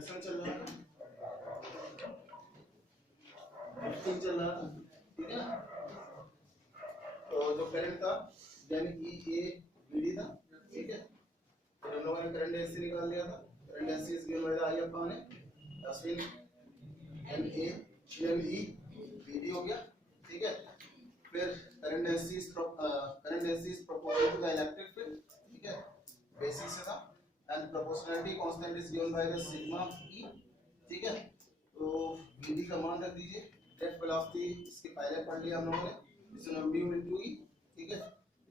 Induction चल रहा है, 15 चल रहा था, ठीक है। तो जो करंट था यानी कि ए बी डी था, ठीक है। फिर हम लोगों ने करंट एसी निकाल लिया था। Current AC is given by the I upon A, that's mean N A N E B D हो गया, ठीक है। फिर current AC is proportional to the electric field, ठीक है, बेसिक से था। And proportionality constant is given by the sigma E, ठीक है। तो बी डी का मान रख दीजिए, ड्रिफ्ट वेलोसिटी इसके पहले पढ़ लिया हम लोगों ने, इसमें म्यू इनटू ई, ठीक है।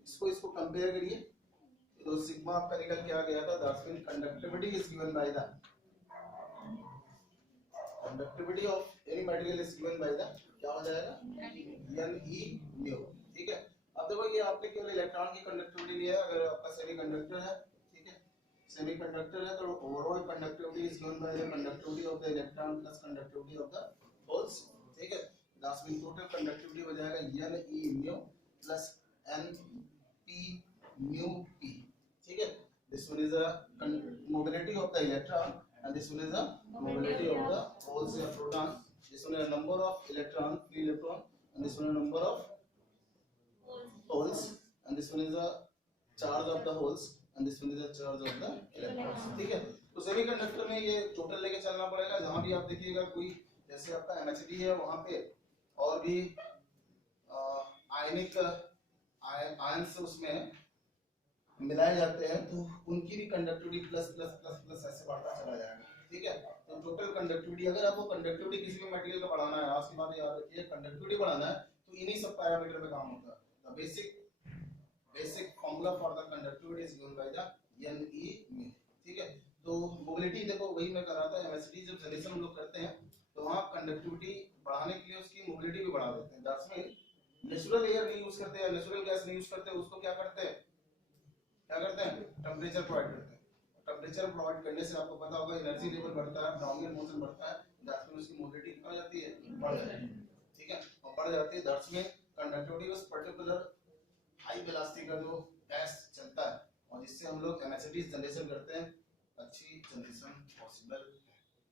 इसको कंपेयर करिए, तो सिग्मा आपका निकल के आ गया था, that's mean conductivity is given by the conductivity of any material is given by the, क्या हो जाएगा, एन ई म्यू, ठीक है। अब देखो ये आपने केवल इलेक्ट्रॉन की कंडक्टिविटी लिया है, अगर आपका सेमीकंडक्टर है, ठीक है, सेमीकंडक्टर है, तो overall conductivity is given by the conductivity of the electron plus conductivity of the holes, ठीक है। दैट्स मीन टोटल कंडक्टिविटी हो जाएगा N E mu plus N P mu P, ठीक है। This one is the mobility of the electron and this one is the mobility of the holes or proton. This one is the number of electron, free electron, and this one is the number of holes, and this one is the charge of the holes, and this one is the charge of the electrons, ठीक है। तो semiconductor में ये total लेके चलना पड़ेगा। जहां भी आप देखिएगा कोई जैसे आपका MHD है, वहां पे और भी आयनिक आयन्स उसमें मिलाए जाते हैं, तो उनकी भी conductivity plus plus plus plus ऐसे बढ़ता चला जाएगा, ठीक है। तो टोटल कंडक्टिविटी, अगर आपको कंडक्टिविटी किसी भी मटेरियल का बढ़ाना है, आज की बात याद रखिए, कंडक्टिविटी बढ़ाना है तो इन्हीं सब पैरामीटर पे काम होता है। The basic formula for the conductivity is given by the N E mu, ठीक है। तो मोबिलिटी देखो वही मैं कर रहा था, एमएसडी जब जनरेशन हम लोग करते हैं तो वहां कंडक्टिविटी बढ़ाने के लिए उसकी मोबिलिटी भी बढ़ा देते हैं। दैट्स मीन नेचुरल एयर नहीं यूज करते हैं, नेचुरल गैस नहीं यूज करते, उसको क्या करते हैं, टेम्परेचर प्रोवाइड करते हैं। टेम्परेचर प्रोवाइड करने से आपको पता होगा एनर्जी लेवल बढ़ता है, डाउनहिल मोशन बढ़ता है, दैट्स मीन उसकी मोबिलिटी कितना जाती है, बढ़ जाती है, ठीक है। और बढ़ जाती है, दैट्स मीन कंडक्टिविटी उस पर्टिकुलर हाई वेलोसिटी का जो गैस चलता है और जिससे हम लोग एमएचडी जनरेशन करते हैं, अच्छी जनरेशन पॉसिबल है,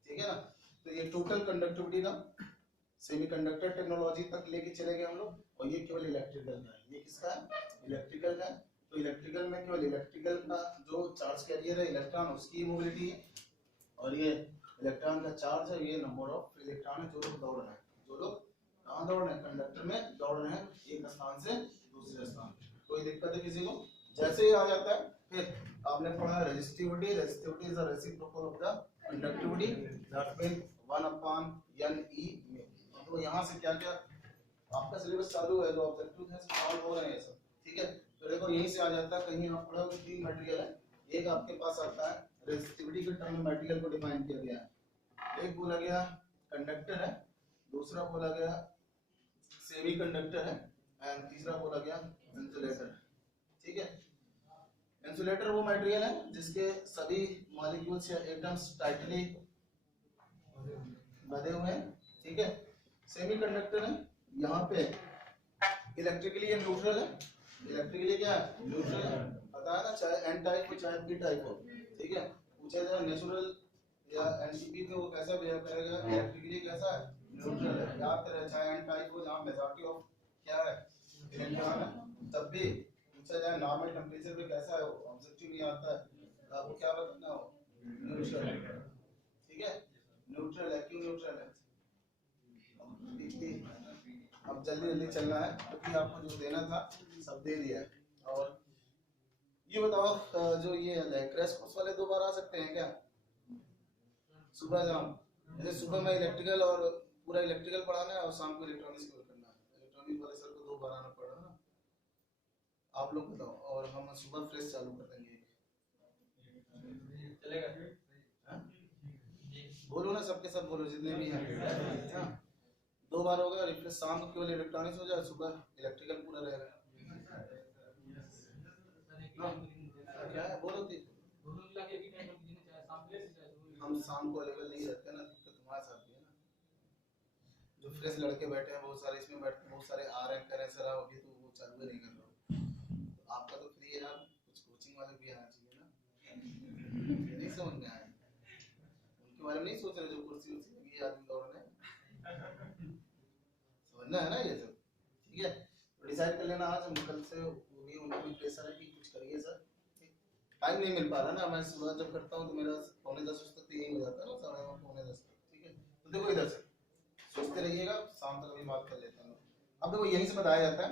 ठीक है ना। तो ये टोटल कंडक्टिविटी का सेमीकंडक्टर टेक्नोलॉजी तक लेके चले गए हम लोग, और ये केवल इलेक्ट्रिकल का है। ये किसका है, इलेक्ट्रिकल का है। तो इलेक्ट्रिकल में केवल इलेक्ट्रिकल का जो चार्ज कैरियर है इलेक्ट्रॉन, उसकी मोबिलिटी है, और ये इलेक्ट्रॉन का चार्ज है, ये नंबर ऑफ इलेक्ट्रॉन है जो लोग दौड़ रहे हैं, जो लोग कहाँ दौड़ रहे हैं, कंडक्टर में दौड़ रहे हैं, एक स्थान से दूसरे स्थान। कोई दिक्कत है किसी को, जैसे ही आ जाता है, फिर आपने पढ़ा resistivity, resistivity is the reciprocal of the conductivity, that mean 1/NE mu. तो यहाँ से क्या क्या आपका सिलेबस चालू है, जो ऑब्जेक्टिव है सॉल्व हो रहे हैं सब, ठीक है। तो देखो यहीं से आ जाता है, कहीं आप पढ़ोगे तीन मटेरियल है, एक आपके पास आता है रेजिस्टिविटी के टर्म में मटेरियल को डिफाइन किया गया है, एक बोला गया कंडक्टर है, दूसरा बोला गया सेमीकंडक्टर है, एंड तीसरा बोला गया इंसुलेटर, ठीक है। इंसुलेटर वो मटेरियल है जिसके सभी मॉलिक्यूल्स या एटम्स टाइटली बंधे हुए हैं, ठीक है। सेमीकंडक्टर है, यहाँ पे इलेक्ट्रिकली ये न्यूट्रल है, इलेक्ट्रिकली क्या है, न्यूट्रल है, पता है ना, चाहे एन टाइप हो चाहे पी टाइप हो, ठीक है। पूछा जाए नेचुरल या एनसीपी तो वो कैसा बिहेव करेगा, इलेक्ट्रिकली कैसा है, न्यूट्रल है। याद करें, चाहे एन टाइप हो जहाँ मेजॉरिटी ऑफ क्या है, इलेक्ट्रॉन है, तब भी पूछा जाए नॉर्मल टेंपरेचर पे कैसा है, वो ऑब्जेक्टिव नहीं आता है, तो आपको क्या बताना हो, न्यूट्रल है, ठीक है। न्यूट्रल है, क्यों न्यूट्रल है, अब जल्दी जल्दी चलना है क्योंकि आपको जो देना था सब दे दिया है। और ये बताओ, जो ये क्रैश कोर्स वाले 2 बार आ सकते हैं क्या, सुबह शाम, जैसे सुबह में इलेक्ट्रिकल और पूरा इलेक्ट्रिकल पढ़ाना है और शाम को इलेक्ट्रॉनिक्स कवर करना है, इलेक्ट्रॉनिक वाले सर को 2 बार आना पड़ रहा है ना, आप लोग बताओ, और हम सुबह फ्रेश चालू कर देंगे, चलेगा, बोलो ना, सबके सब बोलो जितने भी हैं, 2 बार हो गया, रिफ्रेश शाम को केवल इलेक्ट्रॉनिक्स हो जाए, सुबह इलेक्ट्रिकल पूरा रहेगा, क्या है बोलो थी, हम शाम को अवेलेबल नहीं रहते ना, दिक्कत तुम्हारे साथ भी है ना, जो फ्रेश लड़के बैठे हैं बहुत सारे, इसमें बैठे बहुत सारे आ रहे हैं, कह रहे सर अभी तो वो चालू नहीं कर रहा, तो आपका तो फ्री है ना, कुछ कोचिंग वाले भी आना चाहिए ना, नहीं समझ में आया, उनके बारे में नहीं सोच रहे जो कुर्सी उर्सी लगी है आदमी लोगों ने, समझना है ना ये सब, ठीक है। तो डिसाइड कर लेना आज, हम कल से वो भी उनको भी प्रेशर है कि कुछ करिए सर, टाइम नहीं मिल पा रहा ना, मैं सुबह जब करता हूँ तो मेरा 9:45 तक तो यही हो जाता है ना, 9:30 तक, ठीक है। तो देखो इधर से सोचते रहिएगा, शाम तक अभी बात कर लेते हैं। अब देखो यहीं से बताया जाता है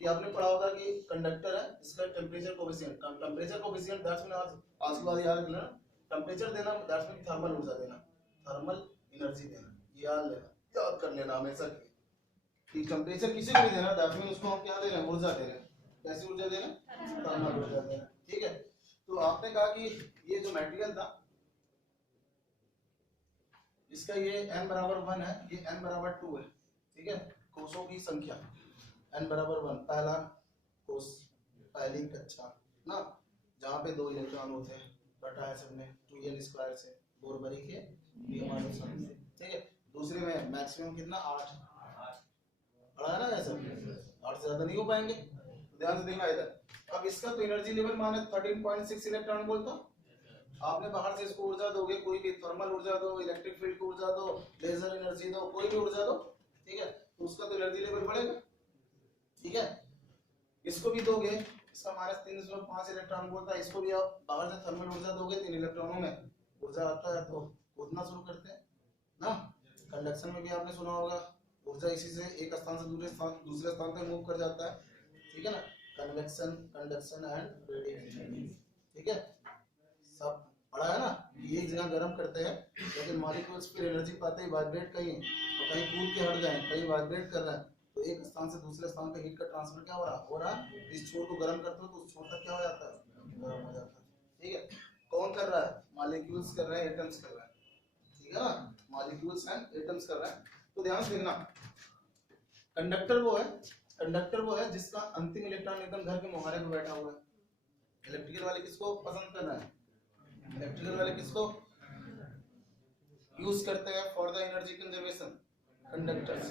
कि आपने पढ़ा होगा कि कंडक्टर है, इसका temperature coefficient, temperature coefficient that's mean आज के बाद याद रख लेना, टेम्परेचर देना दैट्स मीन थर्मल ऊर्जा देना, थर्मल एनर्जी देना, याद लेना, याद कर लेना हमेशा कि टेम्परेचर किसी को भी देना दैट्स मीन उसको हम क्या दे रहे हैं, ऊर्जा दे रहे हैं। कैसी ऊर्जा दे रहे हैं, थर्मल ऊर्जा दे रहे हैं, ठीक है। तो आपने कहा कि ये जो मटेरियल था इसका ये n बराबर 1 है, ये n बराबर 2 है, ठीक है। कोषों की संख्या n बराबर 1, पहला कोष, पहली कक्षा ना, जहाँ पे 2 इलेक्ट्रॉन होते हैं, बटा है सबने 2n² से, बोरबरी के नियमानुसार, ठीक है। दूसरे में मैक्सिमम कितना 8 पढ़ा है ना, ऐसा 8 से ज्यादा नहीं हो पाएंगे, ध्यान से देखना इधर। अब इसका तो एनर्जी लेवल माने 13.6 इलेक्ट्रॉन बोलता, आपने बाहर से इसको ऊर्जा दोगे, कोई भी थर्मल ऊर्जा दो, इलेक्ट्रिक फील्ड को ऊर्जा दो, लेजर एनर्जी दो, कोई भी ऊर्जा दो, ठीक है, तो उसका तो एनर्जी लेवल बढ़ेगा, ठीक है। इसको भी दोगे, इसका -3.5 इलेक्ट्रॉन बोलता है, इसको भी आप बाहर से थर्मल ऊर्जा दोगे, 3 इलेक्ट्रॉनों में ऊर्जा आता है तो कूदना शुरू करते हैं ना। कंडक्शन में भी आपने सुना होगा, ऊर्जा इसी से एक स्थान से दूसरे स्थान पे मूव कर जाता है, ठीक है ना, कन्वेक्शन, कंडक्शन एंड रेडिएशन, ठीक है, सब पढ़ा है ना। एक जगह गर्म करते हैं लेकिन मॉलिक्यूल्स फिर एनर्जी पाते ही वाइब्रेट कहीं तो कहीं कूद के हट गए, कहीं वाइब्रेट कर रहे हैं, तो एक स्थान से दूसरे स्थान पे हीट का ट्रांसफर क्या हो रहा है, इस छोर को गर्म करते हो तो उस छोर तक क्या हो जाता है, गर्म हो जाता है, ठीक है। कौन कर रहा है, मॉलिक्यूल्स कर रहे हैं, एटम्स कर रहे हैं, ठीक है ना, मॉलिक्यूल्स एंड एटम्स कर रहे हैं। तो ध्यान से देखना, कंडक्टर वो है जिसका अंतिम इलेक्ट्रॉन एकदम घर के मुहारे पे बैठा हुआ है। इलेक्ट्रिकल वाले किसको पसंद कर रहे हैं, इलेक्ट्रिकल वाले किसको यूज करते हैं for the energy conservation, conductors,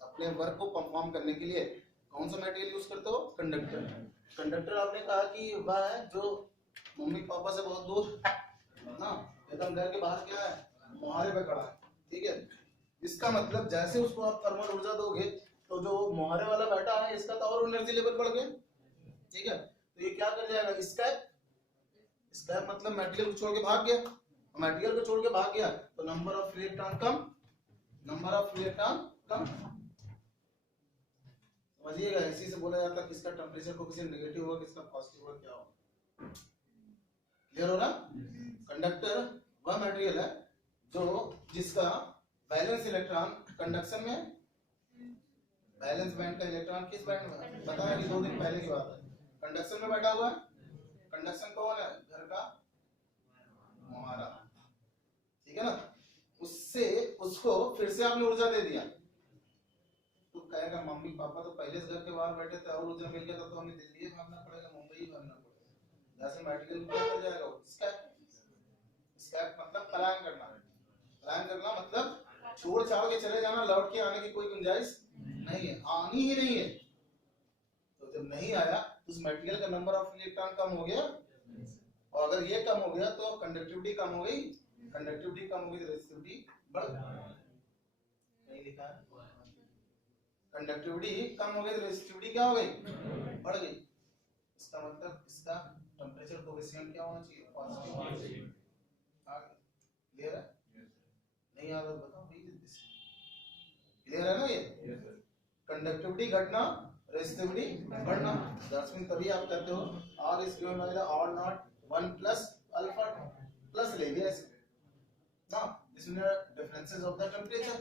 अपने वर्क को परफॉर्म करने के लिए कौन सा मटेरियल यूज करते हो, कंडक्टर। कंडक्टर आपने कहा कि वह है जो मम्मी पापा से बहुत दूर ना, एकदम घर के बाहर क्या है, मुहारे पे खड़ा है, ठीक है। इसका मतलब जैसे उसको आप थर्मल ऊर्जा दोगे तो जो मुहारे वाला बैठा है इसका तो और एनर्जी लेवल बढ़ गया, ठीक है। तो ये क्या कर जाएगा, स्कैप मतलब मटेरियल को छोड़ के भाग गया, मटेरियल को छोड़ के भाग गया तो नंबर ऑफ इलेक्ट्रॉन कम, समझिएगा। इसी से बोला जाता है किसका टेम्परेचर कोएफिशिएंट नेगेटिव होगा, किसका पॉजिटिव होगा, क्या होगा, क्लियर हो ना। कंडक्टर वह मटेरियल है जो जिसका वैलेंस इलेक्ट्रॉन कंडक्शन में, वैलेंस बैंड का इलेक्ट्रॉन किस बैंड में बताया कि 2 दिन पहले की बात है, कंडक्शन में बैठा हुआ है। कंडक्शन कौन है, घर का मुहारा, ठीक है ना। उसको फिर से आपने ऊर्जा दे दिया तो कहेगा मम्मी पापा तो पहले से घर के बाहर बैठे थे और ऊर्जा मिल गया तो हमें दिल्ली भागना पड़ेगा, मुंबई भागना पड़ेगा, जैसे मटेरियल क्या कर जाएगा, स्कैप मतलब पलायन करना मतलब छोड़ छाड़ के चले जाना, लौट के आने की कोई गुंजाइश नहीं है, आनी ही नहीं है। तो जब नहीं आया तो उस मटेरियल का नंबर ऑफ इलेक्ट्रॉन कम हो गया, और अगर ये कम हो गया तो कंडक्टिविटी कम हो गई, तो रेजिस्टिविटी बढ़ गई, नहीं लिखा है, कंडक्टिविटी कम हो गई तो रेजिस्टिविटी क्या हो गई, बढ़ गई। इसका मतलब इसका टेम्परेचर कोएफिशिएंट क्या होना चाहिए, पॉजिटिव होना चाहिए, क्लियर है, नहीं याद है बताओ, क्लियर है ना ये, कंडक्टिविटी घटना, रेजिस्टिविटी बढ़ना, दैट्स मीन तभी आप कहते हो R is given by the R naught 1 plus alpha plus ले लिया इसमें ना, इसमें डिफरेंसेस ऑफ द टेम्परेचर,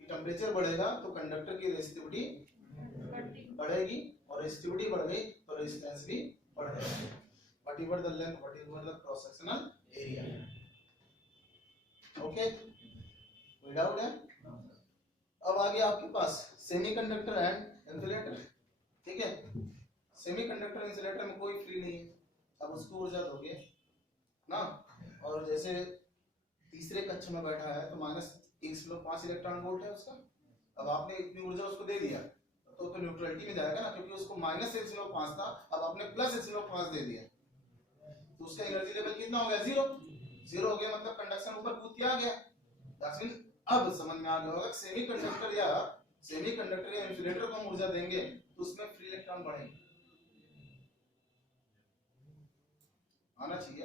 कि टेम्परेचर बढ़ेगा तो कंडक्टर की रेजिस्टिविटी बढ़ेगी, और रेजिस्टिविटी बढ़ गई तो रेजिस्टेंस भी बढ़ जाएगा, whatever the length, whatever the cross sectional area, okay, कोई डाउट है। अब आ गया आपके पास सेमीकंडक्टर एंड इंसुलेटर, ठीक है। सेमीकंडक्टर इंसुलेटर में कोई फ्री नहीं है, अब उसको ऊर्जा दोगे ना, और जैसे तीसरे कक्षा में बैठा है तो -1.5 इलेक्ट्रॉन वोल्ट है उसका, अब आपने इतनी ऊर्जा उसको दे दिया तो न्यूट्रलिटी में जाएगा ना, क्योंकि उसको -1.5 था, अब आपने +1.5 दे दिया तो उसका एनर्जी लेवल कितना हो गया, 0, जीरो हो गया मतलब कंडक्शन ऊपर कूद के आ गया। दैट्स मीन अब समझ में आ गया होगा सेमीकंडक्टर या इंसुलेटर को हम ऊर्जा देंगे तो उसमें फ्री इलेक्ट्रॉन बढ़ेंगे, आना चाहिए।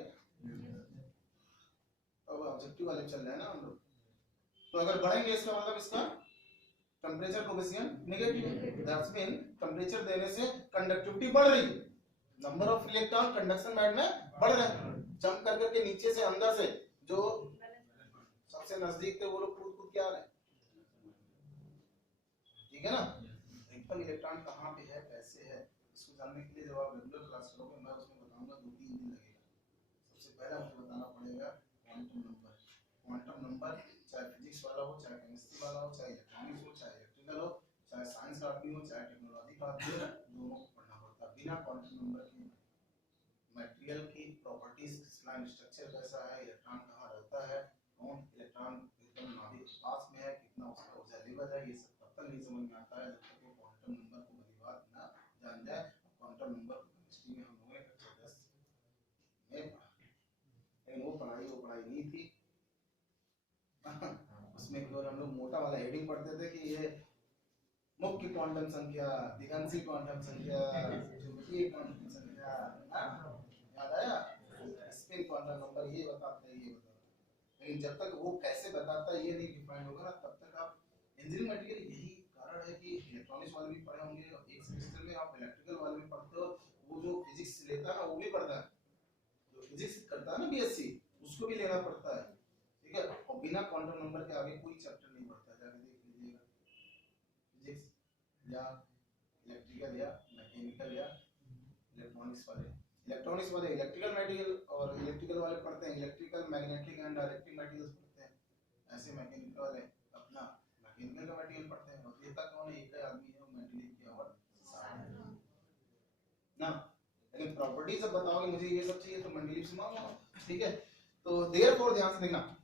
अब ऑब्जेक्टिव वाले चल रहे हैं ना हम लोग, तो अगर बढ़ेंगे इसका मतलब इसका temperature coefficient negative, that's mean temperature देने से कंडक्टिविटी बढ़ रही है, number of electron conduction band में बढ़ रहे हैं, जंप कर करके नीचे से अंदर से जो सबसे नजदीक थे वो लोग कूद कूद के आ रहे हैं, ठीक है ना। रिक्तम इलेक्ट्रॉन कहाँ पे है कैसे है इसको जानने के लिए जब आप रेगुलर क्लास करोगे मैं उसमें बताऊंगा 2-3 दिन लगेगा। सबसे पहले मुझे बताना पड़ेगा क्वांटम नंबर चाहे फिजिक्स वाला हो चाहे केमिस्ट्री वाला हो चाहे इलेक्ट्रॉनिक्स हो चाहे इलेक्ट्रिकल हो चाहे साइंस का आदमी हो चाहे टेक्नोलॉजी का आदमी हो, दोनों को पढ़ना पड़ता है। बिना क्वांटम नंबर के मटेरियल की प्रॉपर्टीज क्रिस्टलाइन स्ट्रक्चर कैसा है, इलेक्ट्रॉन कहाँ रहता है, कौन इलेक्ट्रॉन एकदम नाभिक के पास में है, कितना उसका ऊर्जा लेवल है, ये सब तब तक नहीं समझ में आता है जब तक वो क्वांटम नंबर को भली बात ना जान जाए। क्वांटम नंबर को केमिस्ट्री में हम लोगों ने कक्षा 10 में पढ़ा, लेकिन वो पढ़ाई नहीं थी उसमें केवल हम लोग मोटा वाला हेडिंग पढ़ते थे कि ये मुख्य क्वांटम संख्या, दिगंशी क्वांटम संख्या, चुंबकीय क्वांटम संख्या, याद आया, स्पिन क्वांटम नंबर ये बताते हैं, ये बताते हैं। लेकिन जब तक वो कैसे बताता है ये नहीं डिफाइन होगा ना तब तक आप इंजीनियरिंग मटेरियल, यही कारण है कि इलेक्ट्रॉनिक्स वाले भी पढ़े होंगे और एक सेमेस्टर में आप इलेक्ट्रिकल वाले भी पढ़ते हो, वो जो फिजिक्स लेता है ना वो भी पढ़ता है, जो फिजिक्स करता है ना बीएससी उसको भी लेना पड़ता है, ठीक है। और बिना क्वांटम नंबर के आगे कोई चैप्टर नहीं पढ़ता, जाके देख लीजिएगा फिजिक्स या इलेक्ट्रिकल या मैकेनिकल या इलेक्ट्रॉनिक्स वाले इलेक्ट्रिकल मटेरियल और इलेक्ट्रिकल वाले पढ़ते हैं electrical magnetic and dielectric materials पढ़ते हैं, ऐसे मैकेनिकल वाले अपना मैकेनिकल का मटेरियल पढ़ते हैं। और देता कौन है, एक ही आदमी है मेंडलीव की और ना, लेकिन प्रॉपर्टीज जब बताओगे मुझे ये सब चाहिए तो मेंडलीव से मांगो, ठीक है। तो देयरफॉर ध्यान से देखना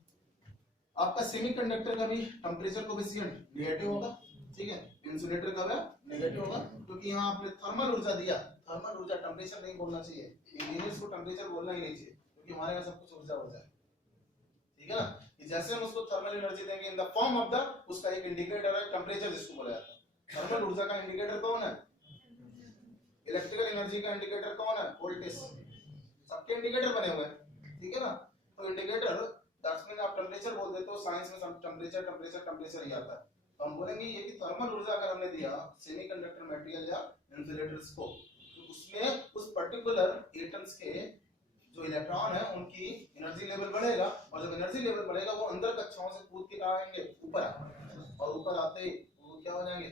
आपका सेमीकंडक्टर का भी टेम्परेचर कोएफिशिएंट नेगेटिव होगा, ठीक है, इंसुलेटर का भी नेगेटिव होगा, क्योंकि यहाँ आपने थर्मल ऊर्जा दिया, थर्मल ऊर्जा टेम्परेचर नहीं बोलना चाहिए, इंजीनियर्स को टेम्परेचर बोलना ही नहीं चाहिए क्योंकि हमारे यहाँ सब कुछ ऊर्जा है, ठीक है ना। कि जैसे हम उसको थर्मल एनर्जी देंगे in the form of the, उसका एक इंडिकेटर है टेम्परेचर जिसको बोला जाता है। थर्मल ऊर्जा का इंडिकेटर कौन है, इलेक्ट्रिकल एनर्जी का इंडिकेटर कौन है, वोल्टेज, सबके इंडिकेटर बने हुए हैं, ठीक है ना। तो इंडिकेटर दैट्स मीन आप टेम्परेचर बोल देते हो, साइंस में सब टेम्परेचर ही आता है, तो हम बोलेंगे ये कि थर्मल ऊर्जा अगर हमने दिया सेमीकंडक्टर मटेरियल या इंसुलेटर्स को, तो उसमें उस पर्टिकुलर एटम्स के जो इलेक्ट्रॉन है उनकी एनर्जी लेवल बढ़ेगा, और जब एनर्जी लेवल बढ़ेगा वो अंदर कक्षाओं से कूद के कहाँ आएंगे, ऊपर, और ऊपर आते ही वो क्या हो जाएंगे,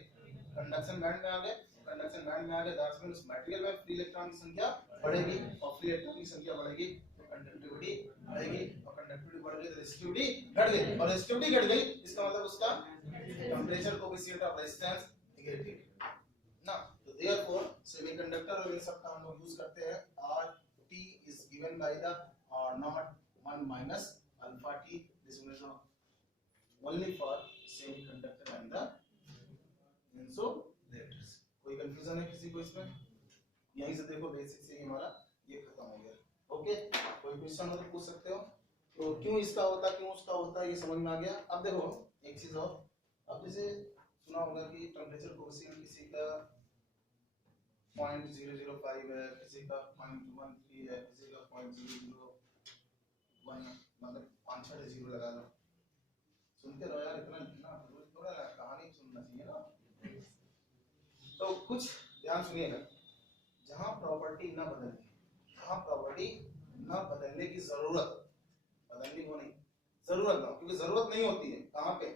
कंडक्शन बैंड में आ गए, कंडक्शन बैंड में आ गए दैट्स मीन उस मटेरियल में फ्री इलेक्ट्रॉन की संख्या बढ़ेगी, और फ्री इलेक्ट्रॉन की संख्या बढ़ेगी तो कंडक्टिविटी बढ़ेगी, और कंडक्टिविटी बढ़ गई तो रेजिस्टिविटी घट गई, और रेजिस्टिविटी घट गई इसका मतलब उसका temperature coefficient of resistance negative ना। तो देयरफॉर सेमीकंडक्टर और इन सब का हम लोग यूज करते हैं RT is given by the R naught 1 minus alpha T, this one is only for semiconductor and the insulators। कोई कंफ्यूजन है किसी को इसमें, यहीं से देखो बेसिक से हमारा ये खत्म हो गया, ओके। कोई क्वेश्चन हो तो पूछ सकते हो, तो क्यों इसका होता क्यों उसका होता ये समझ में आ गया। अब देखो एक चीज और, अब जैसे सुना होगा कि टेम्परेचर कोएफिशिएंट किसी का 0.005 है, किसी का 0.13 है, किसी का 0.001, मतलब 5-6 जीरो लगा लो, सुनते रहो यार, इतना लिखना थोड़ा कहानी सुनना चाहिए ना। तो कुछ ध्यान सुनिएगा, जहां प्रॉपर्टी ना बदलने की जरूरत, बदलनी हो नहीं, जरूरत ना, क्योंकि जरूरत नहीं होती है कहां पे,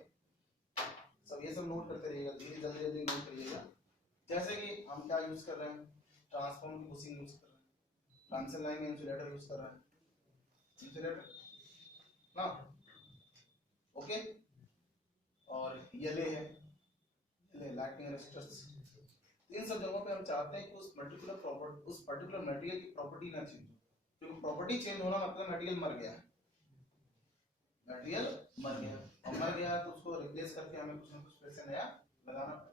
सब ये सब नोट करते रहिएगा, धीरे जल्दी नोट करिएगा। जैसे कि हम क्या यूज कर रहे हैं, ट्रांसफॉर्म की बुशिंग यूज कर रहे हैं, ट्रांसफर लाइन में इंसुलेटर यूज कर रहे हैं, इंसुलेटर ना, ओके। और ये ले है लाइटनिंग रेजिस्टर्स, इन सब जगहों पे हम चाहते हैं कि उस पर्टिकुलर मटेरियल की प्रॉपर्टी ना चेंज हो, क्योंकि प्रॉपर्टी चेंज होना मतलब मटेरियल मर गया, और मर गया तो उसको रिप्लेस करके हमें कुछ ना कुछ फिर से नया लगाना पड़ेगा,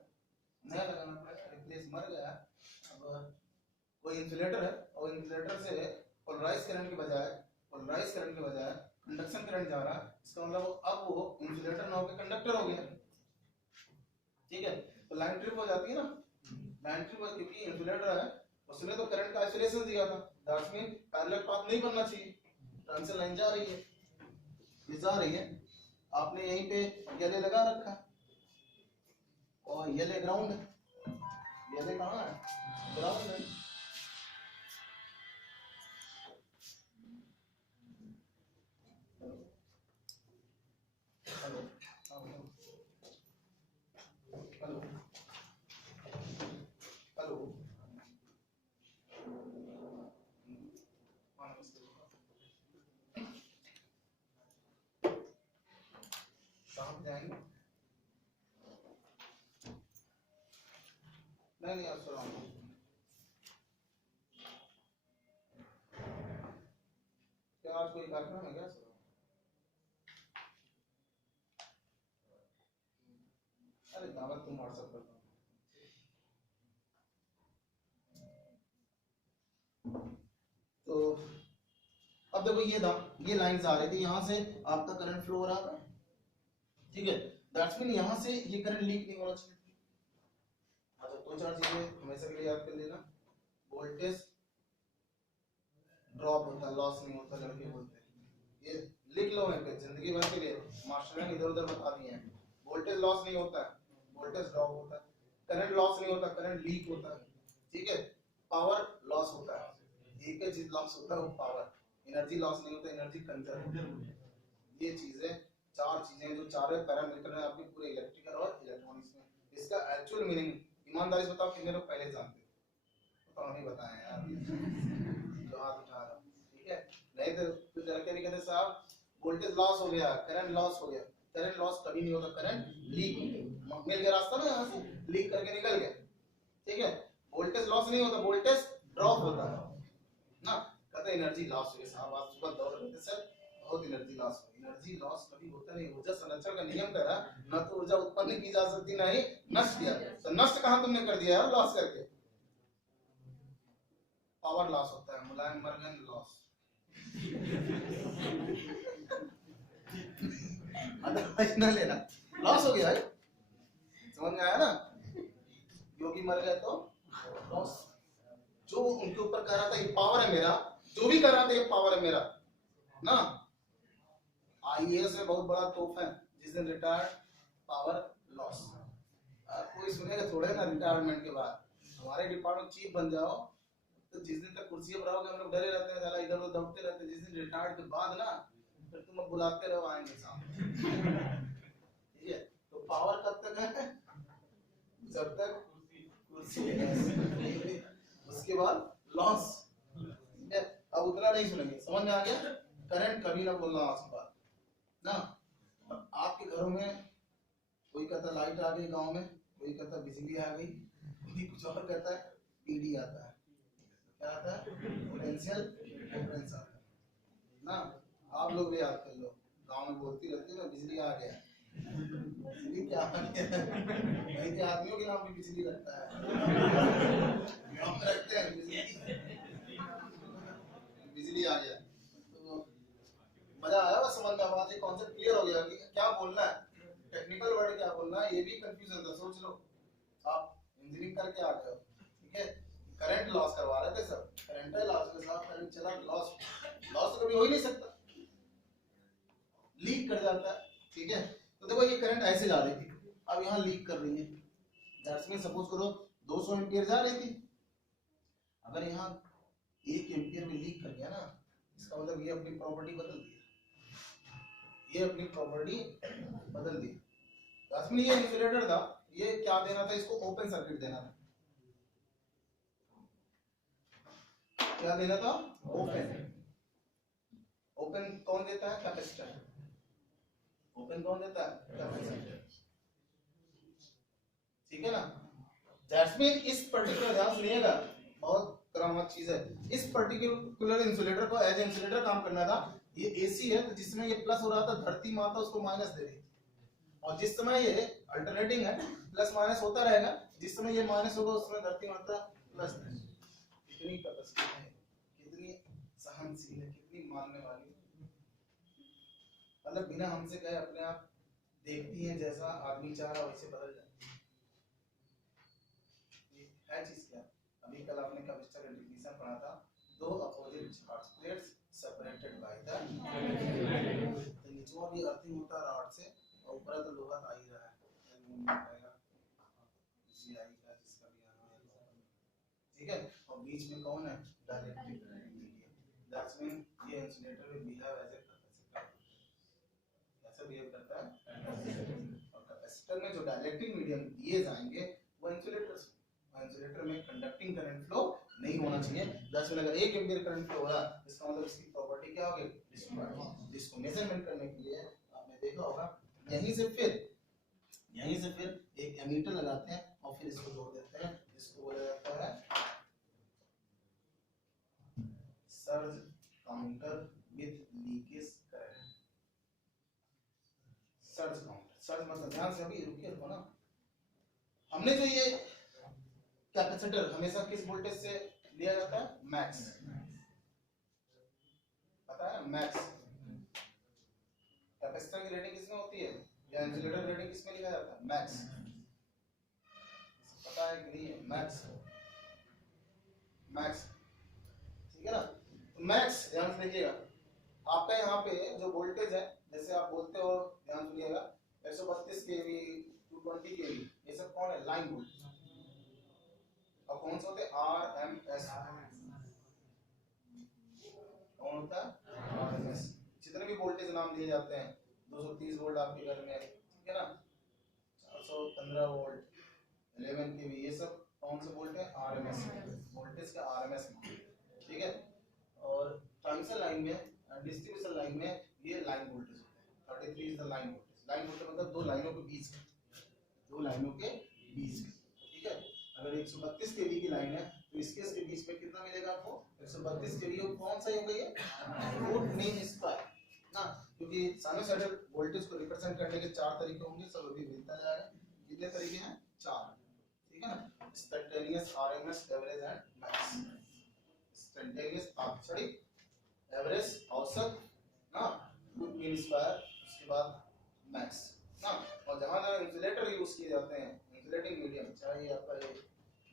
रिप्लेस मर गया। अब कोई इंसुलेटर है और इंसुलेटर से पोलराइज करंट के बजाय इंडक्शन करंट जा रहा है, इसका मतलब अब वो इंसुलेटर ना होकर कंडक्टर हो गया। ठीक है, तो लाइन ट्रिप हो जाती है ना, लाइन ट्रिप क्योंकि इंसुलेटर है, उसने तो करंट का आइसोलेशन दिया था, दैट्स मीन पैरेलल पाथ नहीं बनना चाहिए। ट्रांसमिशन लाइन जा रही है, ये जा रही है, आपने यहीं पे येले लगा रखा और येले ग्राउंड है, येले कहाँ है, ग्राउंड है। हेलो हेलो हेलो, शाम जाएंगे, नहीं आज सुना क्या, आज कोई कार्यक्रम है क्या सर? अरे दावत तुम व्हाट्सएप कर दो। तो अब देखो ये लाइंस आ रही थी, यहाँ से आपका करंट फ्लो हो रहा था, ठीक है, दैट्स मीन यहाँ से ये करंट लीक नहीं होना चाहिए। अच्छा, दो चार चीजें हमेशा के लिए याद कर लेना, वोल्टेज ड्रॉप होता है, लॉस नहीं होता, लड़के बोलते हैं, ये लिख लो है पे जिंदगी भर के लिए, मास्टर ने इधर उधर बता दिए हैं। वोल्टेज लॉस नहीं होता है, वोल्टेज ड्रॉप होता है, करंट लॉस नहीं होता, करंट लीक होता है, ठीक है, पावर लॉस होता है, एक ही चीज लॉस होता है वो पावर, एनर्जी लॉस नहीं होता, एनर्जी कंजर्व। ये चीजें, चार चीजें जो चारों पैरामीटर हैं आपके पूरे इलेक्ट्रिकल और इलेक्ट्रॉनिक्स में, इसका एक्चुअल मीनिंग ईमानदारी से बताओ कितने लोग पहले जानते, तो हमें बताएं यार जो हाथ उठा रहा, ठीक है, नहीं तो फिर लड़के भी कहते साहब वोल्टेज लॉस हो गया, करंट लॉस हो गया, करंट लॉस कभी नहीं होता, करंट लीक मिल गया रास्ता ना, यहाँ से लीक करके निकल गया, ठीक है, वोल्टेज लॉस नहीं होता, वोल्टेज ड्रॉप होता है ना। कहते एनर्जी लॉस हो गया साहब, आज सुबह दौड़ रहे थे सर, बहुत एनर्जी लॉस हो, एनर्जी लॉस कभी होता नहीं, ऊर्जा संरक्षण का नियम कह रहा न तो ऊर्जा उत्पन्न की जा सकती ना ही नष्ट किया, तो नष्ट कहां तुमने कर दिया यार लॉस करके, पावर लॉस होता है, मुलायम मर्गन लॉस अदरवाइज ना लेना, लॉस हो गया है, समझ में आया ना, योगी मर गए तो लॉस, जो उनके ऊपर कर रहा था ये पावर है मेरा, जो भी कर रहा था ये पावर है मेरा ना। आईएएस में बहुत बड़ा तोहफा है, जिस दिन रिटायर्ड पावर लॉस, कोई सुनेगा थोड़े ना रिटायरमेंट के बाद, हमारे डिपार्टमेंट चीफ बन जाओ तो जिस दिन तक कुर्सी पर रहोगे हम लोग डरे रहते हैं, साला इधर उधर दौड़ते रहते हैं, जिस दिन रिटायर्ड के बाद ना फिर तुम बुलाते रहो आएंगे सामने, ठीक है, तो पावर कब तक है, जब तक कुर्सी है, उसके बाद लॉस, अब उतना नहीं सुनेंगे, समझ में आ गया, करंट कभी ना बोलना आज के बाद ना। आपके घरों में कोई कहता लाइट आ गई गांव में, कोई कहता बिजली आ गई, कोई कुछ और कहता है पीडी आता है, क्या आता है, पोटेंशियल डिफरेंस आता है ना। आप लोग भी याद कर लो, गांव में बोलती रहती है ना बिजली आ गया, बिजली क्या आ गया, कहीं के आदमियों के नाम भी बिजली लगता है, गांव में रखते हैं बिजली आ गया, तो मजा आया, बस समझ में आ गया, कॉन्सेप्ट क्लियर हो गया कि क्या बोलना है, टेक्निकल वर्ड क्या बोलना है, ये भी कंफ्यूजन था, सोच लो आप इंजीनियरिंग करके आ गए हो, ठीक है, करंट लॉस करवा रहे थे सब, करंट लॉस के साथ करंट चला, लॉस लॉस तो कभी हो ही नहीं सकता, लीक कर जाता है, ठीक है, तो देखो ये करंट ऐसे जा रही थी, अब यहाँ लीक कर रही है, दैट्स मीन सपोज करो 200 एम्पीयर जा रही थी, अगर यहाँ 1 एम्पीयर में लीक कर गया ना, इसका मतलब ये अपनी प्रॉपर्टी बदल दी, ये अपनी प्रॉपर्टी बदल दी, दैट्स मीन ये इंसुलेटर था, ये क्या देना था, इसको ओपन सर्किट देना था, क्या देना था, ओपन, ओपन कौन देता है, कैपेसिटर, ओपन कौन देता है, कैपेसिटर, ठीक है ना। दैट्स मीन इस पर्टिकुलर ध्यान सुनिएगा, बहुत करामत चीज है, इस पर्टिकुलर इंसुलेटर को एज इंसुलेटर काम करना था, ये एसी है तो जिसमें ये प्लस हो रहा था धरती माता उसको माइनस दे रही थी, और जिस समय ये अल्टरनेटिंग है प्लस माइनस होता रहेगा, जिस समय ये माइनस होगा उस समय धरती माता प्लस देगी, कितनी कैपेसिटी है, कितनी सहनशील है, कितनी मानने वाली है, मतलब बिना हमसे कहे अपने आप देखती हैं, जैसा आदमी चाह रहा वैसे बदल जाती है चीज क्या। अभी कल आपने कैपेसिटर का डेफिनेशन पढ़ा था, दो opposite charge plates separated by the तो नीचे भी अर्थिंग होता है रॉड से, और ऊपर तो लोहा आ ही रहा है, जीआई का जिसका भी आना है, ठीक है। और बीच में कौन है, डाइलेक्ट्रिक मीडियम, दैट्स मीन ये insulator will behave as a capacitor, ऐसा बिहेव करता है। और कैपेसिटर में जो डाइलेक्ट्रिक मीडियम दिए जाएंगे वो इंसुलेटर्स, इंसुलेटर में कंडक्टिंग करंट फ्लो नहीं होना चाहिए। 10 में अगर 1 एम्पीयर करंट फ्लो हो रहा है, इसका मतलब इसकी प्रॉपर्टी क्या होगी, डिस्ट्रॉय। जिसको मेजरमेंट करने के लिए आपने देखा होगा, यहीं से फिर एक एमीटर लगाते हैं और फिर इसको जोड़ देते हैं, जिसको बोला जाता है surge counter with leakage current. Surge counter, surge मतलब ध्यान से अभी रुकिए ना, हमने जो ये कैपेसिटर हमेशा किस वोल्टेज से लिया जाता है, मैक्स, पता है मैक्स। कैपेसिटर की रेटिंग किसमें होती है, या इंसुलेटर की रेटिंग किसमें लिखा जाता है, मैक्स, पता है कि नहीं है, मैक्स, मैक्स, ठीक है ना। तो मैक्स ध्यान से देखिएगा, आपका यहाँ पे जो वोल्टेज है, जैसे आप बोलते हो, ध्यान सुनिएगा, 132 केवी 220 केवी, ये सब कौन है, लाइन वोल्टेज। और कौन से होते हैं, आरएमएस, कौन होता है, आरएमएस। जितने भी वोल्टेज नाम दिए जाते हैं, 230 वोल्ट आपके घर में, ठीक है ना, 415 वोल्ट, 11 केवी, ये सब कौन से वोल्ट है, आरएमएस वोल्टेज का आरएमएस, ठीक है। और ट्रांसमिशन लाइन में, डिस्ट्रीब्यूशन लाइन में ये लाइन वोल्टेज होते हैं, 33 is the line voltage. Line voltage मतलब दो लाइनों के बीच, दो लाइनों के बीच, ठीक है। अगर 132 केवी की लाइन है तो इसके बीच में कितना मिलेगा आपको, 132 केवी, कौन सा हो गई है, रूट मीन स्क्वायर ना, क्योंकि साइनसॉइडल वोल्टेज को रिप्रेजेंट करने के 4 तरीके होंगे, सब अभी मिलता जाएगा। कितने तरीके हैं, 4, ठीक है ना, spontaneous, RMS, average and max. Spontaneous आक्षणिक, एवरेज औसत ना, रूट मीन स्क्वायर, उसके बाद मैक्स ना। और जहां जहां इंसुलेटर यूज किए जाते हैं, इंसुलेटिंग मीडियम, चाहे आपका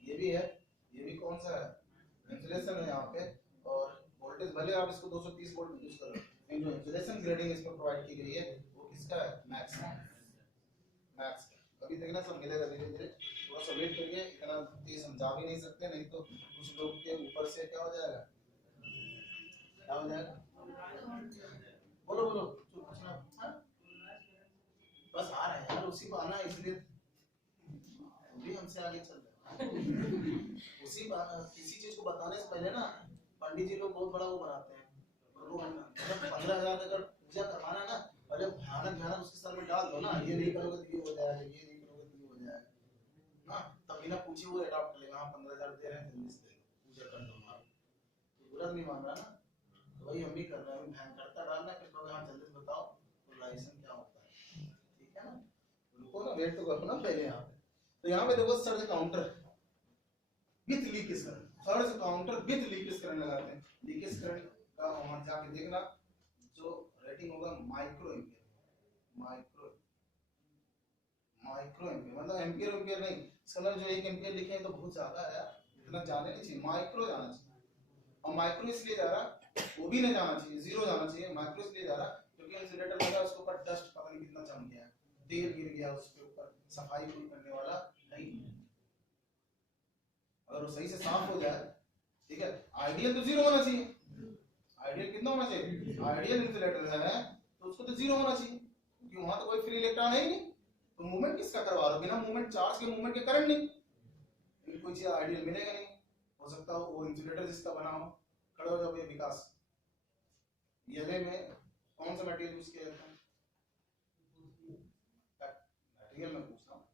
ये भी है, ये भी कौन सा है, इंसुलेशन है यहाँ पे, और वोल्टेज भले आप इसको 230 वोल्ट यूज करो, लेकिन जो इंसुलेशन ग्रेडिंग इसमें प्रोवाइड की गई है वो किसका है, मैक्स, मैक्स। अभी देखना सब मिलेगा धीरे धीरे, थोड़ा सा वेट करिए, इतना तेज समझा भी नहीं सकते, नहीं तो कुछ लोग के ऊपर से क्या हो जाएगा, क्या हो जाएगा, बोलो बोलो, चुप बस आ रहा है यार, उसी को आना है, इसलिए भी हमसे आगे चल रहे उसी किसी चीज को बताने से पहले ना पंडित जी लोग बहुत बड़ा वो बनाते हैं, वो 15,000 अगर पूजा करवाना है ना, पहले भयानक भयानक उसके सर में डाल दो ना, ये नहीं करोगे तो ये हो जाएगा, ये नहीं करोगे तो ये हो जाएगा ना, तब बिना पूछे वो अडॉप्ट कर लेगा, हाँ 15,000 दे रहे हैं जल्दी से पूजा कर दो हमारा, बुरा नहीं मान रहा ना, तो वही हम भी कर रहे हैं, भयान करता डालना, फिर कहोगे हाँ जल्दी से बताओ लाइसेंस क्या होता है, ठीक है ना, रुको ना, वेट तो करो ना पहले यहाँ पे। तो यहाँ पे देखो surge counter with leakage current, surge counter with leakage current लगाते हैं। लीकेज करंट का वहां जाके देखना, जो रेटिंग होगा micro ampere, micro micro ampere मतलब एम्पियर एम्पियर नहीं, इसका मतलब जो 1 एम्पियर लिखे हैं तो बहुत ज्यादा है यार, इतना जाने नहीं चाहिए, माइक्रो जाना चाहिए। और माइक्रो इसलिए जा रहा, वो भी नहीं जाना चाहिए, 0 जाना चाहिए, माइक्रो इसलिए जा रहा क्योंकि इंसुलेटर लगा, उसके ऊपर डस्ट पता नहीं कितना जम गया है, तेल गिर गया उसके ऊपर, सफाई कोई करने वाला नहीं, अगर वो सही से साफ हो जाए, ठीक है। आइडियल तो 0 होना चाहिए, आइडियल कितना होना चाहिए, आइडियल इंसुलेटर है तो उसको तो 0 होना चाहिए, क्योंकि वहां तो कोई फ्री इलेक्ट्रॉन है ही नहीं, तो मूवमेंट किसका करवा रहे हो, बिना मूवमेंट चार्ज के मूवमेंट के करंट नहीं, लेकिन कोई चीज आइडियल मिलेगा नहीं। हो सकता हो वो इंसुलेटर जिसका बना हो, खड़े हो जाओ ये विकास, ये में कौन सा मटेरियल यूज किया जाता है, मटेरियल में पूछ रहा हूँ,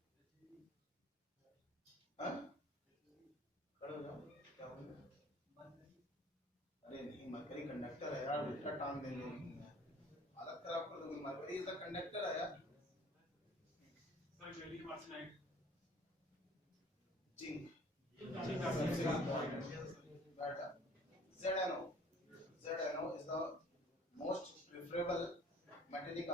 हाँ खड़े हो जाओ, क्या हो गया, अरे नहीं मरकरी कंडक्टर है यार, उल्टा टांग दे रहे हैं, हालत खराब कर दोगे, मरकरी इज द कंडक्टर है यार, sir gallium arsenide, zinc, ZNO is the most preferable metallic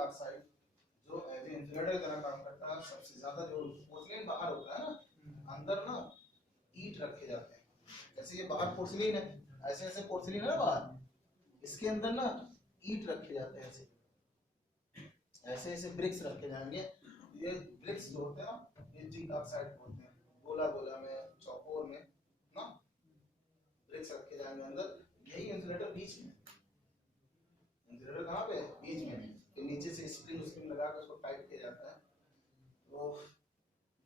जो एज ए इंसुलेटर की तरह काम करता है। सबसे ज्यादा जो पोर्सिलिन बाहर होता है ना, अंदर ना ईंट रखे जाते हैं। जैसे ये बाहर पोर्सिलिन है, ऐसे ऐसे पोर्सिलिन है ना बाहर, इसके अंदर ना ईंट रखे जाते हैं। ऐसे ऐसे ऐसे ब्रिक्स रखे जाएंगे। ये ब्रिक्स जो होते हैं ना, ये जिंक ऑक्साइड बोलते हैं। गोला गोला में, चौकोर में ना ब्रिक्स रखे जाएंगे अंदर। यही इंसुलेटर बीच में, इंसुलेटर कहाँ पे, बीच में। फिर नीचे से स्प्रिंग स्प्रिंग लगा कर उसको टाइट किया जाता है। तो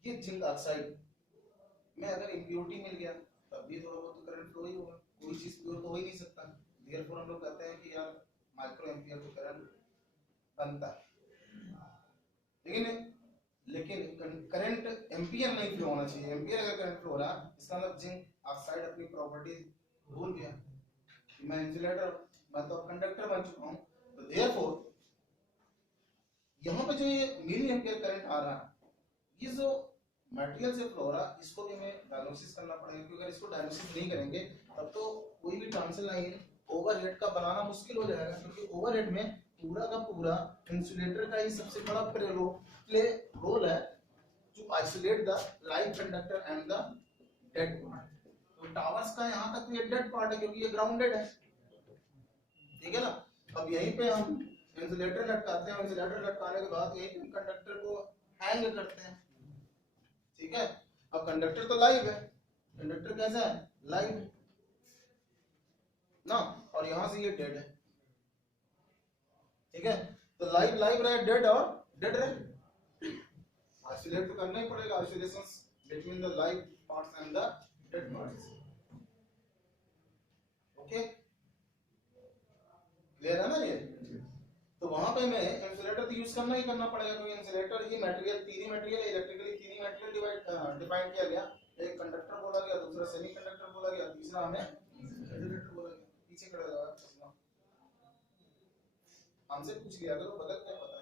ये जिंक ऑक्साइड में अगर इम्प्योरिटी मिल गया तब भी थोड़ा बहुत करंट फ्लो ही होगा। कोई चीज प्योर तो हो ही नहीं सकता। देयरफॉर हम लोग कहते हैं कि यार माइक्रो एम्पियर तो करंट बनता है, लेकिन करंट एम्पियर नहीं फ्लो होना चाहिए। एम्पियर अगर करंट फ्लो हो रहा, इसका मतलब जिंक ऑक्साइड अपनी प्रॉपर्टीज भूल गया। मैं इंसुलेटर, मैं तो कंडक्टर बन चुका हूं। तो देयरफॉर यहाँ पे जो ये मिली एम्पियर करंट आ रहा है, ये जो मटेरियल से फ्लो हो रहा, इसको भी हमें डायग्नोसिस करना पड़ेगा। क्योंकि अगर इसको डायग्नोसिस नहीं करेंगे तब तो कोई भी ट्रांसमिशन लाइन ओवरहेड का बनाना मुश्किल हो जाएगा। क्योंकि ओवरहेड में पूरा का पूरा इंसुलेटर का ही सबसे बड़ा प्ले रोल है to isolate the live conductor and the dead part। तो टावर्स का यहाँ तक ये डेड पार्ट है क्योंकि ये ग्राउंडेड है, ठीक है ना। अब यहीं पे हम इंसुलेटर लटकाते हैं, इंसुलेटर लटकाने के बाद यहीं पे कंडक्टर को हैंग करते हैं, ठीक है। अब कंडक्टर तो लाइव है, कंडक्टर कैसा है, लाइव ना, और यहां से ये डेड है, ठीक है। तो लाइव लाइव रहे, डेड और डेड रहे। आइसोलेट तो करना ही पड़ेगा, isolation between the live parts and the dead parts. Okay, clear है ना ये। तो वहां पे हमें इंसुलेटर तो यूज करना ही करना पड़ेगा। क्योंकि इंसुलेटर ही मटेरियल, तीन मटेरियल इलेक्ट्रिकली तीन मटेरियल डिफाइन किया गया। एक कंडक्टर बोला गया, दूसरा सेमीकंडक्टर बोला गया, तीसरा हमें इंसुलेटर बोला गया। पीछे खड़ा रहा, हमसे पूछ लिया करो बगल क्या पता है।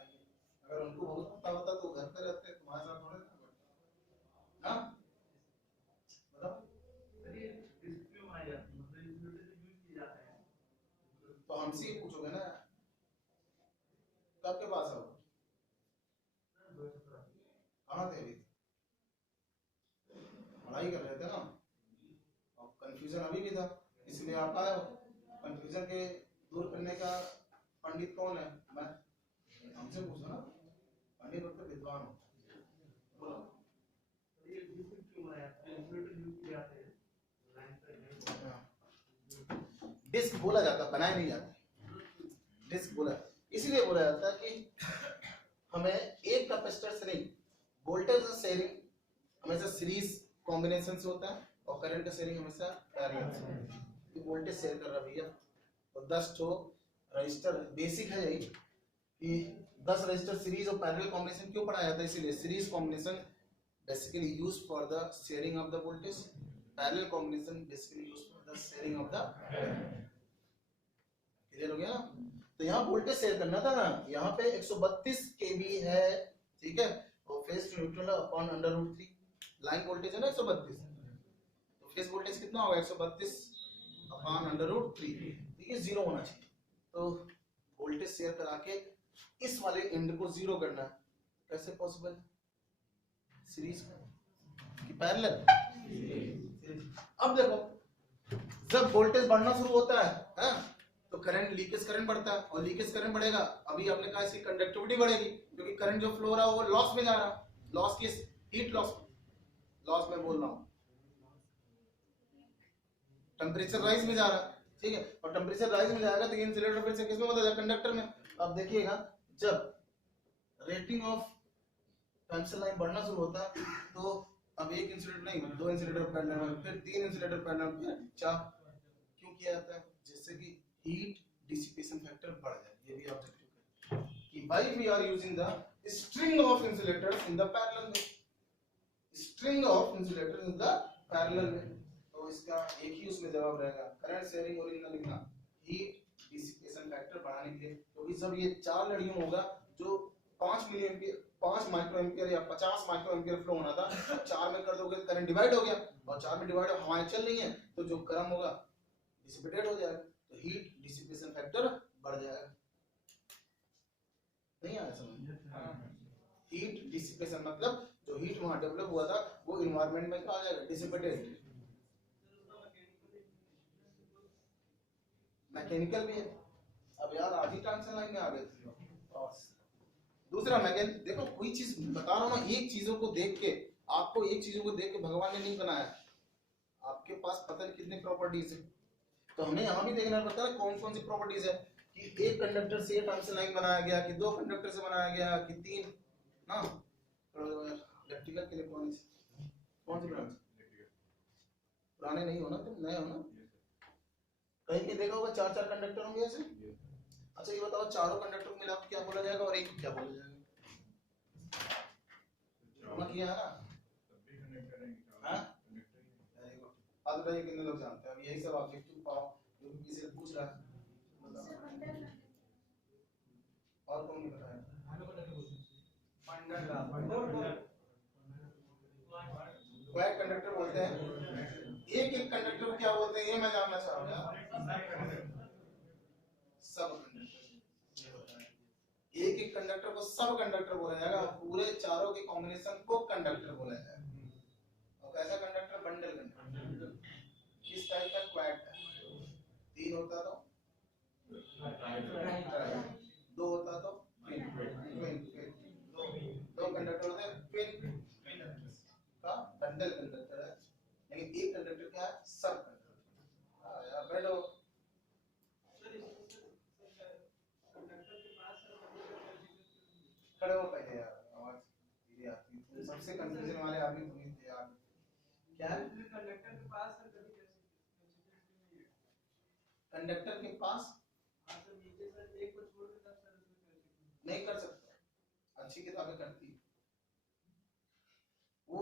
अगर उनको बहुत पता होता तो घर पे रहते, तुम्हारे साथ थोड़े ना। हां बताओ, अरे डिस्प्ले बनाई जाती है, मतलब इंसुलेटर यूज किया जाता है। तो हमसे ही पूछोगे ना, कब के पास आओ, कहाँ थे अभी, पढ़ाई कर रहे थे ना। अब कंफ्यूजन अभी भी था, इसलिए आप आए हो। कंफ्यूजन के दूर करने का पंडित कौन है, मैं। हमसे पूछो ना, पंडित मतलब विद्वान हो। बोलो ये क्यों है, इंसुलेटर यूज किया जाता है लाइन पे। डिस्क बोला जाता, बनाया नहीं जाता, डिस्क बोला इसलिए बोला जाता है कि हमें एक कैपेसिटर से नहीं, वोल्टेज शेयरिंग हमेशा सीरीज कॉम्बिनेशन से होता है और करंट शेयरिंग हमेशा पैरेलल से। ये वोल्टेज शेयर कर रहा भैया, तो 10 तो रजिस्टर बेसिक है यही कि 10 रजिस्टर सीरीज और पैरेलल कॉम्बिनेशन क्यों पढ़ाया जाता है। इसीलिए series combination basically used for the sharing of the voltage, parallel combination basically used for the sharing of the. Clear हो गया ना। तो यहाँ वोल्टेज शेयर करना था ना, यहाँ पे 132 केवी है, ठीक है। और phase two neutral upon √3 line voltage है ना 132, तो फेज वोल्टेज कितना होगा 132 अपॉन √3, ये 0 होना चाहिए। तो वोल्टेज शेयर करा के इस वाले एंड को 0 करना कैसे पॉसिबल, सीरीज कि पैरेलल। अब देखो जब वोल्टेज बढ़ना शुरू होता है तो करंट, लीकेज करंट बढ़ता है, और लीकेज करंट बढ़ेगा, अभी आपने कहा इसकी कंडक्टिविटी बढ़ेगी क्योंकि करंट जो फ्लो हो रहा है वो लॉस में जा रहा है। लॉस किस, हीट लॉस, लॉस में बोल रहा हूं, टेम्परेचर राइज में जा रहा है, ठीक है। और टेम्परेचर राइज में जाएगा तो इंसुलेटर फिर से किसमें बदल जाएगा, कंडक्टर में। अब देखिएगा जब रेटिंग ऑफ ट्रांसमिशन लाइन बढ़ना शुरू होता है तो अब एक इंसुलेटर नहीं, 2 इंसुलेटर पैरेलल, फिर 3 इंसुलेटर पैरेलल, फिर 4। क्यों किया जाता है, जिससे कि हीट डिसिपेशन फैक्टर बढ़ जाए। ये भी ऑब्जेक्टिव है कि why we are using the string of insulators in the parallel में, string of insulators in the parallel में। तो इसका एक ही उसमें जवाब रहेगा, करंट शेयरिंग ओरिजिनल लिखना, हीट डिसिपेशन फैक्टर बढ़ाने के लिए। क्योंकि जब ये 4 लड़ियों में होगा जो 5 मिली एम्पियर, 5 माइक्रो एम्पियर या 50 माइक्रो एम्पियर फ्लो होना था, 4 में कर दोगे तो करंट डिवाइड हो गया, और 4 में डिवाइड हवाएं चल रही हैं तो जो गर्म होगा डिसिपेटेड हो जाएगा, तो हीट डिसिपेशन फैक्टर बढ़ जाएगा। नहीं आया समझ। डिसिपेशन मतलब जो हीट वहां डेवलप हुआ था वो इन्वायरमेंट में आ जाएगा, डिसिपेटेड। मैकेनिकल भी है। अब यार आधी ट्रांसफर लाइन में आ गए थे। दूसरा मैकेनिक, देखो कोई चीज बता रहा हूं ना, एक चीजों को देख के आपको, एक चीजों को देख के भगवान ने नहीं बनाया, आपके पास पता नहीं कितनी प्रॉपर्टीज है, तो हमें यहाँ भी देखना पड़ता है कौन कौन सी प्रॉपर्टीज है कि एक कंडक्टर से ट्रांसफर लाइन बनाया गया, कि दो कंडक्टर से बनाया गया, कि तीन ना। इलेक्ट्रिकल के इलेक्ट्रॉनिक्स कौन सी ब्रांच? पुराने नहीं हो ना, तुम नए हो ना। कहीं कहीं देखा होगा चार चार कंडक्टर होंगे ऐसे। अच्छा ये बताओ, चारों कंडक्टर को मिला क्या बोला जाएगा और एक को क्या बोला जाएगा? किया है ना। अब बताइए कितने लोग जानते हैं? अब यही सब ऑब्जेक्टिव पाओ जो किसी से पूछ रहा है। और कौन नहीं बताया? क्वैड कंडक्टर बोलते हैं। एक एक कंडक्टर को क्या बोलते हैं ये मैं जानना चाह रहा हूँ। सब कंडक्टर, एक एक कंडक्टर को सब कंडक्टर बोला जाएगा, पूरे चारों के कॉम्बिनेशन को कंडक्टर बोला जाएगा। और कैसा कंडक्टर? Bundle conductor. किस टाइप का? क्वैड का। तीन होता तो दो होता तो दो कंडक्टर होते हैं ट्विन का बंडल कंडक्टर है। लेकिन एक कंडक्टर क्या है? सब कंडक्टर। यार बैठो। खड़े हो पहले यार, आवाज धीरे आती है। सबसे कंफ्यूजन वाले आदमी तुम ही थे यार। क्या है? कंडक्टर के पास कंडक्टर के पास नहीं कर सकता। अच्छी किताबें करती है वो,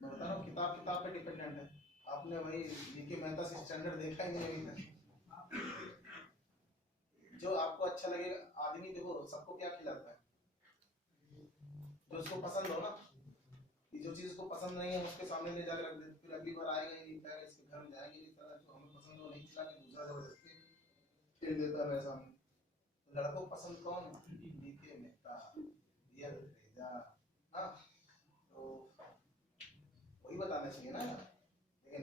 मैं बता रहा हूँ किताब किताब पे डिपेंडेंट है। आपने वही जीके मेहता से स्टैंडर्ड देखा ही नहीं अभी तक। जो आपको अच्छा लगेगा, आदमी देखो सबको क्या खिलाता है? जो उसको पसंद हो ना, कि जो चीज को पसंद नहीं है उसके सामने ले जाकर रख देते, फिर अगली बार आएगा ही नहीं, कहेगा इसके घर में जाएंगे नहीं, तरह जो हमें पसंद हो नहीं खिला के दूसरा जबरदस्ती खेल देता है मेरे सामने। तो लड़कों को पसंद कौन? जीके मेहता, ये रेजा। हाँ तो वही बताना चाहिए ना, लेकिन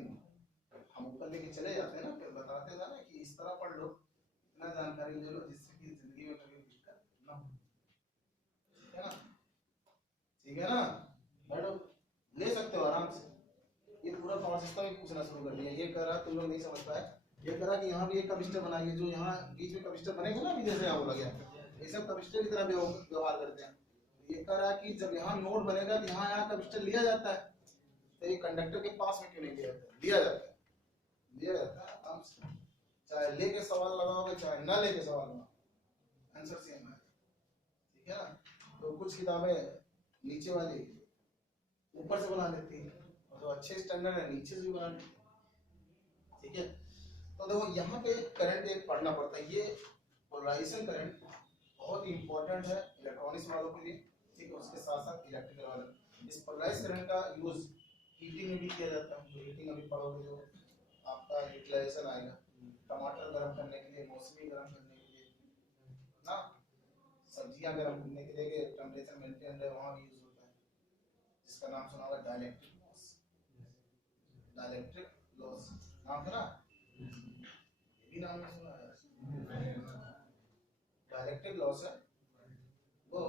हम ऊपर लेके चले जाते हैं ना, फिर बताते हैं ना कि इस तरह पढ़ लो, इतना जानकारी ले लो जिससे कि जिंदगी में कभी दिक्कत ना हो। ठीक है ना? ठीक है ना? बैठो, ले सकते हो आराम से। ये पूरा पावर सिस्टम ही पूछना शुरू कर दिया। ये कह रहा तुम लोग नहीं समझ पाए, ये कह रहा कि यहाँ भी एक कविस्टर बनाएंगे, जो यहाँ बीच में कविस्टर बनेगा ना, अभी जैसे यहाँ बोला गया, ये सब कविस्टर की तरह व्यवहार करते हैं। ये कह रहा है कि जब यहाँ नोड बनेगा तो यहाँ कविस्टर लिया जाता है, तो ये कंडक्टर के पास में क्यों नहीं लिया जाता? लिया जाता है, लिया जाता है आराम से। चाहे लेके सवाल लगाओगे चाहे ना लेके सवाल लगाओ, आंसर सेम है। ठीक है ना? तो कुछ किताबें नीचे वाली ऊपर से बना देती है, और जो अच्छे स्टैंडर्ड है नीचे से भी बना देती है। ठीक है? तो देखो यहाँ पे करंट एक पढ़ना पड़ता है। ये पोलराइजेशन करंट बहुत ही इंपॉर्टेंट है इलेक्ट्रॉनिक्स वालों के लिए। ठीक है? उसके साथ साथ इलेक्ट्रिकल वाले। इस पोलराइज करंट का यूज हीटिंग में भी किया जाता है। जो हीटिंग अभी पढ़ोगे जो आपका यूटिलाइजेशन आएगा, टमाटर गर्म करने के लिए, मौसमी गर्म करने के लिए ना, सब्जियां गर्म करने के लिए टेम्परेचर मेंटेन है वहाँ भी यूज होता है, जिसका नाम सुना होगा डाइलेक्ट्रिक लॉस। डाइलेक्ट्रिक लॉस नाम सुना? ये भी नाम नहीं सुना है? डाइलेक्ट्रिक लॉस है वो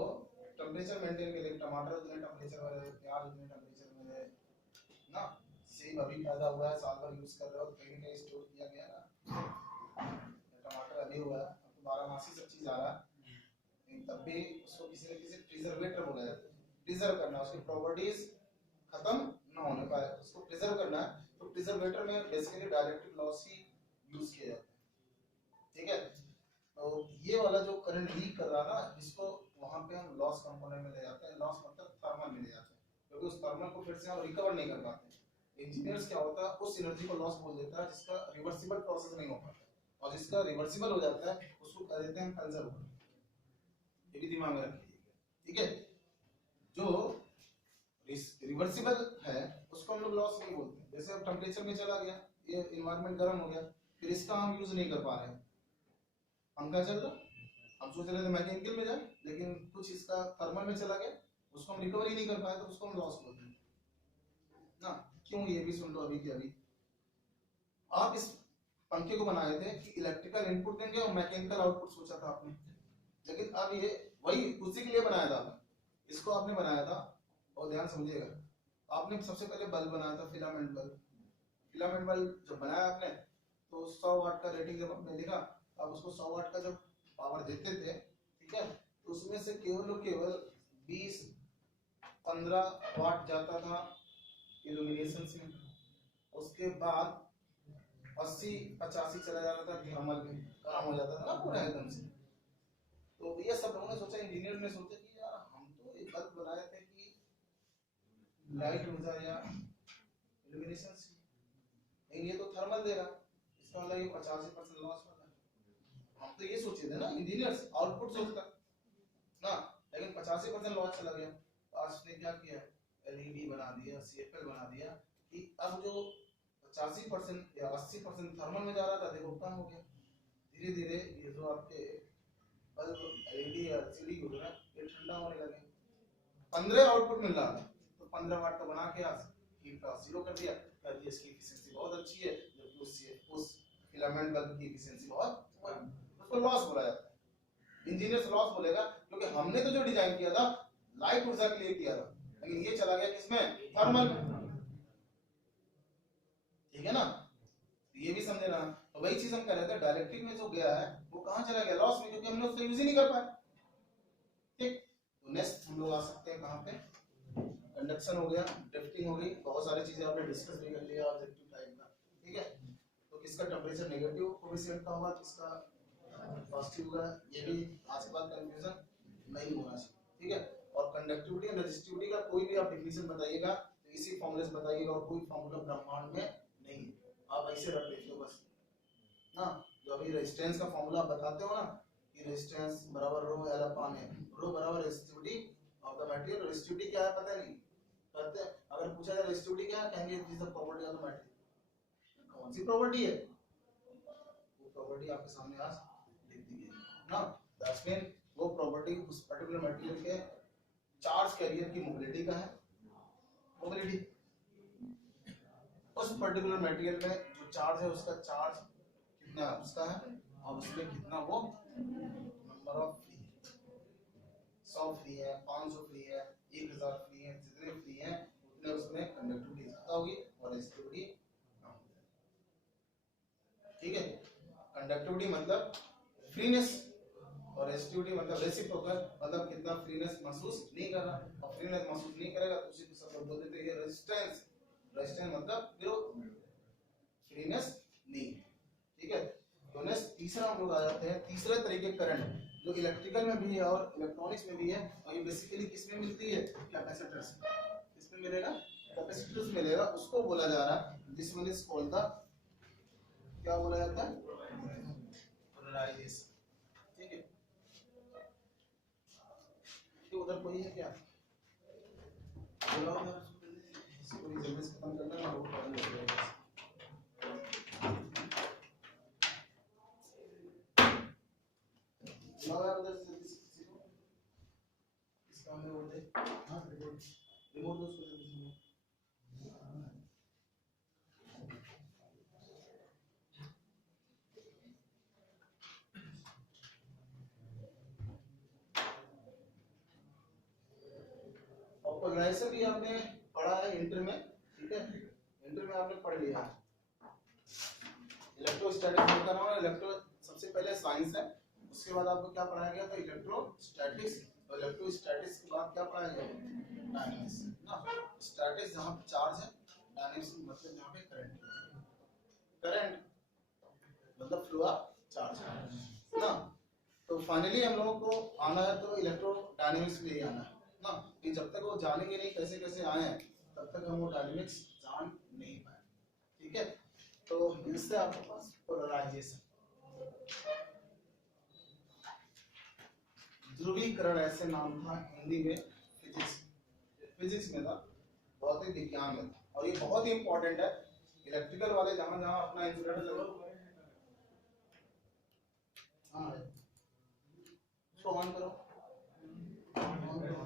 टेम्परेचर मेंटेन के लिए। टमाटर उतने टेम्परेचर में, प्याज उतने टेम्परेचर में ना, सेब अभी पैदा हुआ है, साल भर यूज कर रहे हो, कहीं कहीं स्टोर किया गया ना। टमाटर अभी हुआ है, अब तो 12 मासी सब चीज आ रहा है, लेकिन तब भी उसको किसी न किसी प्रिजर्वेटर बोला जाता है। प्रिजर्व करना, उसकी प्रॉपर्टीज खत्म ना होने पाए, उसको प्रिजर्व करना है। तो प्रिजर्वेटर में बेसिकली डाइलेक्ट्रिक लॉस ही यूज किया जाता है। ठीक है? तो ये वाला जो करंट लीक कर रहा है ना, इसको वहां पे हम लॉस कंपोनेंट में ले जाते हैं। लॉस मतलब थर्मल में ले जाते हैं, क्योंकि उस थर्मल को फिर से हम रिकवर नहीं कर पाते। इंजीनियर्स क्या होता है, उस एनर्जी को लॉस बोल देता है जिसका रिवर्सिबल प्रोसेस नहीं हो पाता, और जिसका रिवर्सिबल हो जाता है उसको कह देते हैं कंजर्वेटर। ये भी दिमाग में रखिए। ठीक है? जो रिवर्सिबल है उसको हम लोग लॉस नहीं बोलते। जैसे अब टेम्परेचर में चला गया, ये एनवायरनमेंट गर्म हो गया, फिर इसका हम यूज नहीं कर पा रहे हैं। पंखा चल रहा, हम सोच रहे थे मैकेनिकल में जाए, लेकिन कुछ इसका थर्मल में चला गया, उसको हम रिकवरी नहीं कर पाए तो उसको हम लॉस बोलते हैं ना। क्यों, ये भी सुन लो अभी के अभी। आप इस पंखे को बनाए थे कि इलेक्ट्रिकल इनपुट देंगे और मैकेनिकल आउटपुट सोचा था आपने, लेकिन अब ये वही उसी के लिए बनाया था आपने। इसको आपने बनाया था, और ध्यान समझिएगा, आपने सबसे पहले बल्ब बनाया था, फिलामेंट बल्ब। फिलामेंट बल्ब जब बनाया आपने तो 100 वाट का रेटिंग जब आपने देखा, आप उसको 100 वाट का जब पावर देते थे, ठीक है, तो उसमें से केवल और केवल 20-15 वाट जाता था इल्यूमिनेशन में, उसके बाद 80-85 चला जाता था थर्मल में, काम हो जाता था ना पूरा एकदम से। तो ये सब लोगों ने सोचा, इंजीनियर ने सोचा कि यार हम तो एक बल्ब बनाए थे कि लाइट हो जाए या इल्यूमिनेशन से, लेकिन ये तो थर्मल देगा, इसका मतलब ये 85% लॉस होगा। हम तो ये सोचे थे ना इंजीनियर्स, आउटपुट सोचता ना, लेकिन 85% लॉस चला गया। आज ने क्या किया, एलईडी बना दिया, सीएफएल बना दिया कि अब जो 85% या 80% थर्मल में जा रहा था, देखो कम हो गया। धीरे धीरे ये जो आपके बल्ब एलईडी या एलसीडी हो रहा है, ये ठंडा होने लगे। 15 आउटपुट मिल रहा था, तो 15 वाट का बना के हीट लॉस 0 कर दिया, कह दिया इसकी एफिशिएंसी बहुत अच्छी है, जबकि उस फिलामेंट बल्ब की एफिशिएंसी बहुत, उसको लॉस बोला जाता है। इंजीनियर्स लॉस बोलेगा क्योंकि हमने तो जो डिजाइन किया था लाइट ऊर्जा के लिए किया था, लेकिन ये चला गया किसमें, थर्मल में, ठीक है ना। ये भी समझे ना। तो वही चीज हम कह रहे थे, डायरेक्टिक में जो गया है वो कहां चला गया, लॉस में, क्योंकि हमने उसका यूज ही नहीं कर पाए। ठीक, तो नेक्स्ट हम लोग आ सकते हैं कहां पे, कंडक्शन हो गया, ड्रिफ्टिंग हो गई, बहुत सारी चीजें आपने डिस्कस भी कर लिया ऑब्जेक्टिव टाइप का, ठीक है। तो किसका टेंपरेचर नेगेटिव कोएफिशिएंट का होगा, किसका पॉजिटिव होगा, ये भी आज के बाद कंफ्यूजन नहीं होना चाहिए, ठीक है। और कंडक्टिविटी और रेजिस्टिविटी का कोई भी आप डेफिनेशन बताइएगा तो इसी फॉर्मूले से बताइएगा, और कोई फॉर्मूला ब्रह्मांड में नहीं, आप ऐसे रख लेते हो बस ना। जो अभी रेजिस्टेंस का फॉर्मूला आप बताते हो ना कि रेजिस्टेंस बराबर रो एल अपॉन ए, रो बराबर resistivity of the material. Resistivity क्या है पता नहीं, कहते हैं अगर पूछा जाए रेजिस्टिविटी क्या है, कहेंगे it is the property of the material. कौन सी प्रॉपर्टी है, वो प्रॉपर्टी आपके सामने आज लिख दी गई ना। दैट्स मीन वो प्रॉपर्टी उस पर्टिकुलर मटेरियल के चार्ज कैरियर की मोबिलिटी का है, मोबिलिटी उस पर्टिकुलर मटेरियल में जो चार्ज है उसका चार्ज कितना उसका है, और उसमें कितना वो नंबर ऑफ फ्री है, 100 फ्री है, 500 फ्री है, 1000 फ्री है, जितने फ्री हैं उतने उसमें कंडक्टिविटी ज्यादा होगी और रेजिस्टिविटी कम होगी, ठीक है। कंडक्टिविटी मतलब फ्रीनेस और रेजिस्टिविटी मतलब रेसिप्रोकल, मतलब कितना फ्रीनेस महसूस नहीं कर रहा, और फ्रीनेस महसूस नहीं करेगा तो उसी को सब लोग बोल देते हैं रेजिस्टेंस। रेजिस्टेंस मतलब विरोध, फ्रीनेस नहीं, ठीक है। तो नेक्स्ट तीसरा हम लोग आ जाते हैं, तीसरे तरीके करंट जो इलेक्ट्रिकल में भी है और इलेक्ट्रॉनिक्स में भी है, और ये बेसिकली किसमें मिलती है, कैपेसिटर्स। किसमें मिलेगा, कैपेसिटर्स मिलेगा, उसको बोला जा रहा है this one is called the, क्या बोला जाता है, पोलराइजेशन, ठीक है। तो उधर कोई है क्या, बोला उधर, इसको जल्दी से खत्म करना है, बहुत टाइम लग जाएगा। उधर से जल्दी से किसी को इसका हमें वो दे, हाँ रिमोट दो उसको जल्दी से। और पोलराइजेशन भी आपने पढ़ा है इंटर में, ठीक है, इंटर में आपने पढ़ लिया है। इलेक्ट्रोस्टैटिक्स में करना है, इलेक्ट्रो सबसे पहले साइंस है, उसके बाद आपको क्या पढ़ाया गया था, इलेक्ट्रोस्टैटिक्स, और इलेक्ट्रोस्टैटिक्स के बाद क्या पढ़ाया गया, डायनामिक्स ना। स्टैटिक्स जहां पे चार्ज है, डायनामिक्स मतलब जहां पे करंट है, करंट मतलब फ्लो ऑफ चार्ज ना। तो फाइनली हम लोगों को आना है तो इलेक्ट्रोडायनामिक्स में ही आना है ना, कि जब तक वो जानेंगे नहीं कैसे कैसे आए हैं तब तक हम वो डायनामिक्स जान नहीं पाए, ठीक है। तो इससे आपके पास पोलराइजेशन, ध्रुवीकरण ऐसे नाम था हिंदी में, फिजिक्स में था, भौतिक विज्ञान में था, और ये बहुत ही इंपॉर्टेंट है। इलेक्ट्रिकल वाले जहां जहां अपना इंसुलेटर लगा, हाँ इसको ऑन करो, ऑन करो।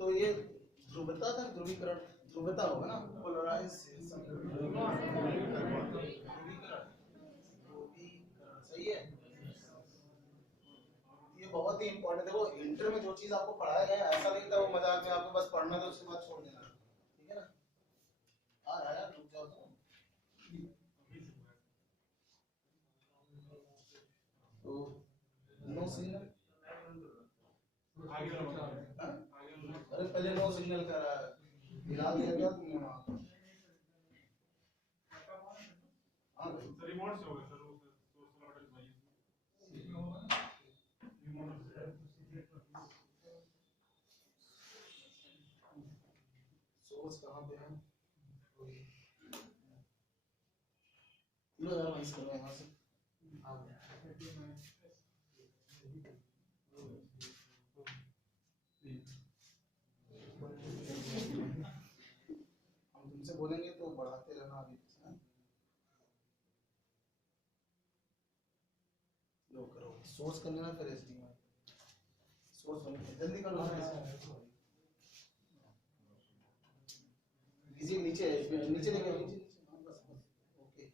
तो ये ध्रुवता था, ध्रुवीकरण, ध्रुवता होगा ना, पोलराइजेशन, सही है। ये बहुत ही इंपॉर्टेंट है। वो इंटर में जो चीज आपको पढ़ाया गया है ऐसा नहीं था वो मजाक में आपको बस पढ़ना था उसके बाद छोड़ देना, ठीक है ना। यार रुक जाओ तो नो सिग्नल, अरे पहले नो सिग्नल कर रहा है, हिला दिया क्या तुमने वहां पर? हाँ रिमोट से होगा सर, वो सोर्स वाला बटन सोर्स कहाँ पे है? लो यार वहीं से करो, यहाँ से। हम तुमसे बोलेंगे तो बढ़ाते रहना आगे। लो करो, सोर्स कर लेना फिर एचडीएमआई सोर्स बन गया, जल्दी करो। नीचे नीचे नीचे लेके नीचे हाँ, बस बस ओके।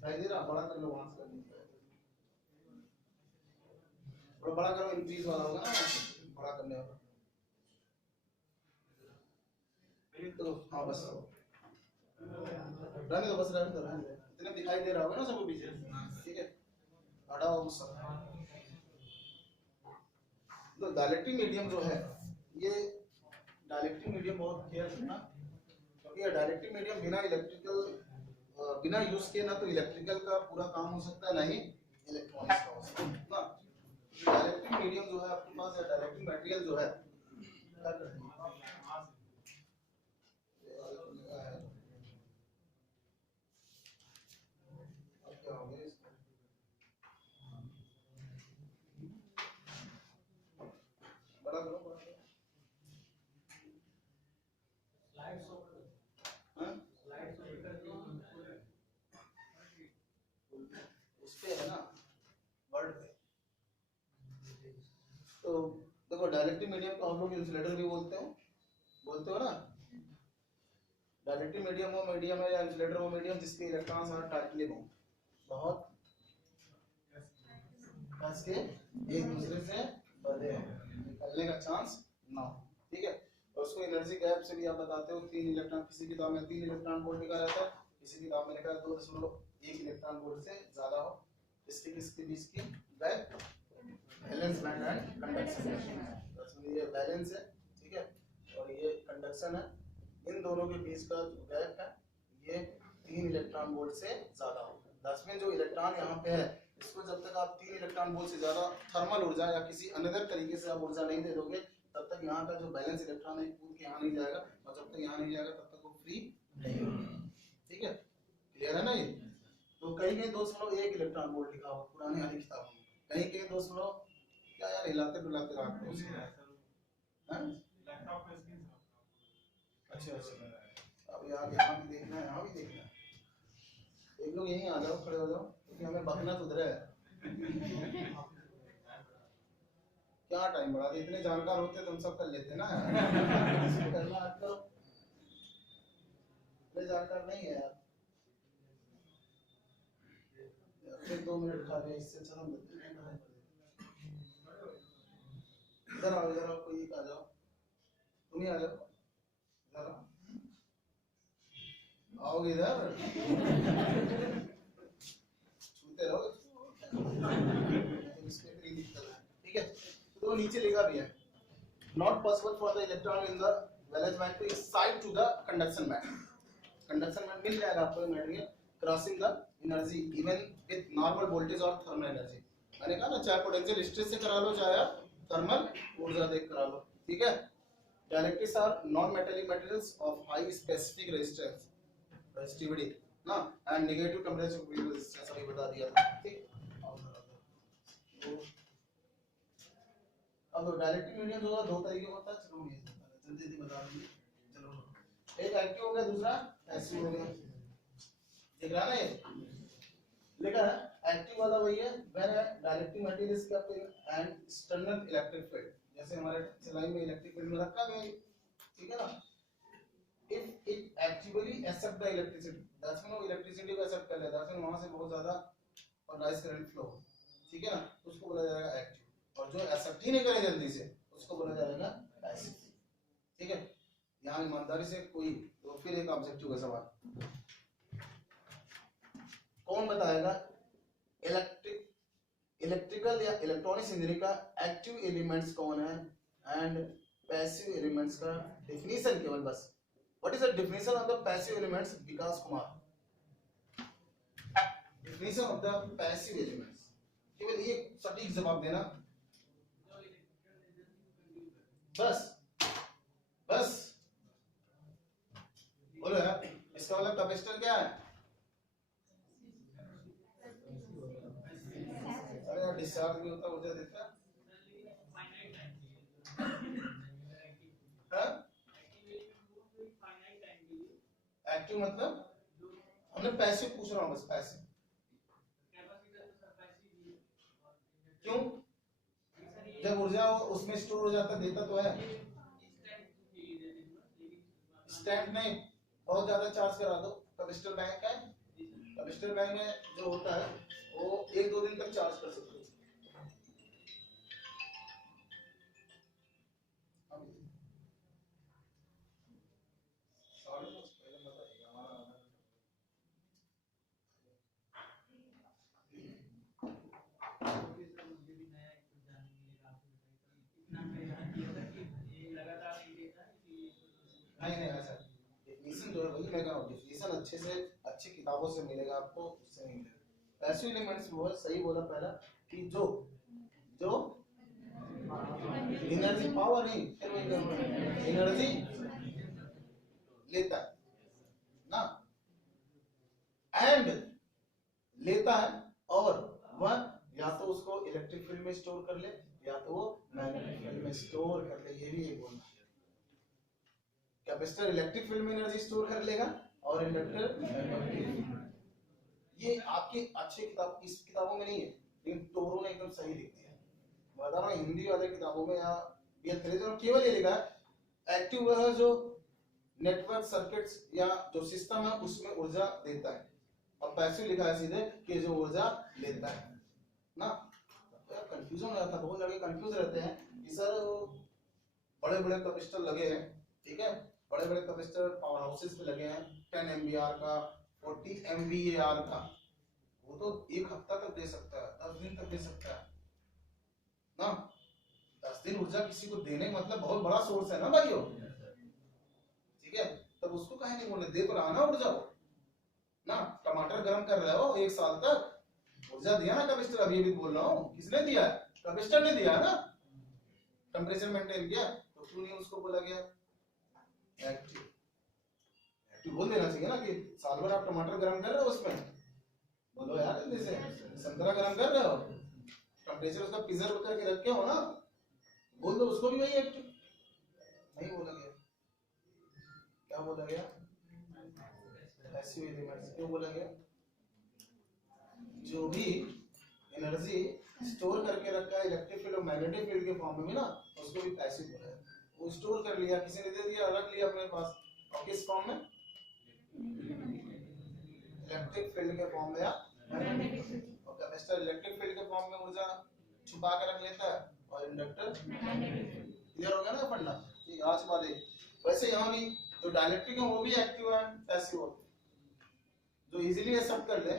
दिखाई दे रहा? बड़ा कर लो वहां से, थोड़ा बड़ा करो, इंक्रीज वाला होगा ना बड़ा करने वाला। तो हाँ बस रहने दो, बस रहने दो, रहने दो। इतना दिखाई दे रहा होगा ना सबको पीछे, ठीक है, हटाओ वो सब। तो डायलेक्ट्रिक मीडियम जो है, ये डायलेक्ट्रिक मीडियम बहुत केयर करना, क्योंकि ये डायलेक्ट्रिक मीडियम बिना इलेक्ट्रिकल बिना यूज किए ना तो इलेक्ट्रिकल का पूरा काम हो सकता है, नहीं इलेक्ट्रॉनिक्स का हो सकता है ना। डायलेक्ट्रिक मीडियम जो है आपके पास, डायलेक्ट्रिक मटेरियल जो है क्या करते हैं, क्या हो गया इसका? बड़ा करो, बड़ा करो। हाँ? उस पे है ना वर्ड पे। तो देखो डायलेक्ट्रिक मीडियम को हम लोग इंसुलेटर भी बोलते हो ना। डायलेक्ट्रिक मीडियम वो मीडियम है या इंसुलेटर वो मीडियम जिसके इलेक्ट्रॉन्स आर टाइटली बाउंड, बहुत कस के एक दूसरे से बंधे हैं, निकलने का चांस ना हो, ठीक है। और उसको एनर्जी गैप से भी आप बताते हो, 3 इलेक्ट्रॉन, किसी किताब में 3 इलेक्ट्रॉन वोल्ट लिखा रहता है, किसी किताब में लिखा है 2.1 इलेक्ट्रॉन वोल्ट से ज्यादा हो, इसके बीच की gap valence band and conduction band, ये बैलेंस है, ठीक है, और ये कंडक्शन है। इन दोनों के बीच का जो गैप है ये 3 इलेक्ट्रॉन वोल्ट से ज्यादा हो। 10 में जो इलेक्ट्रॉन यहाँ पे है इसको जब तक आप 3 इलेक्ट्रॉन वोल्ट से ज्यादा थर्मल ऊर्जा या किसी अनदर तरीके से आप ऊर्जा नहीं दे दोगे तब तक यहाँ का जो बैलेंस इलेक्ट्रॉन है कूद के यहाँ नहीं जाएगा, और जब तक यहाँ नहीं जाएगा तब तक वो फ्री नहीं होगा, ठीक है, क्लियर है ना ये। तो कहीं 2.1 इलेक्ट्रॉन वोल्ट लिखा हो पुराने वाली किताबों में, कहीं 2 क्या यार हिलाते डुलाते रखते हो उसको, हैं? अच्छा अब यहाँ भी देखना है, यहाँ भी देखना है, एक लोग यहीं आ जाओ, खड़े हो जाओ, क्योंकि हमें बकना तो उधर है। क्या टाइम बढ़ा दे, इतने जानकार होते तो हम सब कर लेते ना करना आजकल इतने जानकार नहीं है यार, फिर 2 मिनट खा लिया, इससे अच्छा हम इधर आओ, इधर आओ, कोई एक आ जाओ, तुम ही आ जाओ, इधर आओ, आओगे इधर छूते रहो, ठीक है। तो नीचे लिखा भी है, not possible for the electron in the valence band to excite to the conduction band. Conduction band मिल जाएगा आपको material crossing the energy even with normal voltage और थर्मल एनर्जी। मैंने कहा ना चाहे पोटेंशियल स्ट्रेस से करा लो चाहे थर्मल ऊर्जा देख करा लो, ठीक है। Dielectrics are non metallic materials of high specific resistance resistivity ना एंड नेगेटिव टेंपरेचर रेजिस्टेंस अभी बता दिया था, ठीक। अब डायरेक्टिव मीडियम जो दो तरीके का होता है, चलो ये जल्दी जल्दी बता दूंगी। चलो एक एक्टिव हो गया, दूसरा पैसिव हो गया। दिख रहा है ना, ये लिखा है एक्टिव वाला वही है when directive material is kept in an external electric field, जैसे हमारे सिलाई में इलेक्ट्रिक फील्ड में रखा गया है, ठीक है ना। If it actively accept the electricity, that's mean वो इलेक्ट्रिसिटी को एक्सेप्ट कर लेता है, दैट्स मीन वहां से बहुत ज्यादा पोलराइज करंट फ्लो, ठीक है ना, उसको बोला जाएगा एक्टिव। और जो एक्सेप्ट ही नहीं करे जल्दी से उसको बोला जाएगा पैसिव, ठीक है। यहाँ ईमानदारी से कोई तो फिर एक ऑब्जेक्टिव का सवाल कौन बताएगा, इलेक्ट्रिकल या इलेक्ट्रॉनिक्स इंजीनियरिंग का एक्टिव एलिमेंट्स कौन है एंड पैसिव एलिमेंट्स का डेफिनेशन केवल बस। What is the definition of the passive elements, Vikas Kumar. Definition of the passive elements, केवल ये सटीक जवाब देना बस, बस बोलो यार। इसका मतलब कैपेसिटर क्या है, अरे यार डिस्चार्ज भी होता ऊर्जा देता है, एक्टिव मतलब हमने पैसिव पूछ रहा हूँ बस, पैसिव क्यों, जब ऊर्जा उसमें स्टोर हो जाता देता तो है, स्टैंड नहीं, बहुत ज्यादा चार्ज करा दो। कैपेसिटर बैंक है, कैपेसिटर बैंक में जो होता है वो 1-2 दिन तक चार्ज कर सकते हो। नहीं नहीं ऐसा डेफिनेशन जो है वही मैं कह रहा हूँ, डेफिनेशन अच्छे से अच्छी किताबों से मिलेगा आपको, उससे नहीं मिलेगा। पैसिव एलिमेंट्स वो सही बोला पहला कि जो जो एनर्जी पावर नहीं, एनर्जी लेता है ना, एंड लेता है और वह या तो उसको इलेक्ट्रिक फील्ड में स्टोर कर ले या तो वो मैग्नेटिक फील्ड में स्टोर कर ले, ये भी एक बोलना है। कैपेसिटर इलेक्ट्रिक फील्ड में एनर्जी स्टोर कर लेगा और इंडक्टर मैग्नेटिक। ये आपकी अच्छी किताब इस किताबों में नहीं है, लेकिन टोरो ने एकदम सही लिख दिया। बता रहा हूँ हिंदी वाले किताबों में या केवल ये लिखा है एक्टिव वह है जो नेटवर्क सर्किट्स या जो सिस्टम है उसमें ऊर्जा देता है, और पैसिव लिखा है सीधे कि जो ऊर्जा लेता है ना। कंफ्यूजन हो जाता है, बहुत लड़के कंफ्यूज रहते हैं कि सर बड़े बड़े कैपेसिटर लगे हैं, ठीक है, बड़े बड़े कैपेसिटर पावर हाउसेस पे लगे हैं 10 MVAR का 40 MVAR का, वो तो 1 हफ्ता तक दे सकता है, 10 दिन तक दे सकता है ना। 10 दिन ऊर्जा किसी को देने मतलब बहुत बड़ा सोर्स है ना भाइयों, ठीक है। तब उसको कहे नहीं बोले, दे तो रहा ना ऊर्जा ना। टमाटर गर्म कर रहे हो 1 साल तक, ऊर्जा दिया ना कैपेसिटर, अभी भी बोल रहा हूँ, किसने दिया है, कैपेसिटर ने दिया ना, टेम्परेचर मेंटेन किया, तो क्यों नहीं उसको बोला गया एक्टिव। एक्टिव बोल देना चाहिए ना कि साल भर आप टमाटर गर्म कर रहे हो उसमें, बोलो यार जल्दी से, संतरा गर्म कर रहे हो, टेम्परेचर उसका प्रिजर्व करके रखे हो ना, बोल दो उसको भी वही एक्टिव। नहीं बोला गया, क्या बोला गया, पैसिव एलिमेंट्स। क्यों बोला गया, जो भी एनर्जी स्टोर करके रखा है इलेक्ट्रिक फील्ड और मैग्नेटिक फील्ड के फॉर्म में ना, उसको भी पैसिव बोला है। वो स्टोर कर लिया, किसी ने दे दिया, रख लिया अपने पास, और किस फॉर्म में, इलेक्ट्रिक फील्ड के फॉर्म में या मैग्नेटिक। और कैपेसिटर इलेक्ट्रिक फील्ड के फॉर्म में ऊर्जा छुपा के रख लेता है, और इंडक्टर क्लियर हो गया ना पढ़ना, ये आज वाले। वैसे यहाँ भी जो डाइलेक्ट्रिक है वो भी एक्टिव है, पैसिव होते हैं। जो इजीली एक्सेप्ट कर ले,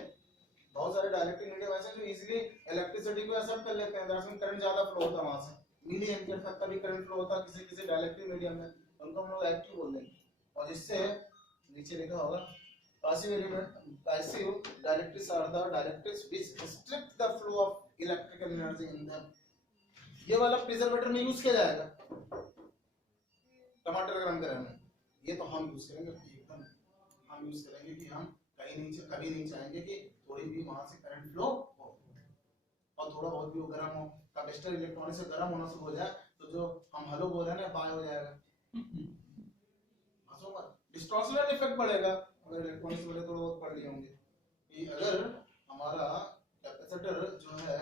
बहुत सारे डाइलेक्ट्रिक मीडियम ऐसे जो इजीली इलेक्ट्रिसिटी को एक्सेप्ट कर लेते हैं, दैट्स मीन करंट ज्यादा फ्लो होता है वहां से, मिली एम्पियर तक का भी करंट फ्लो होता है किसी किसी डाइलेक्ट्रिक मीडियम में, उनको हम लोग एक्टिव बोल देंगे। और जिससे नीचे लिखा होगा passive element, passive dielectrics are the dielectrics which restrict the flow of electrical energy in them. ये वाला प्रिजर्वेटर में यूज किया जाएगा टमाटर गरम करने में, ये तो हम यूज करेंगे एकदम, हम यूज करेंगे कि हम कभी नहीं चाहेंगे कि थोड़ी भी वहां से करंट फ्लो हो और थोड़ा बहुत भी वो गर्म हो। कैपेसिटर इलेक्ट्रॉनिक से गर्म होना शुरू हो जाए तो जो हम हेलो बोल रहे हैं ना बाय हो जाएगा, डिस्टॉर्शनल इफेक्ट पड़ेगा। अगर इलेक्ट्रॉनिक्स वाले थोड़ा बहुत पढ़ लिए होंगे कि अगर हमारा कैपेसिटर जो है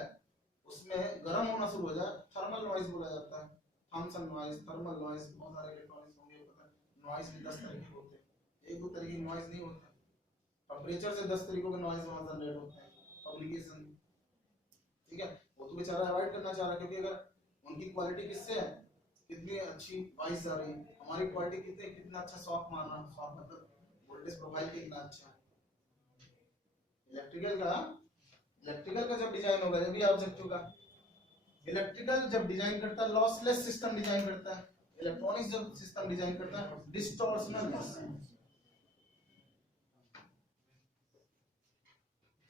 उसमें गर्म होना शुरू हो जाए, थर्मल नॉइज बोला जाता है, थॉम्सन नॉइज, थर्मल नॉइज, बहुत सारे इलेक्ट्रॉनिक्स होंगे पता है। नॉइज भी 10 तरह के होते हैं, एक दो तरह की नॉइज नहीं होता, टेम्परेचर से 10 तरीकों के नॉइज वहां जनरेट होते हैं कम्युनिकेशन, ठीक है। वो तो बेचारा अवॉइड करना चाह रहा है, क्योंकि अगर उनकी क्वालिटी किससे है, कितनी अच्छी वॉइस जा रही है, हमारी क्वालिटी कितना अच्छा शॉक मार रहा है, शॉक मतलब वोल्टेज प्रोफाइल कितना अच्छा है। इलेक्ट्रिकल का जब डिजाइन होगा, जब भी ऑब्जेक्टिव का, इलेक्ट्रिकल जब डिजाइन करता है लॉसलेस सिस्टम डिजाइन करता है, इलेक्ट्रॉनिक्स जब सिस्टम डिजाइन करता है डिस्टॉर्शनल,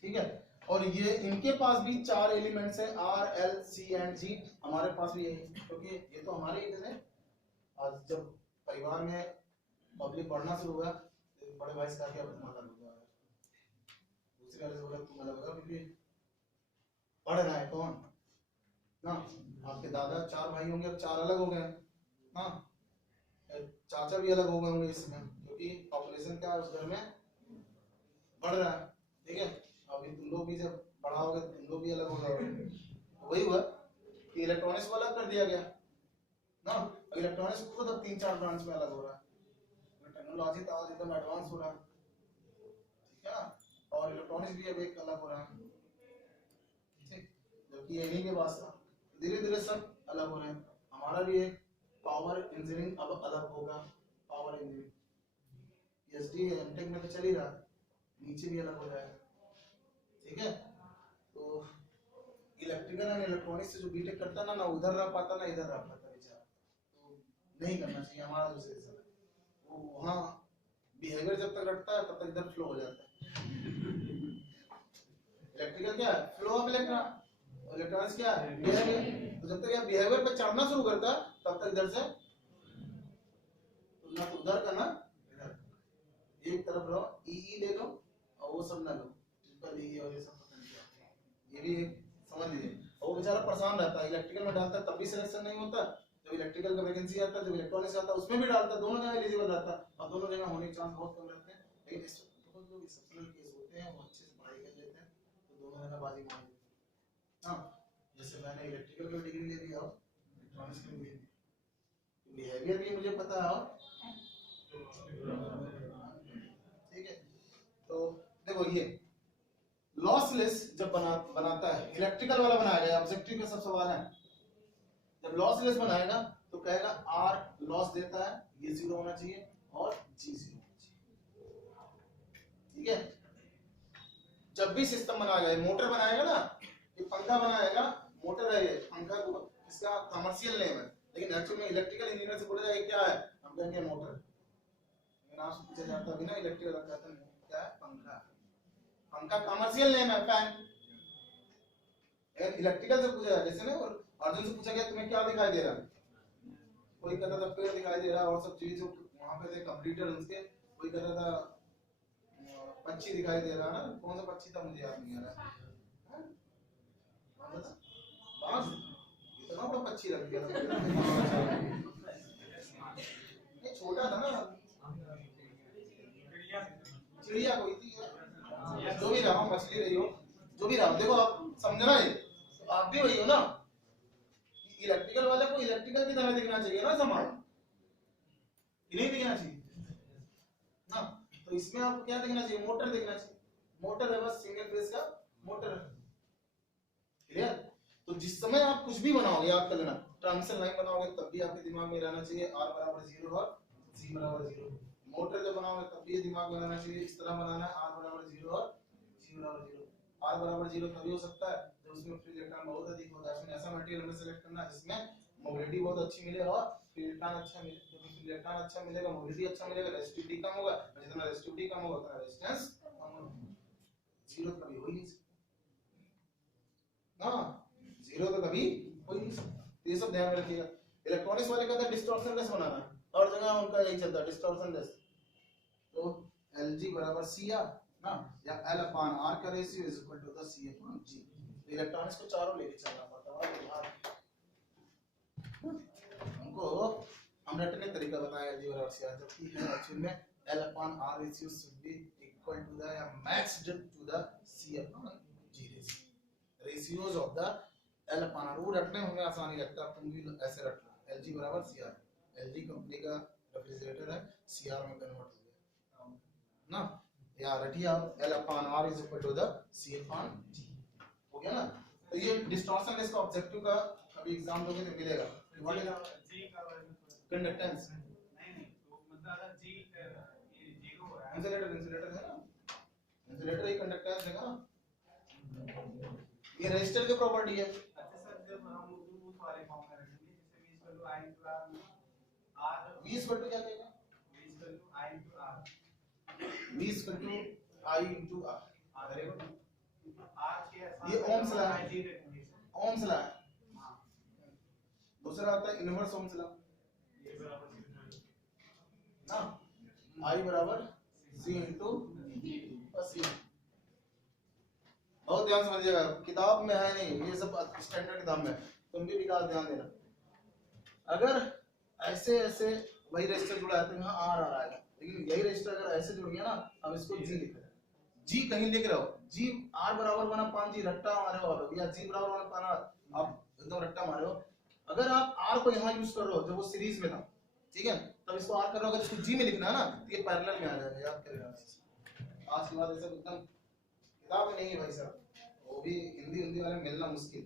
ठीक है। और ये इनके पास भी 4 एलिमेंट्स है, आर एल सी एंड जी, हमारे पास भी यही, क्योंकि ये तो हमारे ही थे। आज जब परिवार में पब्लिक बढ़ना शुरू हुआ तो बड़े भाई से क्या मतलब हो गया, दूसरे वाले से बोला तुम अलग हो, क्योंकि पढ़ रहा है कौन ना, आपके दादा 4 भाई होंगे, अब 4 अलग हो गए ना, चाचा भी अलग हो गए होंगे इसमें, क्योंकि पॉपुलेशन क्या है उस घर में बढ़ रहा है, ठीक है। अभी तुम लोग भी जब बड़ा होगे तुम लोग भी अलग हो जाओगे, वही हुआ कि इलेक्ट्रॉनिक्स को अलग कर दिया गया ना, इलेक्ट्रॉनिक्स खुद अब 3-4 ब्रांच में अलग हो रहा है, टेक्नोलॉजी तो आज एकदम एडवांस हो रहा है, ठीक है ना, और इलेक्ट्रॉनिक्स भी अब एक अलग हो रहा है, ठीक, जबकि ये नहीं के पास था, धीरे धीरे सब अलग हो रहे हैं। हमारा भी एक पावर इंजीनियरिंग अब अलग होगा, पावर इंजीनियरिंग पीएचडी एमटेक में तो चल ही रहा है, नीचे भी अलग हो जाएगा, ठीक है। तो इलेक्ट्रिकल एंड इलेक्ट्रॉनिक्स से जो बीटेक करता ना उधर रह पाता ना इधर रह पाता बेचारा, तो नहीं करना चाहिए। हमारा जो सेशन है वो वहाँ बिहेवियर जब तक रखता है तब तक इधर फ्लो हो जाता है। इलेक्ट्रिकल क्या है, फ्लो ऑफ इलेक्ट्रॉन, इलेक्ट्रॉनिक्स क्या है, बिहेवियर। तो जब तक ये बिहेवियर पे चढ़ना शुरू करता है तब तक इधर से ना तो उधर का ना इधर, एक तरफ रहो, ई ले लो और वो सब ना लो, ट्रिपल ई और ये सब पता नहीं क्या, ये भी समझ लीजिए। और वो बेचारा परेशान रहता है, इलेक्ट्रिकल में डालता है तब भी सिलेक्शन नहीं होता, जब इलेक्ट्रिकल का वैकेंसी आता है, जब इलेक्ट्रॉनिक्स आता है उसमें भी डालता है, दोनों जगह एलिजिबल रहता है, और दोनों जगह होने के चांस बहुत कम रहते हैं। लेकिन इस बहुत लोग एक्सेप्शनल केस होते हैं, वो अच्छे से पढ़ाई कर लेते हैं तो दोनों जगह बाजी मार लेते हैं। हां, जैसे मैंने इलेक्ट्रिकल की डिग्री ले लिया और इलेक्ट्रॉनिक्स की भी, बिहेवियर भी मुझे पता है, और ठीक है। तो देखो ये लॉसलेस जब बनाता है, इलेक्ट्रिकल वाला बनाया गया, ऑब्जेक्टिव का सब सवाल है, जब लॉसलेस बनाएगा तो कहेगा आर लॉस देता है, ये 0 होना चाहिए और जी 0 होना चाहिए, ठीक है। जब भी सिस्टम बनाएगा, मोटर बनाएगा ना, ये पंखा बनाएगा, मोटर है ये पंखा, को इसका कमर्शियल नेम है, लेकिन एक्चुअली में इलेक्ट्रिकल इंजीनियर से बोला जाए क्या है, हम कहेंगे मोटर, लेकिन आपसे पूछा जाता है ना इलेक्ट्रिकल का कहते हैं क्या है, पंखा। पंखा कमर्शियल नेम है, फैन। इलेक्ट्रिकल से पूछा जाए, जैसे ना अर्जुन से पूछा गया तुम्हें क्या दिखाई दे रहा है, कोई कहता था पेड़ दिखाई दे रहा है और सब चीज जो वहां पे थे कंप्यूटर उसके, कोई कहता था पक्षी दिखाई दे रहा है ना, कौन सा पक्षी था मुझे याद नहीं आ रहा, बाज, इतना बड़ा पक्षी रख दिया था, ये छोटा था ना, चिड़िया कोई थी, जो भी रहा, मछली रही हो, जो भी रहा, देखो आप समझना है, तो आप भी वही हो ना, इलेक्ट्रिकल वाले को इलेक्ट्रिकल की तरह दिखना चाहिए ना सामान, नहीं दिखना चाहिए ना, तो इसमें आपको क्या दिखना चाहिए, मोटर दिखना चाहिए, मोटर है बस, सिंगल फेज का मोटर है, क्लियर। तो जिस समय आप कुछ भी बनाओगे, याद कर लेना, ट्रांसमिशन लाइन बनाओगे तब भी आपके दिमाग में रहना चाहिए R बराबर 0 और C बराबर 0, मोटर जब बनाओगे तब भी दिमाग में रहना चाहिए, इस तरह बनाना है, R बराबर 0 और C बराबर 0। R बराबर 0 तभी हो सकता है जब उसमें फ्री इलेक्ट्रॉन बहुत अधिक हो, दैट मींस ऐसा मटेरियल हमें सेलेक्ट करना है जिसमें मोबिलिटी बहुत अच्छी मिले और फ्री इलेक्ट्रॉन अच्छा मिले, क्योंकि फ्री इलेक्ट्रॉन अच्छा मिलेगा, मोबिलिटी अच्छा मिलेगा, रेजिस्टिविटी कम होगा, और जितना रेजिस्टिविटी कम होगा उतना रेजिस्टेंस कम होगा, 0 कभी हो ही नहीं सकता ना, 0 तो कभी हो ही नहीं सकता, तो ये सब ध्यान में रखिएगा। इलेक्ट्रॉनिक्स वाले कहते हैं डिस्टॉर्शन लेस बनाना, और जगह उनका यही चलता है डिस्टॉर्शन लेस, तो Lg बराबर Cr ना, या L अपॉन R का ratio is equal to the C upon G। Electronics को चारों लेके चलना पड़ता है, हमको हम रटने तरीका बताया एलजी बराबर सी आर, जबकि है एक्चुअल में L upon R ratio should be equal to the या matched to the C upon G ratio. Ratios of the L upon R, वो रटने में हमें आसानी लगता है, तुम भी ऐसे रट लो, LG बराबर CR, LG कंपनी का रेफ्रिजरेटर है, CR में कन्वर्ट हो गया ना, या रटिए आप L upon R is equal to the C upon G, हो गया ना। तो ये डिस्टॉर्शन इसका ऑब्जेक्टिव का अभी एग्जाम दोगे तो मिलेगा, कंडक्टेंस इंसुलेटर, इंसुलेटर है ना, इंसुलेटर ही कंडक्टेंस है ना, ये रेजिस्टर की प्रॉपर्टी है। अच्छा सर, जब हम उस वाले फॉर्म में रखेंगे जैसे V I into R में R V इक्वल टू क्या कहेगा, V equal to I into R, V equal to I into R, very good, R के साथ ये ओम्स लॉ है, IG रखेंगे सर। ओम्स लॉ है। हाँ, दूसरा आता है इनवर्स ओम्स लॉ ये बराबर सी ना, I बराबर C into C। बहुत ध्यान समझिएगा, किताब में है नहीं, ये सब स्टैंडर्ड किताब में, तुम भी विकास ध्यान देना। अगर ऐसे ऐसे वही रजिस्टर जुड़ा है तो यहाँ आर आ आएगा, लेकिन यही रजिस्टर अगर ऐसे जुड़ गया ना, अब इसको जी लिख रहे हैं, जी कहीं लिख रहे हो, जी आर बराबर 1/5 जी रट्टा मारे हो आप, या जी बराबर 1/5 आप एकदम रट्टा मारे हो। अगर आप आर को यहाँ यूज कर रहे हो जब वो सीरीज में था, ठीक है, तब इसको आर कर रहे हो, अगर इसको जी में लिखना है ना तो ये पैरेलल में आ जाएगा, याद करेगा। आज के बाद ऐसा एकदम किताब में नहीं है भाई साहब, वो भी हिंदी हिंदी वाले मिलना मुश्किल,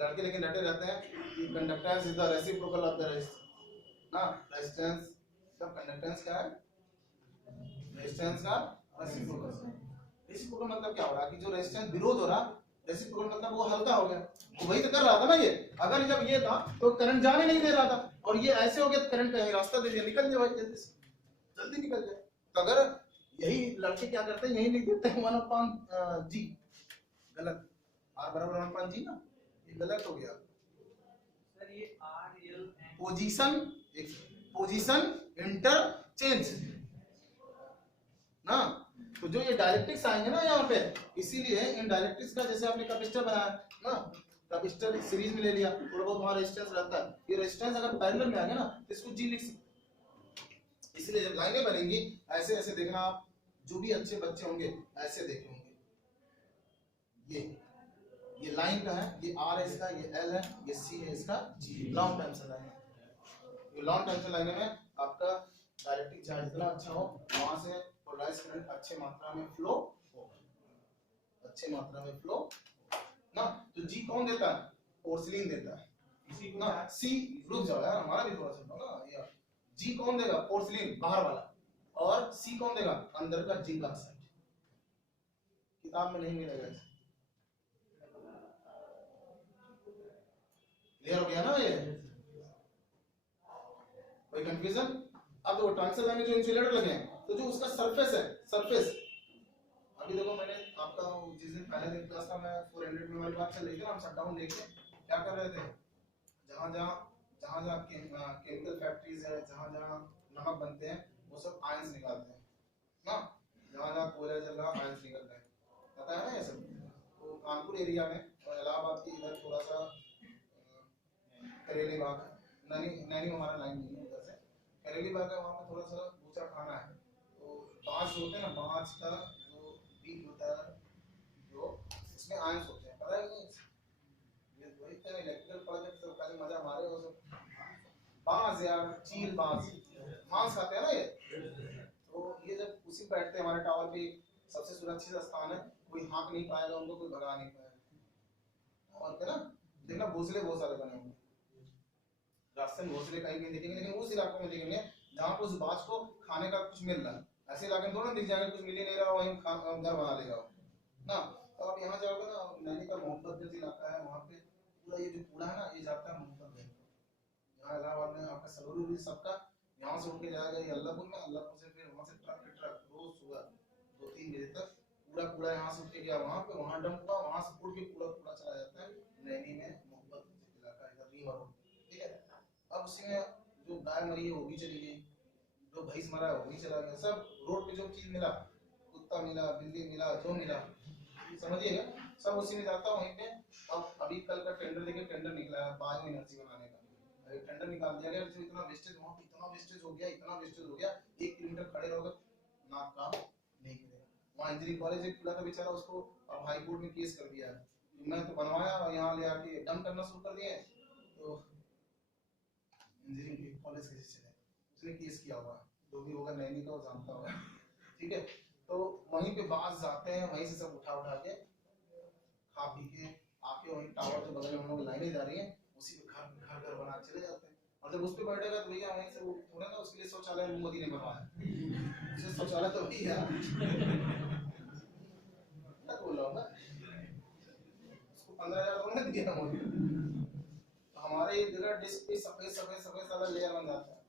लड़के लेकिन डटे रहते हैं कि conductance is the reciprocal of the resistance ना, रेजिस्टेंस जब कंडक्टेंस क्या है, रेजिस्टेंस का रेसिप्रोकल। रेसिप्रोकल मतलब क्या हो रहा है कि जो रेजिस्टेंस विरोध हो रहा, रेसिप्रोकल मतलब वो हल्का हो गया, तो वही तो कर रहा था ना ये, अगर जब ये था तो करंट जाने नहीं दे रहा था, और ये ऐसे हो गया तो करंट कहीं रास्ता दे दिया, निकल जाए भाई जल्दी से, जल्दी निकल जाए। तो अगर यही लड़के क्या करते हैं, यही लिख देते हैं 1/5 जी, गलत, R बराबर 1/5 जी ना, ये गलत हो गया। सर ये R L position, position interchange ना, तो जो ये डायरेक्ट्रिक्स आएंगे ना यहाँ पे, इसीलिए इन डायरेक्ट्रिक्स का जैसे आपने कैपेसिटर बनाया ना, कैपेसिटर सीरीज में ले लिया, थोड़ा बहुत वहाँ रेजिस्टेंस रहता है, ये रेजिस्टेंस अगर पैरेलल में आ गया ना तो इसको जी लिख सकते। इसलिए जब लाइनें बनेंगी ऐसे ऐसे देखना, आप जो भी अच्छे बच्चे होंगे ऐसे देखे होंगे, ये लाइन का है, ये आर है इसका, ये एल है, ये सी है इसका, जी लॉन्ग टेंशन लाइन है। ये लॉन्ग टेंशन लाइन में आपका डायरेक्ट्रिक चार्ज इतना अच्छा हो, वहां से पोलराइज करंट अच्छे मात्रा में फ्लो हो, अच्छे मात्रा में फ्लो ना। तो जी कौन देता है, पोर्सिलिन देता है इसी को ना, सी रुक जाओ यार, हमारा भी थोड़ा सुनो ना यार, जी कौन देगा, पोर्सिलिन बाहर वाला, और सी कौन देगा, अंदर का जिंक ऑक्साइड। किताब में नहीं मिलेगा, क्लियर हो गया ना ये, कोई कंफ्यूजन। अब देखो ट्रांसफर लाइन में जो इंसुलेटर लगे हैं, तो जो उसका सरफेस है, सरफेस अभी देखो मैंने आपका जिस दिन पहले दिन क्लास था, मैं 400 में वाली बात चल रही थी ना, हम शटडाउन लेके क्या कर रहे थे, जहां केमिकल फैक्ट्रीज है, जहां नमक बनते हैं, वो सब आयंस निकालते हैं ना, जहां कोयला जल रहा आयंस निकल रहे हैं, पता है ना ये सब। तो कानपुर एरिया में और इलाहाबाद के इधर थोड़ा सा करेली बाग, नैनी हमारा लाइन नहीं है उधर से, करेली बाग है, वहाँ पे थोड़ा सा ऊंचा खाना है, तो बांस होते हैं ना, बांस का जो बीज होता है, जो उसमें आयंस होते हैं, पता है नहीं, ये वही तो इलेक्ट्रिकल प्रोजेक्ट सब पहले मजा मारे हो सब, बांस यार, चील बांस, मांस खाते हैं ना ये, तो ये जब उसी बैठते हैं हमारे टावर पे, सबसे सुरक्षित स्थान है, कोई हाँक नहीं पाएगा उनको, कोई भगा नहीं पाएगा, और क्या ना, देखना घोंसले बहुत सारे बने होंगे रास्ते में, घोंसले कहीं भी दिखेंगे, लेकिन उस इलाकों में दिखेंगे जहाँ पर उस बाज को खाने का कुछ मिल रहा है, ऐसे इलाके में थोड़ा दिख जाएगा कुछ मिल ही नहीं रहा, वहीं घर बना लेगा ना। तो आप यहाँ जाओगे ना, नैनी का मोहब्बत जैसा इलाका है, वहाँ पे पूरा ये जो कूड़ा है ना, ये जाता है मोहब्बत में, यहाँ इलाहाबाद में आपका सरूरी सबका यहाँ से उठ के जाएगा ये अल्लाहपुर में, अल्लाहपुर से फिर वहाँ से ट्रक के ट्रक रोज सुबह 2-3 बजे तक पूरा कूड़ा यहाँ से उठ के गया वहाँ पे, वहाँ डंप हुआ, वहाँ से उठ के पूरा कूड़ा चला जाता है नैनी में मोहब्बत इलाका, इधर रिवर, ठीक है। अब उसी में जो गाय मरी है वो भी चली गई, जो भैंस मरा है वो भी चला गया, सब रोड पे जो चीज मिला, कुत्ता मिला, बिल्ली मिला, जो मिला, समझिएगा, सब उसी में जाता है वहीं पे। अब अभी कल का टेंडर देखिए, टेंडर निकला है बायो एनर्जी बनाने का, टेंडर निकाल दिया गया, जो इतना वेस्टेज, वहाँ पे इतना वेस्टेज हो गया, इतना वेस्टेज हो गया, 1 किलोमीटर खड़े रहोगे ना, काम नहीं करेगा। वहाँ इंजीनियरिंग कॉलेज एक खुला था बेचारा, उसको अब हाई कोर्ट में केस कर दिया है, मैं तो बनवाया और यहाँ ले आके डंप करना शुरू कर दिए। तो इंजीनियरिंग कॉलेज कैसे चले, उसने केस किया हुआ, जो भी होगा नैनी का वो जानता होगा। ठीक है, तो वहीं पे बास जाते हैं, वहीं से सब उठा उठा के खा पी के आके वहीं टावर के बगल में हम लोग लाइनें जा रही हैं, उसी पे घर घर बना चले जाते हैं। और जब उस पे बैठेगा तो भैया वहीं से वो थोड़ा ना, उसके लिए शौचालय मोदी ने बनवाया, उसे शौचालय तो भैया क्या बोल रहा हूँ मैं, उसको 15,000 तो नहीं दिया मोदी। तो हमारे ये जगह डिस्क पे सफेद सफेद सफेद सारा लेयर बन जाता है,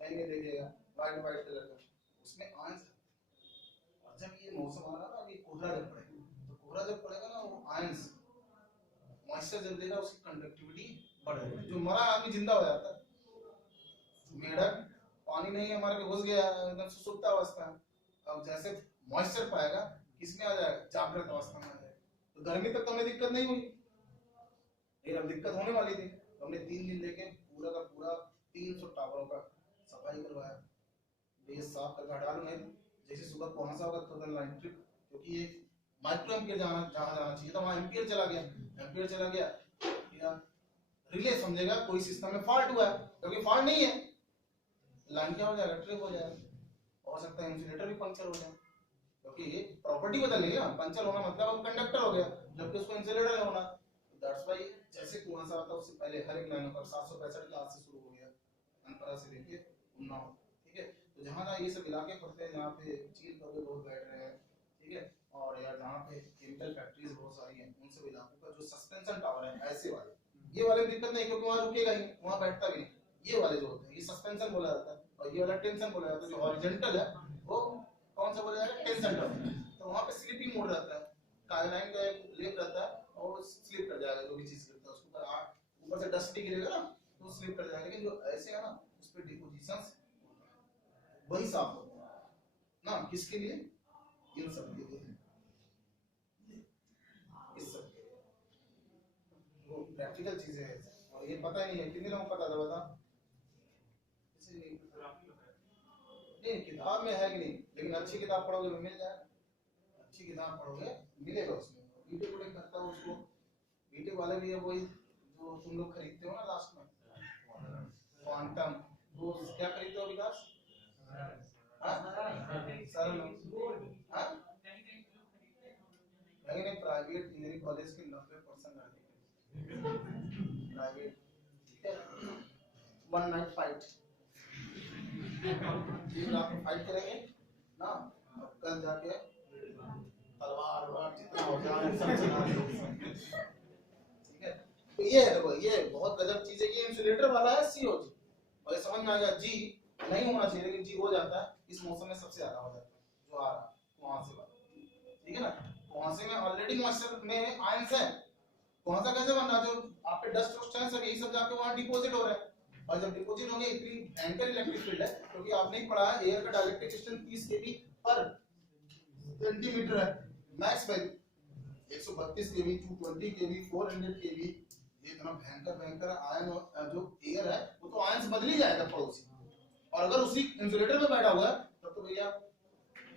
कहीं में देखिएगा व्हाइट व्हाइट कलर का, उसमें आयंस। और जब ये मौसम आ रहा है ना, अभी कोहरा जब पड़ेगा, तो कोहरा जब पड़ेगा ना, वो आयंस मॉइस्चर जब देगा, उसकी कंडक्टिविटी बढ़ जाएगी, जो मरा आदमी जिंदा हो जाता है। मेढक पानी नहीं है हमारे पे घुस गया एकदम सुसुप्त अवस्था है, अब जैसे मॉइस्चर पाएगा किसमें आ जाएगा, जागृत अवस्था में आ जाएगा। तो गर्मी तक तो हमें दिक्कत नहीं हुई, लेकिन अब दिक्कत होने वाली थी, तो हमने 3 दिन लेके पूरा का पूरा 300 टावरों का सफाई करवाया, बेस साफ करके हटा लो, नहीं जैसे सुबह पहुंचा होगा तो लाइन ट्रिप, क्योंकि ये माइक्रो एम्पियर जहाँ जाना चाहिए था वहाँ एम्पियर चला गया, एम्पियर चला गया या रिले समझेगा कोई सिस्टम में फॉल्ट हुआ है, क्योंकि फॉल्ट नहीं है, लाइन क्या हो जाएगा, ट्रिप हो जाएगा, हो सकता है इंसुलेटर भी पंक्चर हो जाए, क्योंकि ये प्रॉपर्टी बदल गई ना, पंक्चर होना मतलब अब कंडक्टर हो गया, जबकि उसको इंसुलेटर होना। दैट्स व्हाई जैसे कुआं सा आता है उससे पहले हर एक लाइन पर 765 के आज से शुरू हो गया, अनपरा से लेके उन्नाव। ठीक है, तो जहाँ जहाँ ये सब इलाके पड़ते हैं, जहाँ पे चील कौवे बहुत बैठ रहे हैं, ठीक है, और यार जहाँ पे केमिकल फैक्ट्रीज बहुत सारी हैं, उन सब इलाकों का जो सस्पेंशन टावर है ऐसे वाले, ये वाले में दिक्कत नहीं, क्योंकि वहाँ रुकेगा ही, वहाँ बैठता भी नहीं। ये वाले जो होते हैं ये सस्पेंशन बोला जाता है, और ये वाला टेंशन बोला जाता है। जो हॉरिजॉन्टल है वो कौन सा बोला जाएगा, टेंशन टावर। तो वहाँ पे स्लिपिंग मोड रहता है, काइलाइन का एक लेप रहता है और स्लिप कर जाएगा, जो भी चीज गिरता है उसके ऊपर, ऊपर से डस्ट भी गिरेगा ना तो स्लिप कर जाएगा। लेकिन जो ऐसे है ना, उस पे डिपोजिशंस वही साफ होता है ना, किसके लिए, इन सब के लिए, इस सब के लिए, वो प्रैक्टिकल चीजें हैं, और ये पता ही नहीं है, कितने लोगों को पता था, बता नहीं, किताब में है कि नहीं, लेकिन अच्छी किताब पढ़ोगे तो मिल जाएगा, अच्छी किताब पढ़ोगे मिलेगा उसमें। बीटेक वोटेक करता है उसको, बीटेक वाले भी है वही जो तुम लोग खरीदते हो ना लास्ट में, क्वांटम, वो क्या खरीदते हो विकास, सरल, नहीं प्राइवेट इंजीनियरिंग कॉलेज के 90% प्राइवेट, ठीक है, 1 नाइट फाइट, 3 रात में फाइट करेंगे ना, कल जाके तलवार वार जितना हो जाए सब चला देंगे। ठीक है, तो ये है, देखो ये बहुत गजब चीज है, ये इंसुलेटर वाला है सीओजी, और ये समझ में आ गया, जी नहीं होना चाहिए लेकिन जी हो जाता है, इस मौसम में सबसे ज्यादा हो जाता है जो आ रहा है वहां से वाला, ठीक है ना। वहां से में ऑलरेडी मॉइस्चर में आयंस है, वहां से कैसे बन रहा, जो आप पे डस्ट वस्ट है सब यही सब जाके वहां डिपॉजिट हो रहा है, और जब डिपॉजिट होंगे इतनी भयंकर इलेक्ट्रिक फील्ड है, क्योंकि आपने ही पढ़ा है एयर का डाइलेक्ट्रिक डिस्टेंस 30 केवी पर सेंटीमीटर है, मैक्स वैल्यू 132 केवी, 220 केवी, 400 केवी, ये इतना भयंकर भयंकर आयन जो एयर है वो तो आयन से बदल ही जाएगा पड़ोसी, और अगर उसी इंसुलेटर में बैठा हुआ है तब तो भैया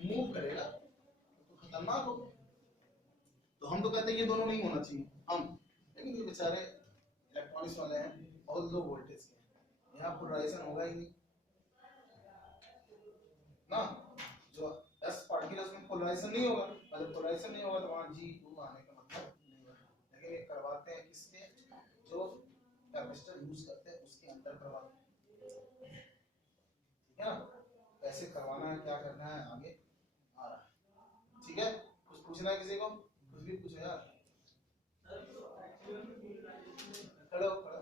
मूव करेगा तो खतरनाक हो। तो हम तो कहते हैं ये दोनों नहीं होना चाहिए हम, लेकिन ये बेचारे इलेक्ट्रॉनिक्स वाले हैं बहुत लो वोल्टेज के, यहाँ पोलराइजेशन होगा ही नहीं ना, जो एस पार्टिकल्स में पोलराइजेशन नहीं होगा, अगर पोलराइजेशन नहीं होगा तो वहाँ G2 आने का मतलब नहीं होगा। लेकिन ये करवाते हैं किसके, जो कैपेसिटर यूज करते हैं उसके अंदर करवाते हैं, ठीक है ना, कैसे करवाना है क्या करना है आगे आ रहा है। ठीक है, कुछ पूछना है किसी को, कुछ भी पूछो यार, खड़ो खड़ो।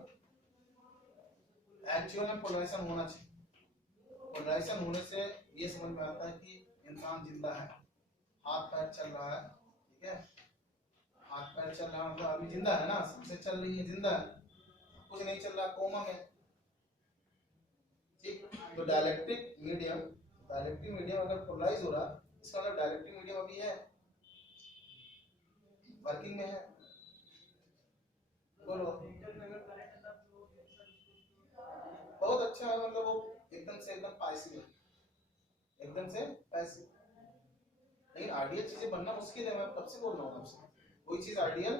एक्चुअल में पोलराइजेशन होना चाहिए, पोलराइजेशन होने से ये समझ में आता है कि इंसान जिंदा है, हाथ पैर चल रहा है, ठीक है, हाथ पैर चल रहा है मतलब अभी जिंदा है ना, सबसे चल रही है, जिंदा है, कुछ नहीं चल रहा, कोमा में, ठीक। तो डाइलेक्ट्रिक मीडियम अगर पोलराइज हो रहा, इसका मतलब डाइलेक्ट्रिक मीडियम अभी है, वर्किंग में है, बोलो अच्छा है, मतलब वो एकदम से एकदम पैसिव है, एकदम से पैसिव। लेकिन आइडियल चीजें बनना मुश्किल है, मैं तब से बोल रहा हूँ आपसे। कोई चीज आइडियल,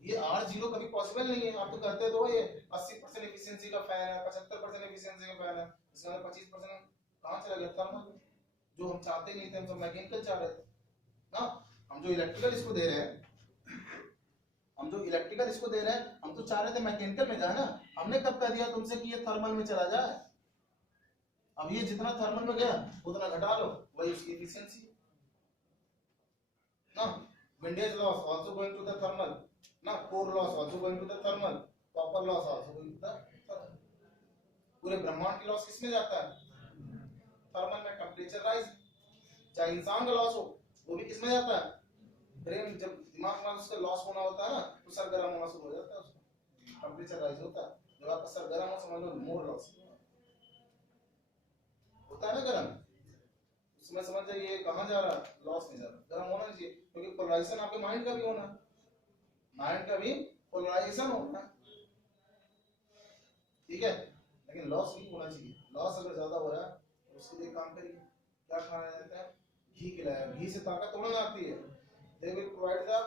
ये R0 कभी पॉसिबल नहीं है। आप तो कहते तो ये 80% एफिशिएंसी का फैन है, 75% एफिशिएंसी का फैन है, इसमें 25% कहाँ चला गया थर्मल, जो हम चाहते नहीं थे, हम तो मैकेनिकल चाह रहे थे ना। हम जो इलेक्ट्रिकल इसको दे रहे हैं, हम तो चाह रहे थे मैकेनिकल में जाए ना। हमने कब कह दिया तुमसे कि ये थर्मल में चला जाए? अब ये जितना थर्मल में गया उतना घटा लो, वही उसकी एफिशिएंसी ना। Windage loss also going to the thermal ना, core loss also going to the thermal, copper loss also going to the thermal. पूरे ब्रह्मांड की लॉस किसमें जाता है? थर्मल में। टेम्परेचर राइज, चाहे इंसान का लॉस हो वो भी किसमें जाता है? ब्रेन, जब दिमाग में उसका लॉस होना होता है ना तो सर गर्म होना शुरू हो जाता है, उसका टेम्परेचर राइज होता है। जब आपका सर गर्म हो समझ लो मोर लॉस होता है ना गर्म, उसमें समझ जाइए कहाँ जा रहा है, लॉस नहीं जा रहा, गर्म होना चाहिए। क्योंकि पोलराइजेशन आपके माइंड का भी होना है, माइंड का भी पोलराइजेशन होना है, ठीक है। लेकिन लॉस नहीं होना चाहिए। लॉस अगर ज्यादा हो रहा है तो उसके लिए काम करिए। क्या खाया जाता है? घी खिलाया। घी से ताकत थोड़ा ना आती है। They will provide the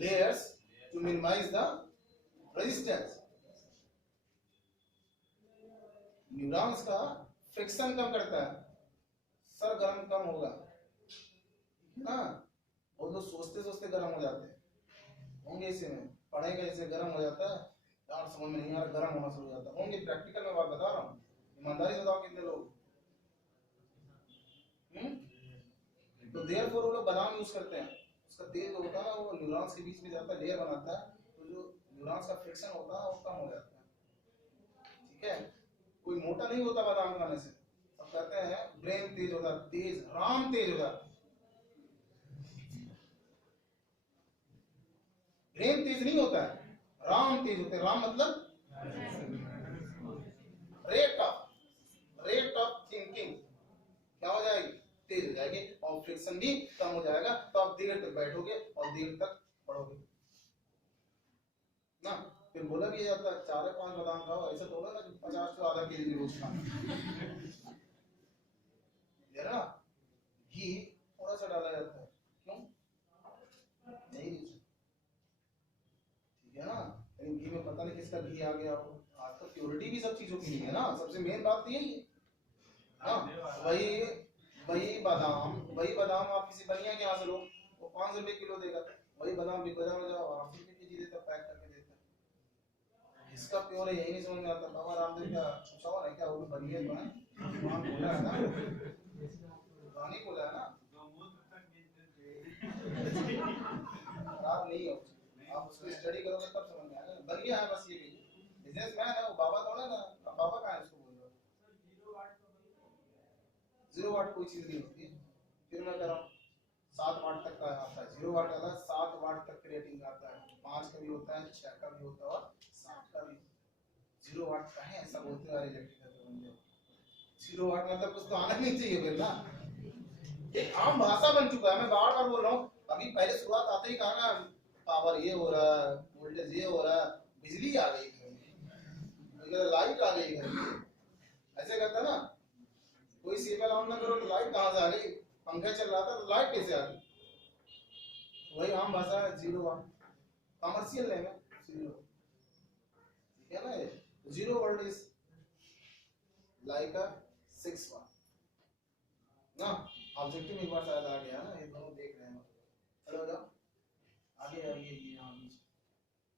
layers to minimize the resistance. Neurons का फ्रिक्शन कम करता है, सर गर्म कम होगा, ठीक है ना। और लोग सोचते सोचते गर्म हो जाते हैं, होंगे इसी में पढ़ेगा इसे गर्म हो जाता है, यार समझ में नहीं आ रहा, गर्म होना शुरू हो जाता है, होंगे प्रैक्टिकल में बात बता रहा हूँ। ईमानदारी से बताओ कितने लोग। तो देयरफॉर वो लोग बादाम यूज करते हैं, उसका तेल जो होता है ना वो न्यूरॉन्स के बीच में जाता है, लेयर बनाता है, तो जो न्यूरॉन्स का फ्रिक्शन होता है वो कम हो जाता है, ठीक है। कोई मोटा नहीं होता बादाम खाने से। अब कहते हैं ब्रेन तेज होता है, तेज राम तेज होता है, ब्रेन तेज नहीं होता है, राम तेज होते हैं। राम मतलब रेट ऑफ थिंकिंग क्या हो जाएगी? तेज हो जाएगी, और फ्रिक्शन भी कम हो जाएगा, तो आप देर तक बैठोगे और देर तक पढ़ोगे ना। फिर बोला भी जाता है 4-5 बादाम खाओ, ऐसा तो ना 50 से आधा केजी रोज खाना, है ना। घी थोड़ा सा डाला जाता है, क्यों? नहीं, ठीक है ना। लेकिन घी में पता नहीं किसका घी आ गया हो। आज तो प्योरिटी भी सब चीजों की नहीं है ना, सबसे मेन बात यही है ना। वही बादाम आप किसी बनिया के यहाँ से लो, वो 5 रुपए किलो देगा। वही बादाम बिग बाजार में जाओ 8 रुपए केजी देता, पैक करके देता है। इसका प्योर है यही नहीं समझ में आता। बाबा रामदेव का पूछा हुआ है क्या, वो बनिया तो है, भगवान बोला है ना, भगवान ही बोला है ना, खराब नहीं है। आप उसको स्टडी करोगे तब समझ में आएगा। बनिया है बस, ये बिजनेसमैन है वो, बाबा थोड़ा ना। बाबा कहाँ है उसको बोल रहे हो? 0 वाट कोई चीज नहीं होती। फिर मैं कह रहा हूँ 7 वाट तक का आता है, 0 वाट वाला 7 वाट तक रेटिंग आता है, 5 का भी होता है, 6 का भी होता है और 7 का भी। 0 वाट का है ऐसा बोलते हैं इलेक्ट्रिकल बंदे। 0 वाट मतलब कुछ तो आना नहीं चाहिए फिर ना। एक आम भाषा बन चुका है, मैं बार बार बोल रहा हूँ। अभी पहले शुरुआत आते ही कहा ना पावर ये हो रहा है, वोल्टेज ये हो रहा है, बिजली आ गई घर में, लाइट आ गई घर में, ऐसे कहता ना। कोई सीरियल ऑन ना करो तो लाइट कहाँ से आ गई, पंखा चल रहा था तो लाइट कैसे आ गई? वही आम भाषा है 0 वाट, कमर्शियल नेम है 0, ठीक है ना। ये 0 वर्ड इज लाइक अ 6 वाट ना। ऑब्जेक्टिव एक बार शायद आ गया ना, ये दोनों देख रहे हैं। खड़े हो जाओ, आगे आइए, ये यहाँ बीच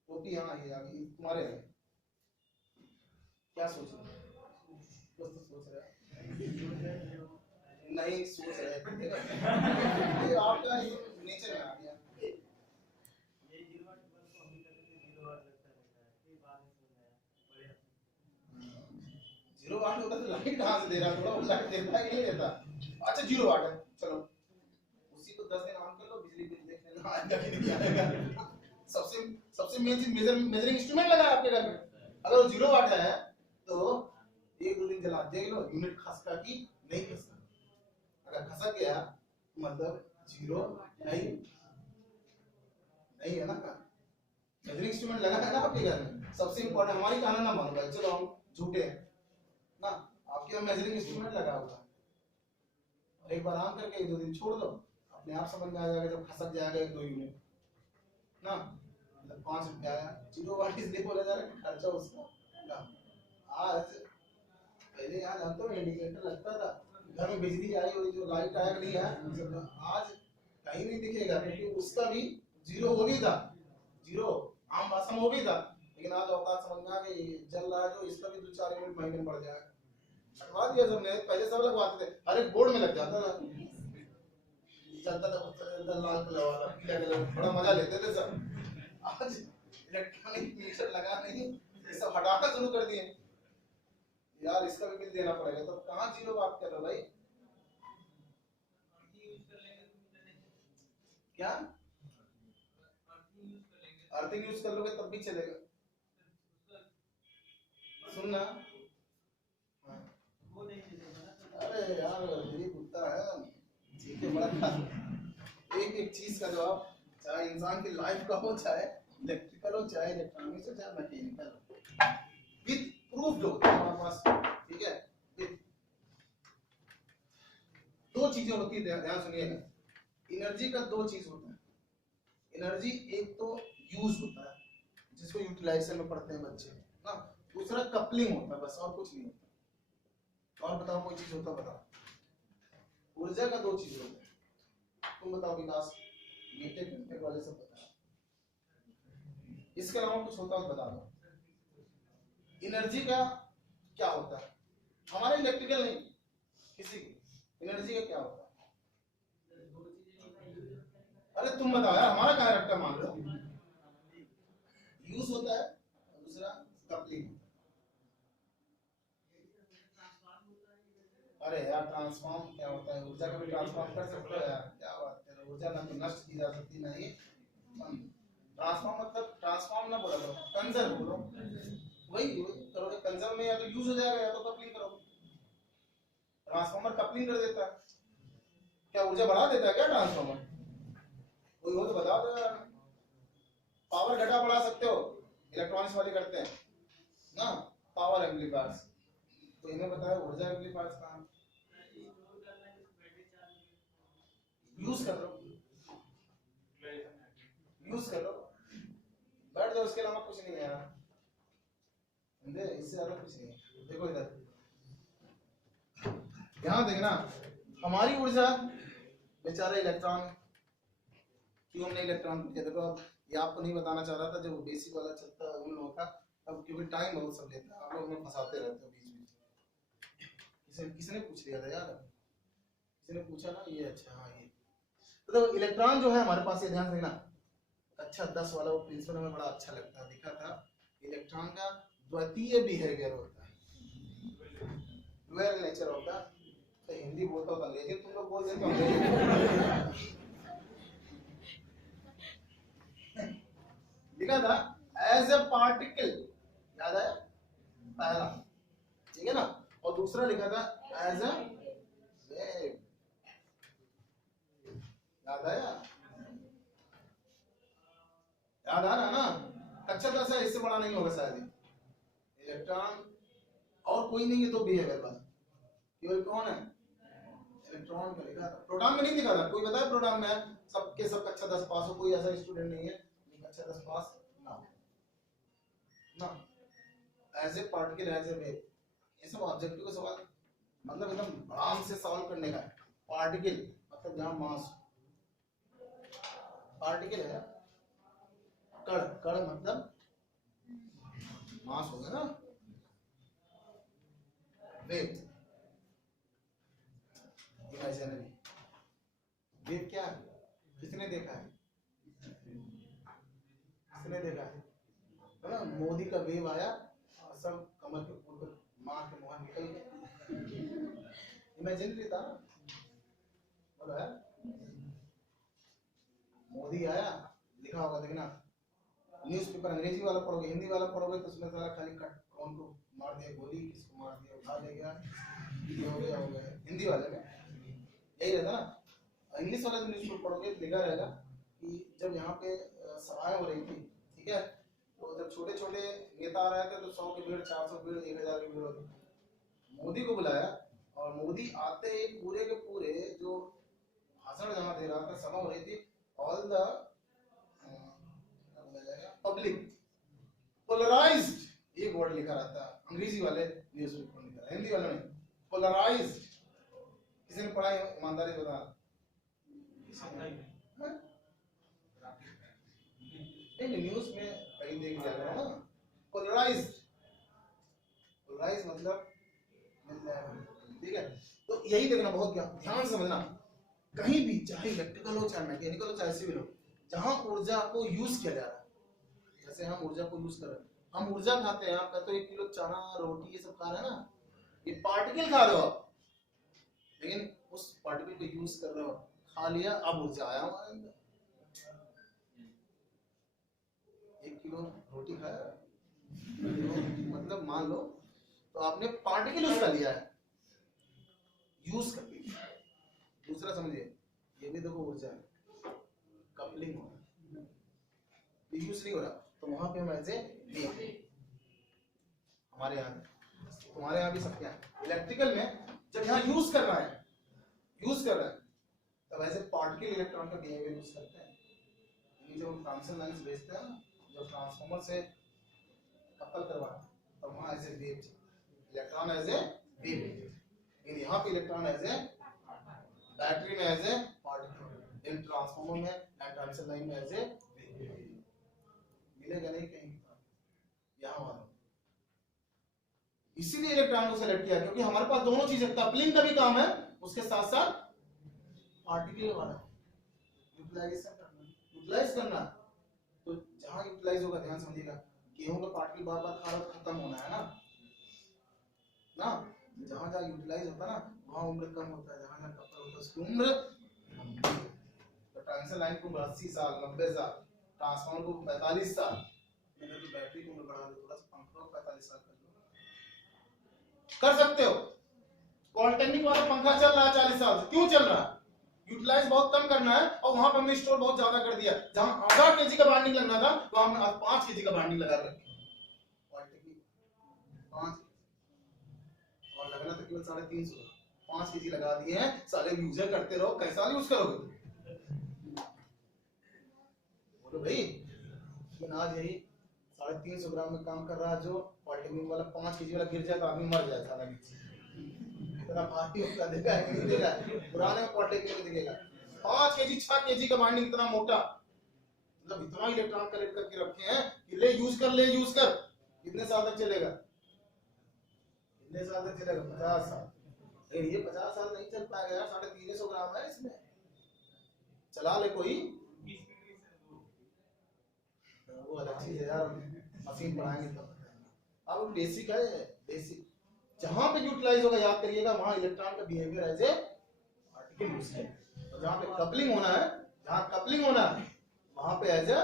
टोपी, हाँ ये आगे तुम्हारे है। क्या सोच रहे हो? कुछ तो सोच रहे हैं, नहीं सोच रहे थे, ये आपका नेचर में आ गया। ये 0 वाट बल्ब को हम करते 0 वाट लगता रहता है, ये बात नहीं समझ आया। 0 वाट होता तो लाइट कहाँ से दे रहा, थोड़ा वो लाइट देता है कि नहीं देता? अच्छा 0 वाट है, चलो उसी को 10 दिन ऑन कर लो, बिजली बिल देख लेना आएगा कि नहीं आएगा। सबसे मेन चीज मेजरिंग इंस्ट्रूमेंट लगा है आपके घर में। अगर वो 0 वाट है तो 1-2 दिन चला देख लो, यूनिट खसका कि नहीं खसका। अगर खसक गया तो मतलब 0 नहीं, नहीं है ना, मेजरिंग इंस्ट्रूमेंट लगा है ना आपके घर में, सबसे इम्पोर्टेंट। हमारी कहना ना मानो भाई, चलो हम झूठे हैं ना, आपके यहाँ मेजरिंग इंस्ट्रूमेंट लगा हुआ है। और एक बार आम करके 1-2 दिन छोड़ दो, अपने आप समझ में आ जाएगा, जब खसक जाएगा 1-2 यूनिट ना, मतलब 5 रुपया आया, 0 वाट इसलिए बोला जा रहा है कि खर्चा उसका ना। आज पहले यहाँ जानते हो इंडिकेटर लगता था, घर में बिजली आई और जो लाइट आया नहीं है, आज कहीं नहीं दिखेगा, क्योंकि उसका भी 0 हो गई था, 0 आम भाषा में हो गई था। लेकिन आज औकात समझ में आ गई, जल रहा है जो, इसका भी 2-4 यूनिट महीने में बढ़ जाएगा। हटवा दिया सबने, पहले सब लगवाते थे, हर एक बोर्ड में लग जाता था, चलता था लाल कलर वाला, पीला कलर, बड़ा मजा लेते थे सब। आज इलेक्ट्रॉनिक मीटर लगा नहीं, ये सब हटाना शुरू कर दिए यार, इसका भी बिल देना पड़ेगा, तो कहाँ 0 बात कर रहे हो भाई? क्या अर्थिंग यूज कर लोगे तब भी चलेगा, सुनना। अरे यार मेरी कुत्ता है, ठीक है, बड़ा एक चीज का जवाब, चाहे इंसान की लाइफ का हो, चाहे इलेक्ट्रिकल हो, चाहे इलेक्ट्रॉनिक्स हो, चाहे मैकेनिकल हो, विद प्रूफ दो हमारे पास, ठीक है। with 2 चीजें होती है, ध्यान सुनिएगा, एनर्जी का 2 चीज होता है। एनर्जी एक तो यूज होता है, जिसको यूटिलाइजेशन में पढ़ते हैं बच्चे ना, दूसरा कपलिंग होता है, बस और कुछ नहीं होता। और बताओ कोई चीज होता है, बताओ। ऊर्जा का 2 चीज होता है, तुम बताओ विकास, बीटेक वाले सब बताओ, इसके अलावा कुछ होता है बता दो। एनर्जी का क्या होता है, हमारे इलेक्ट्रिकल नहीं, किसी की एनर्जी का क्या होता है? अरे तुम बताओ यार, हमारा क्या रखता मान लो, यूज होता है और दूसरा कपलिंग। अरे यार ट्रांसफॉर्म क्या होता है, ऊर्जा को भी ट्रांसफॉर्म कर सकते हो यार, क्या बात है, ऊर्जा ना तो नष्ट की जा सकती ना ही ट्रांसफॉर्म, मतलब ट्रांसफॉर्म ना बोला करो, कंजर्व बोलो, वही करोगे, कंजर्व में या तो यूज हो जाएगा या तो कपलिंग करोगे। ट्रांसफॉर्मर कपलिंग कर देता है, क्या ऊर्जा बढ़ा देता है क्या ट्रांसफॉर्मर? कोई हो तो बता दो यार। पावर घटा बढ़ा सकते हो, इलेक्ट्रॉनिक्स वाले करते हैं ना, पावर एम्पलीफायर्स, तो इन्हें बताया ऊर्जा एम्पलीफायर्स कहाँ, यूज कर लो, यूज कर लो, बैठ जाओ, इसके अलावा कुछ नहीं है यार, इससे ज्यादा कुछ नहीं है। देखो इधर ध्यान देखना, हमारी ऊर्जा बेचारा इलेक्ट्रॉन, क्यों हमने इलेक्ट्रॉन किया, देखो अब ये आपको नहीं बताना चाह रहा था, जब बेसिक वाला चलता है उन लोगों का, अब क्योंकि टाइम बहुत सब लेता है, आप लोग फंसाते रहते हो बीच में। किसने पूछ लिया था यार, किसी ने पूछा ना, ये अच्छा हाँ ये, तो इलेक्ट्रॉन जो है हमारे पास, ये ध्यान रखना, अच्छा 10 वाला वो प्रिंसिपल हमें बड़ा अच्छा लगता है, दिखा था, इलेक्ट्रॉन का द्वितीय बिहेवियर होता है, ड्यूअल नेचर होता है। तो हिंदी बोलता हो तो अंग्रेजी तुम लोग बोल देते हो, अंग्रेजी लिखा था एज ए पार्टिकल, याद आया पहला, ठीक है ना, और दूसरा लिखा था एज ए वेव, याद आया, याद आ रहा ना, अच्छा खासा, इससे बड़ा नहीं होगा शायद। इलेक्ट्रॉन और कोई नहीं है, तो बिहेवियर बस, केवल कौन है, इलेक्ट्रॉन का लिखा था, प्रोटॉन में नहीं लिखा था। कोई बताया प्रोटॉन में सबके सब अच्छा 10 पास हो, कोई ऐसा स्टूडेंट नहीं है अच्छा 10 पास ना ना, as a particle, as a wave, ये सब ऑब्जेक्टिव का सवाल, मतलब एकदम आराम से सॉल्व करने का है। पार्टिकल मतलब जहां मास, पार्टिकल है, कण, कण मतलब मास होगा ना, वेव इमेजिनरी, वेव क्या है, किसने देखा है, किसने देखा है ना, मोदी का वेव आया और सब कमर के फूल पर मार के मुंह निकल गए, इमेजिनरी था बोला है। मोदी आया, लिखा होगा देखना, न्यूज़पेपर अंग्रेजी वाला पढ़ोगे, हिंदी वाला पढ़ोगे तो उसमें सारा खाली कट, कौन को मार दिया गोली, किसको मार दिया, उठा ले गया, ये हो गया, हो गया, हिंदी वाले में यही रहता ना। इंग्लिश वाला जो न्यूज़पेपर पढ़ोगे लिखा रहेगा कि जब यहाँ पे सभाएं हो रही थी, ठीक है, तो जब छोटे छोटे नेता आ रहे थे तो 100 की भीड़, 400 भीड़, 1000 की भीड़ होती थी। मोदी को बुलाया और मोदी आते ही पूरे के पूरे जो भाषण जहाँ दे रहा था, सभा हो रही थी, ऑल द पब्लिक पोलराइज्ड, एक वर्ड लिखा रहता है, अंग्रेजी वाले न्यूज पेपर में लिखा है, हिंदी वाले नहीं, पोलराइज्ड। किसी ने पढ़ा है? ईमानदारी से बता। नहीं, न्यूज में कहीं देख लिया करो ना, पोलराइज्ड, पोलराइज मतलब, ठीक है। तो यही देखना, बहुत ध्यान से समझना, कहीं भी चाहे इलेक्ट्रिकल हो, चाहे मैकेनिकल हो, चाहे सिविल हो, जहां ऊर्जा को यूज किया जा रहा है, जैसे हम ऊर्जा को यूज कर रहे हैं, हम ऊर्जा खाते हैं, आप कहते हो 1 किलो चना रोटी ये सब खा रहे हैं ना, ये पार्टिकल खा रहे हो आप, लेकिन उस पार्टिकल को यूज कर रहे हो, खा लिया, अब ऊर्जा आया हमारे अंदर। 1 किलो रोटी खाया, तो मतलब मान लो तो आपने पार्टिकल उसका लिया है, यूज कर लिया। दूसरा समझिए, ये भी देखो ऊर्जा है, कपलिंग हो रहा है, यूज नहीं हो रहा, तो वहां पे हम ऐसे हमारे यहाँ, तुम्हारे यहाँ भी सबके यहाँ इलेक्ट्रिकल में जब यहाँ यूज कर रहा है, तब ऐसे पार्टिकल इलेक्ट्रॉन का बिहेवियर यूज करते हैं। जब हम ट्रांसमिशन लाइन्स भेजते हैं ना, जब ट्रांसफार्मर से कपल करवाते हैं, तब वहाँ ऐसे wave, electron as a wave, लेकिन यहाँ पे इलेक्ट्रॉन एज ए बैटरी में as a particle, in transformer में एंड ट्रांसमिशन लाइन में एज ए मिलेगा नहीं कहीं, यहाँ वाला। इसीलिए इलेक्ट्रॉन को सेलेक्ट किया, क्योंकि हमारे पास दोनों चीजें, कपलिंग का भी काम है, उसके साथ साथ पार्टिकल वाला यूटिलाइज करना। तो जहां यूटिलाइज होगा, ध्यान समझिएगा, गेहूं का पार्टिकल बार बार खा रहा तो खत्म होना है ना, जहां जहां यूटिलाइज होता है ना, वहां उम्र कम होता है, जहां जहां कपल होता है उसकी उम्र लंबी। तो ट्रांसमिशन लाइन को 80 साल, 90 साल, ट्रांसफार्मर को 45 साल, मैंने तो बैटरी की उम्र बढ़ा दी, थोड़ा सा पंखा को 45 साल कर सकते हो। पॉलिटेक्निक वाला पंखा चल रहा है 40 साल से, क्यों चल रहा है? यूटिलाइज बहुत कम करना है, और वहां पर हमने स्टोर बहुत ज्यादा कर दिया, जहां आधा केजी का बाइंडिंग लगना था वहां हमने 5 केजी का बाइंडिंग लगा रखी। पॉलिटेक्निक 5 और लगना था केवल 350, 5 केजी लगा दिए हैं, सारे यूजर करते रहो, कैसा यूज करोगे? बोलो भाई, लेकिन आज यही 350 ग्राम में काम कर रहा है, जो पॉलिटेक्निक वाला 5 केजी वाला गिर जाए तो आदमी मर जाए, सारा इतना भारी उसका देगा नहीं देगा, पुराने पॉलिटेक्निक में दिखेगा 5 केजी 6 केजी का बाइंडिंग, इतना मोटा, मतलब इतना इलेक्ट्रॉन कलेक्ट करके रखे हैं कि ले यूज कर, कितने साल तक चलेगा? कितने साल तक चलेगा? 50 साल। लेकिन ये 50 साल नहीं चल पाएगा यार, 350 ग्राम है इसमें, चला ले कोई, वो अलग चीज है यार, मशीन बनाएंगे तब। अब बेसिक है, बेसिक जहां पे यूटिलाइज होगा, याद करिएगा, वहां इलेक्ट्रॉन का behaviour as a particle use है, तो जहां पे कपलिंग होना है, वहां पे एज ए,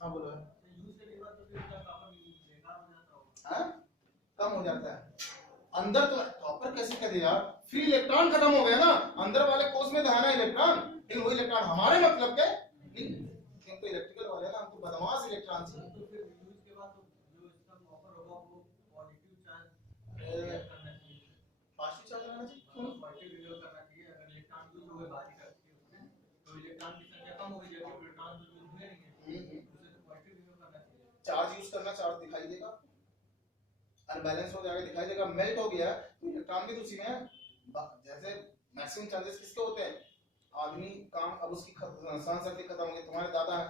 हां बोलो, हां कम हो जाता है अंदर। तो कॉपर कैसे कर दिया यार, फ्री इलेक्ट्रॉन खत्म हो गया ना, अंदर वाले कोष में तो है ना इलेक्ट्रॉन, लेकिन वो इलेक्ट्रॉन हमारे मतलब के नहीं, तो इलेक्ट्रिकल वाले ना, हमको बदमाश इलेक्ट्रॉन चाहिए। तो फिर यूज के बाद तो जो इसका कॉपर होगा वो पॉजिटिव चार्ज करना चाहिए, पॉजिटिव चार्ज लगाना चाहिए, क्यों? पॉजिटिव रिलीव करना चाहिए। अगर इलेक्ट्रॉन यूज हुए बाहर करती है उसमें, तो इलेक्ट्रॉन की संख्या कम हो गई, जबकि इलेक्ट्रॉन तो यूज हुए नहीं है, उसे तो पॉजिटिव रिलीव करना चाहिए। चार्ज यूज करना, चार्ज दिखाई देगा, अनबैलेंस हो जाएगा, दिखाई देगा, मेल्ट हो गया, तो इलेक्ट्रॉन भी तो उसी में है। जैसे मैक्सिमम चार्जेस किसके होते हैं? आदमी काम, अब उसकी सहन शक्ति खत्म हो गई, तुम्हारे दादा है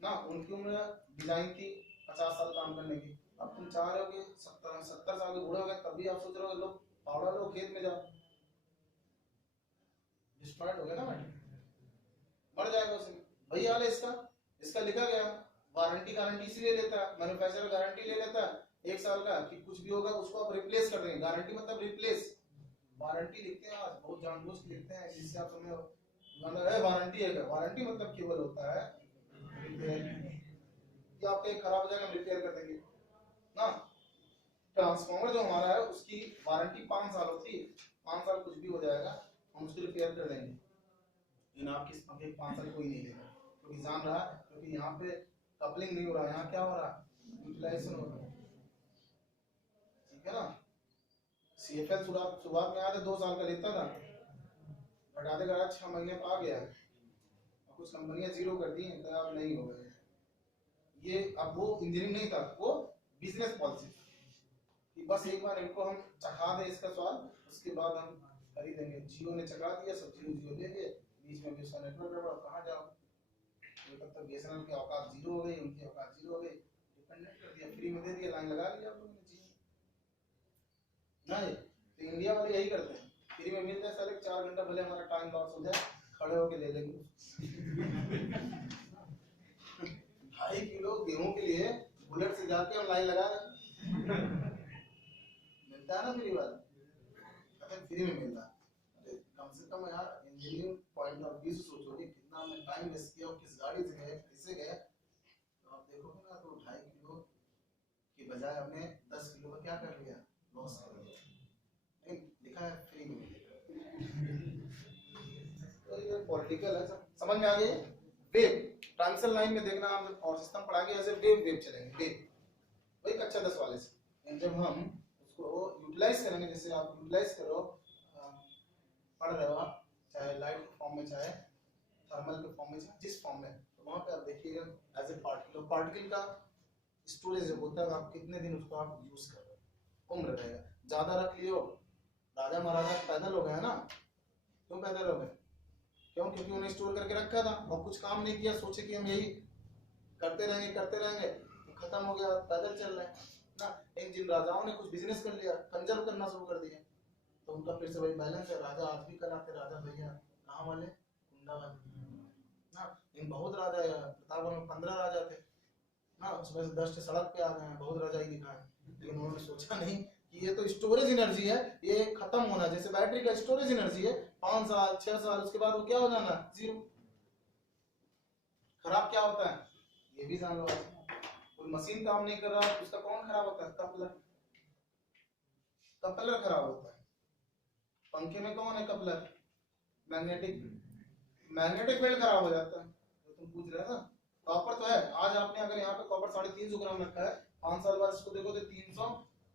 ना, उनकी उम्र डिजाइन थी 50 साल काम करने की, अब तुम चाह रहे हो कि 70 साल के बूढ़े हो गए, तब भी आप सोच रहे हो लो पावड़ा लो, खेत में जाओ, डिस्ट्रॉयड हो गया ना, मर जाएगा उसमें। वही हाल है इसका लिखा गया, गारंटी इसीलिए लेता है मैन्युफैक्चरर, गारंटी ले लेता है 1 साल का, कि कुछ भी होगा उसको आप रिप्लेस कर देंगे। गारंटी मतलब रिप्लेस, वारंटी लिखते हैं आज बहुत जानबूझ के लिखते हैं, जिससे आप समझो मतलब है वारंटी है, वारंटी मतलब केवल होता है कि आपका एक खराब हो जाएगा, हम रिपेयर कर देंगे ना। ट्रांसफार्मर जो हमारा है उसकी वारंटी 5 साल होती है, 5 साल कुछ भी हो जाएगा हम उसको रिपेयर कर देंगे, लेकिन आपकी पंखे 5 साल कोई नहीं लेगा, क्योंकि जान रहा है, क्योंकि यहाँ पे कपलिंग नहीं हो रहा, यहाँ क्या हो रहा है, यूटिलाइजेशन हो रहा है। ठीक है ना। CFL शुरुआत में आया था 2 साल का लेता था, घटाते घटाते 6 महीने पर आ गया, और कुछ कंपनियां 0 कर दी हैं, तो अब नहीं हो गए ये। अब वो इंजीनियरिंग नहीं था, वो बिजनेस पॉलिसी कि बस एक बार इनको हम चखा दें इसका स्वाद, उसके बाद हम खरीदेंगे। जियो ने चखा दिया, सब जियो दे दिए, बीच में भी उसका नेटवर्क गड़बड़ा, कहाँ जाओ, तो तब तक BSNL की औकात 0 हो गई, उनकी औकात 0 हो गई, डिपेंडेंट कर दिया, फ्री में दे दिया, लाइन लगा लिया आप लोगों ने। जियो नहीं, तो इंडिया वाले यही करते हैं, फ्री में मिल जाए साले, 4 घंटा भले हमारा टाइम लॉस हो जाए, खड़े होके ले लेंगे। 2.5 किलो गेहूं के लिए बुलेट से जाके हम लाइन लगा रहे हैं। मिलता है ना फ्री वाला, अगर फ्री में मिल रहा है, कम से कम यार इंजीनियरिंग पॉइंट ऑफ व्यू से सोचो कि कितना हमने टाइम वेस्ट किया और किस गाड़ी से गए, कैसे गए। तो आप देखोगे ना, तो 2.5 किलो की बजाय हमने 10 किलो का क्या कर लिया, लॉस कर लिया। नहीं, लिखा है फ्री में मिलेगा, तो ये पॉलिटिकल है, समझ में आ गई। वेव ट्रांसमिशन लाइन में देखना, हम और सिस्टम पढ़ा के ऐसे वेव चलेंगे, वेव वही कक्षा 10 वाले से। जब हम उसको यूटिलाइज करेंगे, जैसे आप यूटिलाइज करो, पढ़ रहे हो आप, चाहे लाइट के फॉर्म में, चाहे थर्मल के फॉर्म में, चाहे जिस फॉर्म में, तो वहाँ पे आप देखिएगा एज ए पार्टिकल, पार्टिकल का स्टोरेज जब होता है, आप कितने दिन उसको आप यूज कर रहे हो, उम्र रहेगा। ज्यादा रख लियो, राजा महाराजा पैदल हो गए ना, क्यों पैदल हो गए, क्यों, क्योंकि उन्हें स्टोर करके रखा था और कुछ काम नहीं किया, सोचे कि हम यही करते रहेंगे, तो खत्म हो गया, पैदल चल रहे हैं ना। इन जिन राजाओं ने कुछ बिजनेस कर लिया, कंजर्व करना शुरू कर दिया, तो उनका फिर से वही बैलेंस है। राजा आज भी कराते, राजा भैया कहाँ वाले, कुंडा वाले ना। इन बहुत राजा है, प्रतापगढ़ में 15 राजा थे ना, उसमें से 10 सड़क पे आ गए हैं, बहुत राजा ही दिखाए, लेकिन उन्होंने सोचा नहीं कि ये तो स्टोरेज एनर्जी है, ये खत्म होना, जैसे बैटरी का स्टोरेज एनर्जी है, 5 साल 6 साल उसके बाद वो क्या हो जाना, 0। खराब क्या होता है ये भी जान लो। कोई मशीन काम नहीं कर रहा, उसका कौन खराब होता है, कपलर, कपलर खराब होता है। पंखे में कौन है, कपलर, मैग्नेटिक, मैग्नेटिक फील्ड खराब हो जाता है। तो तुम पूछ रहे ना, कॉपर तो है, आज आपने अगर यहाँ पे कॉपर 350 ग्राम रखा है, 5 साल बाद इसको देखो तो 300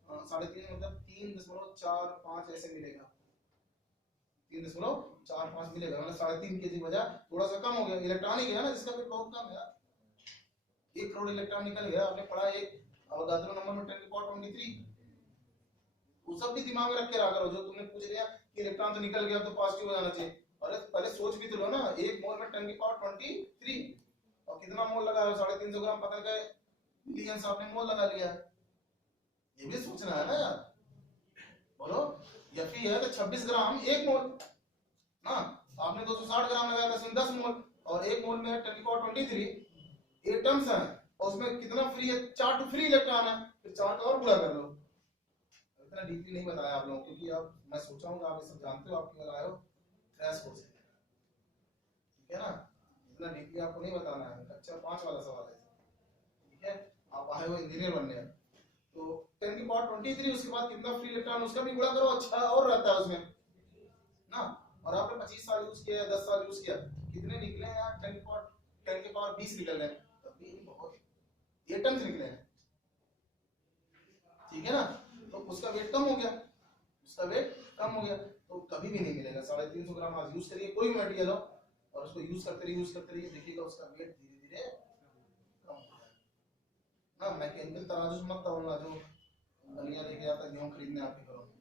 3.5 मतलब 3.45 ऐसे मिलेगा, 3.45 मिलेगा, मतलब 3.5 kg बजा, थोड़ा सा कम हो गया। इलेक्ट्रॉनिक है ना, जिसका वेट बहुत कम है, 1 करोड़ इलेक्ट्रॉन निकल गया, आपने पढ़ा एक अवोगाद्रो नंबर में 10⁻23, वो सब भी दिमाग में रख के रखा करो। जो तुमने पूछ लिया कि इलेक्ट्रॉन तो निकल गया तो पॉजिटिव हो जाना चाहिए, अरे पहले सोच भी तो लो ना, 1 मोल में 10⁻23 और कितना मोल लगा है, 350 ग्राम, पता गए मिलियंस आपने मोल लगा लिया, ये भी सोचना है ना यार। बोलो Fe है तो 26 ग्राम 1 मोल ना, आपने 260 ग्राम लगाया था, 10 मोल, और 1 मोल में 10⁻23 एटम्स हैं, और उसमें कितना फ्री है, 4 फ्री इलेक्ट्रॉन है, फिर 4 का और गुणा कर लो। इतना डीपली नहीं बताया आप लोगों, क्योंकि आप, मैं सोचा हूँ आप ये सब जानते हो, आप केवल आए हो क्रैश कोर्स, ठीक है ना, इतना डीपली आपको नहीं बताना है। कक्षा 5 वाला सवाल है, ठीक है, आप आए हो इंजीनियर बनने, तो 10⁻23 उसके बाद कितना फ्री इलेक्ट्रॉन, उसका भी गुणा करो, अच्छा और रहता है उसमें ना। और आपने 25 साल यूज किया, 10 साल यूज किया, कितने निकले हैं यार, 10⁻20 निकल गए, तभी बहुत एटम्स निकले हैं, ठीक है ना। तो उसका वेट कम हो गया, उसका वेट कम हो गया, तो कभी भी नहीं मिलेगा। 350 ग्राम आज यूज करिए कोई भी मटेरियल हो, और उसको यूज करते रहिए, देखिएगा उसका वेट धीरे धीरे कम हो जाएगा ना। मैकेनिकल तराजू मत तोलना, जो बलिया लेके आता गेहूं खरीदने आपके घरों में,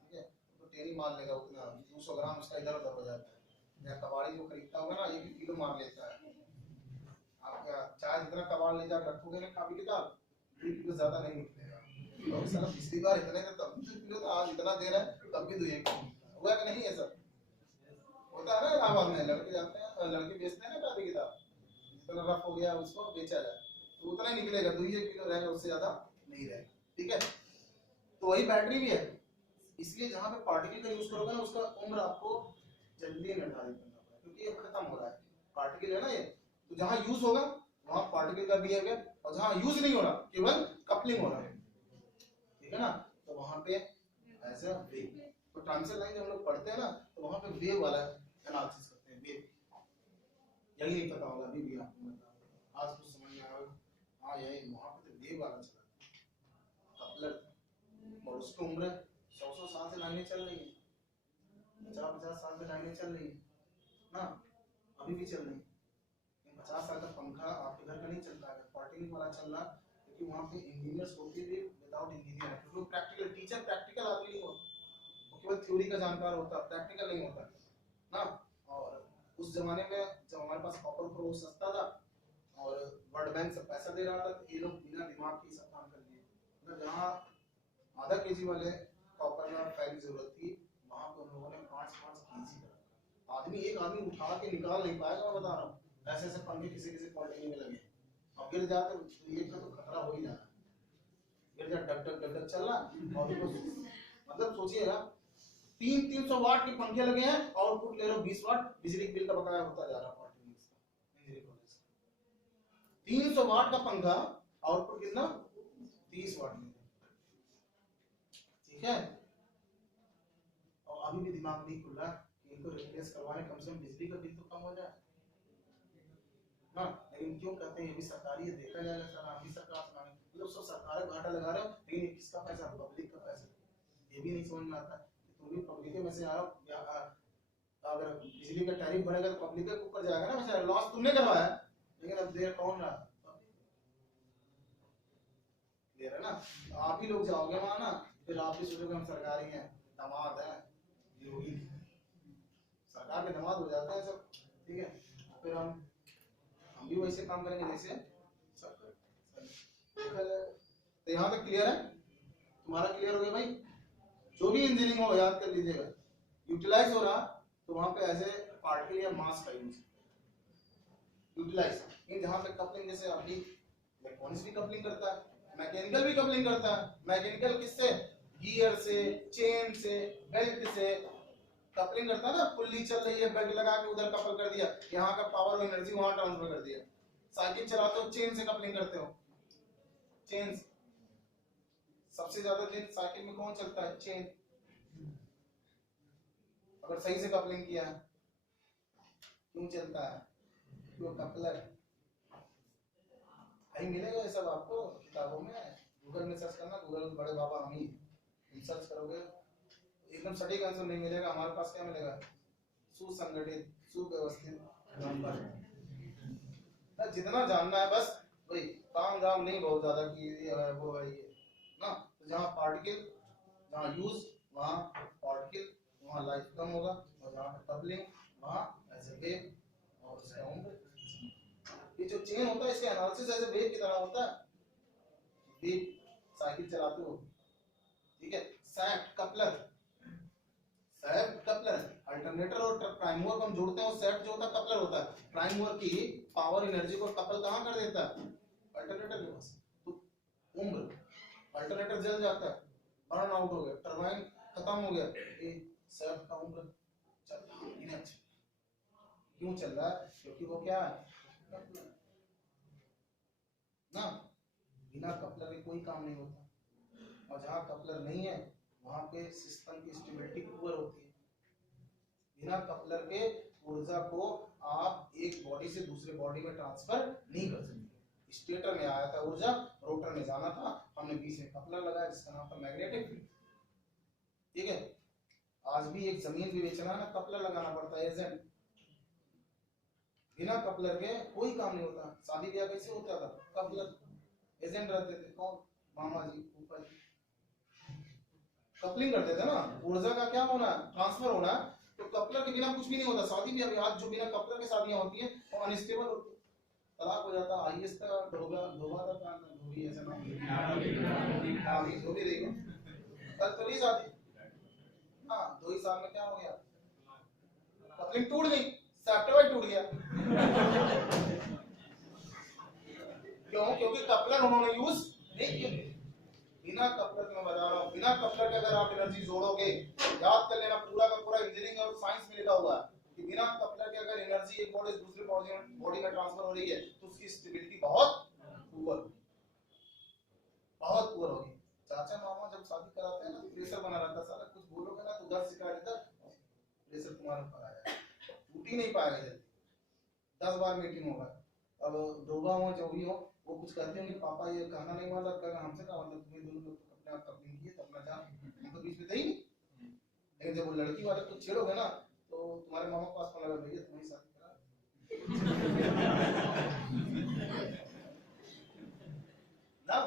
ठीक है, तो टेरी मार लेगा, उतना 200 ग्राम उसका इधर उधर हो जाता है। या कबाड़ी जो खरीदता होगा ना, 1 किलो मार लेता है। आप क्या चाय जितना कबाड़ ले जाकर रखोगे ना काफी किताब, 2 किलो ज्यादा नहीं निकलेगा। और साला पिछली बार इतने का तब 2 किलो था, आज इतना दे रहा है, तब भी 2 किलो हुआ कि नहीं है सर, होता है ना इलाहाबाद में, लड़के जाते हैं, लड़के बेचते हैं ना काफी किताब, जितना रफ हो गया उसको बेचा जाए, तो उतना ही निकलेगा, 2 किलो रहेगा, उससे ज्यादा नहीं रहेगा, ठीक है। तो वही बैटरी भी है, इसलिए जहां पे पार्टिकल का यूज करोगे ना, उसका उम्र आपको जल्दी निर्धारित करना पड़ेगा, क्योंकि ये खत्म हो रहा है, पार्टिकल है ना ये, तो जहां यूज होगा वहां पार्टिकल का बिहेवियर, और जहां यूज नहीं हो रहा, केवल कपलिंग हो रहा है, ठीक है ना, तो वहां पे ऐसा वेव, तो ट्रांसमिशन लाइन जब हम लोग पढ़ते हैं ना, तो वहां पे वेव वाला एनालिसिस करते हैं, वेव यही नहीं पता होगा अभी भी आपको बता रहा हूं। आज कुछ समझ में आया हाँ यही वहां पे तो देव वाला चला कपलर और उसकी उम्र 100 साल से लाइनें चल रही है, 50 साल से लाइनें चल रही है ना, अभी भी चल रही है। 50 साल का पंखा आपके घर का नहीं चलता है, 40 वाला चल रहा, क्योंकि वहाँ पे इंजीनियर्स होते भी विदाउट इंजीनियर, क्योंकि प्रैक्टिकल टीचर प्रैक्टिकल आदमी नहीं होता, वो केवल थ्योरी का जानकार होता, प्रैक्टिकल नहीं होता ना। और उस जमाने में जब हमारे पास कॉपर को सस्ता था और वर्ल्ड बैंक से पैसा दे रहा था, तो ये लोग बिना दिमाग के सब काम कर दिए। मतलब जहाँ आधा केजी वाले कॉपर में फाइल की जरूरत थी, वहाँ पे उन लोगों ने 5-5 केजी का एक आदमी उठा के निकाल नहीं पाएगा, मैं बता रहा हूँ। ऐसे ऐसे पंखे किसी किसी क्वालिटी में लगे, अब गिर जाते एक का तो खतरा हो ही जाना, गिर जा डक डक डक डक चल रहा। और मतलब सोचिए ना, 300 वाट के पंखे लगे हैं, आउटपुट ले लो 20 वाट, बिजली बिल का बकाया होता जा रहा है 300 वाट का पंखा, आउटपुट कितना 30 वाट में, ठीक है। और अभी भी दिमाग नहीं खुल रहा कि इनको रिप्लेस करवाने कम से कम बिजली का बिल तो कम हो जाए ना। लेकिन क्यों कहते हैं ये भी सरकारी है, देखा जाएगा सर, हम भी सरकार सुनाने मतलब सब सरकार घाटा लगा रहे हो, लेकिन ये किसका पैसा, पब्लिक का पैसा, ये भी नहीं समझ में आता। तुम भी पब्लिक में से आ रहे हो, अगर बिजली का टैरिफ बढ़ेगा तो पब्लिक के ऊपर जाएगा ना, वैसे लॉस तुमने करवाया, लेकिन अब देर कौन रहा, दे रहे ना। तो आप ही लोग जाओगे वहां ना, फिर आप भी सोचोगे हम सरकारी हैं, दामाद हैं, योगी सरकार के दामाद हो जाते हैं सब, ठीक है। फिर हम भी वैसे काम करेंगे जैसे सब करें। तो यहाँ तक क्लियर है, तुम्हारा क्लियर हो गया भाई। जो भी इंजीनियरिंग हो याद कर लीजिएगा, यूटिलाइज हो रहा तो वहां पे एज ए पार्टिकल या मास का यूज यूटिलाइज। इन जहां पे कपलिंग, जैसे अभी इलेक्ट्रॉनिक्स भी कपलिंग करता है, मैकेनिकल भी कपलिंग करता है। मैकेनिकल किससे, गियर से, चेन से, बेल्ट से कपलिंग करता है ना, पुल्ली चल रही है, बेल्ट लगा के उधर कपल कर दिया, यहाँ का पावर और एनर्जी वहां ट्रांसफर कर दिया। साइकिल चलाते हो चेन से कपलिंग करते हो, चेन सबसे ज्यादा दिन साइकिल में कौन चलता है, चेन, अगर सही से कपलिंग किया है। क्यों चलता है, क्यों कपलर, कहीं मिलेगा ये सब आपको किताबों में, गूगल में सर्च करना, गूगल बड़े बाबा हम ही, सर्च करोगे एकदम सटीक आंसर नहीं मिलेगा। हमारे पास क्या मिलेगा, सुसंगठित, सुव्यवस्थित नंबर, जितना जानना है बस वही, काम धाम नहीं बहुत ज्यादा कि ये है वो है ये ना। तो जहाँ पार्टिकल, जहाँ यूज वहाँ पार्टिकल, वहाँ लाइफ कम होगा, और जहाँ कपलिंग वहाँ ऐसे वेव, और इसका उम्र। ये जो चेन होता है इसका एनालिसिस ऐसे वेव की तरह होता है, वेव साइकिल चलाते हो, ठीक है। Set coupler, set coupler, alternator और प्राइम मूवर को हम जोड़ते हैं, और सैट जो होता है कपलर होता है, प्राइम मूवर की पावर एनर्जी को कपल कहाँ कर देता है, अल्टरनेटर के पास। तो उम्र, अल्टरनेटर जल जाता है, बर्न आउट हो गया, टरबाइन खत्म हो गया, ये सैट का उम्र चल रहा है। क्यों चल रहा है, क्योंकि वो क्या है ना, बिना कपलर के कोई काम नहीं होता। और जहाँ कपलर नहीं है वहां पे सिस्टम की स्टेबिलिटी पुअर होती है। बिना कपलर के ऊर्जा को आप एक बॉडी से दूसरे बॉडी में ट्रांसफर नहीं कर सकते। स्टेटर में आया था ऊर्जा, रोटर में जाना था, हमने बीच में कपलर लगाया जिसका नाम था मैग्नेटिक फील्ड, ठीक है। आज भी एक जमीन भी बेचना है ना, कपलर लगाना पड़ता है, एजेंट। बिना कपलर के कोई काम नहीं होता। शादी ब्याह कैसे होता था, कपलर एजेंट रहते थे, कौन, मामा जी, ऊपर कपलिंग करते थे ना, ऊर्जा का क्या होना, ट्रांसफर होना। तो कपलर के बिना कुछ भी नहीं होता। शादी भी अभी आज जो बिना कपलर के शादियां होती हैं वो अनस्टेबल होती है, तलाक हो जाता। आईएएस का धोबा का काम, धोबी ऐसा नाम, हां ये धोबी देखो कल तो नहीं शादी, हां 2 ही साल में क्या हो गया, कपलिंग टूट गई, सैप्टेवाइट टूट गया। क्यों, क्योंकि कपलर उन्होंने यूज नहीं किया। बिना कपलर के मैं बता रहा हूँ, बिना कपलर के अगर आप एनर्जी जोड़ोगे, याद कर लेना पूरा का पूरा इंजीनियरिंग और साइंस में लिखा हुआ है कि बिना कपलर के अगर एनर्जी एक बॉडी से दूसरे बॉडी में ट्रांसफर हो रही है तो उसकी स्टेबिलिटी बहुत पुअर होगी। चाचा मामा जब शादी कराते हैं ना तो प्रेशर बना रहता है, साला कुछ बोलोगे ना तो उधर शिकायत, इधर प्रेशर तुम्हारे ऊपर आ जाएगा, टूट ही नहीं पाएगा जल्दी। 10 बार मीटिंग होगा, अब डोबा हो जो भी हो वो कुछ कहते होंगे पापा ये कहना नहीं वाला, कहना हमसे क्या मतलब, तुम्हें दोनों लोग तो अपने आप कपलिंग किए तो अपना जान, हम तो बीच में थे ही नहीं। लेकिन जब वो लड़की वाले कुछ छेड़ोगे ना तो तुम्हारे मामा पास फोन लगा, भैया तुम्हारी शादी करा ना।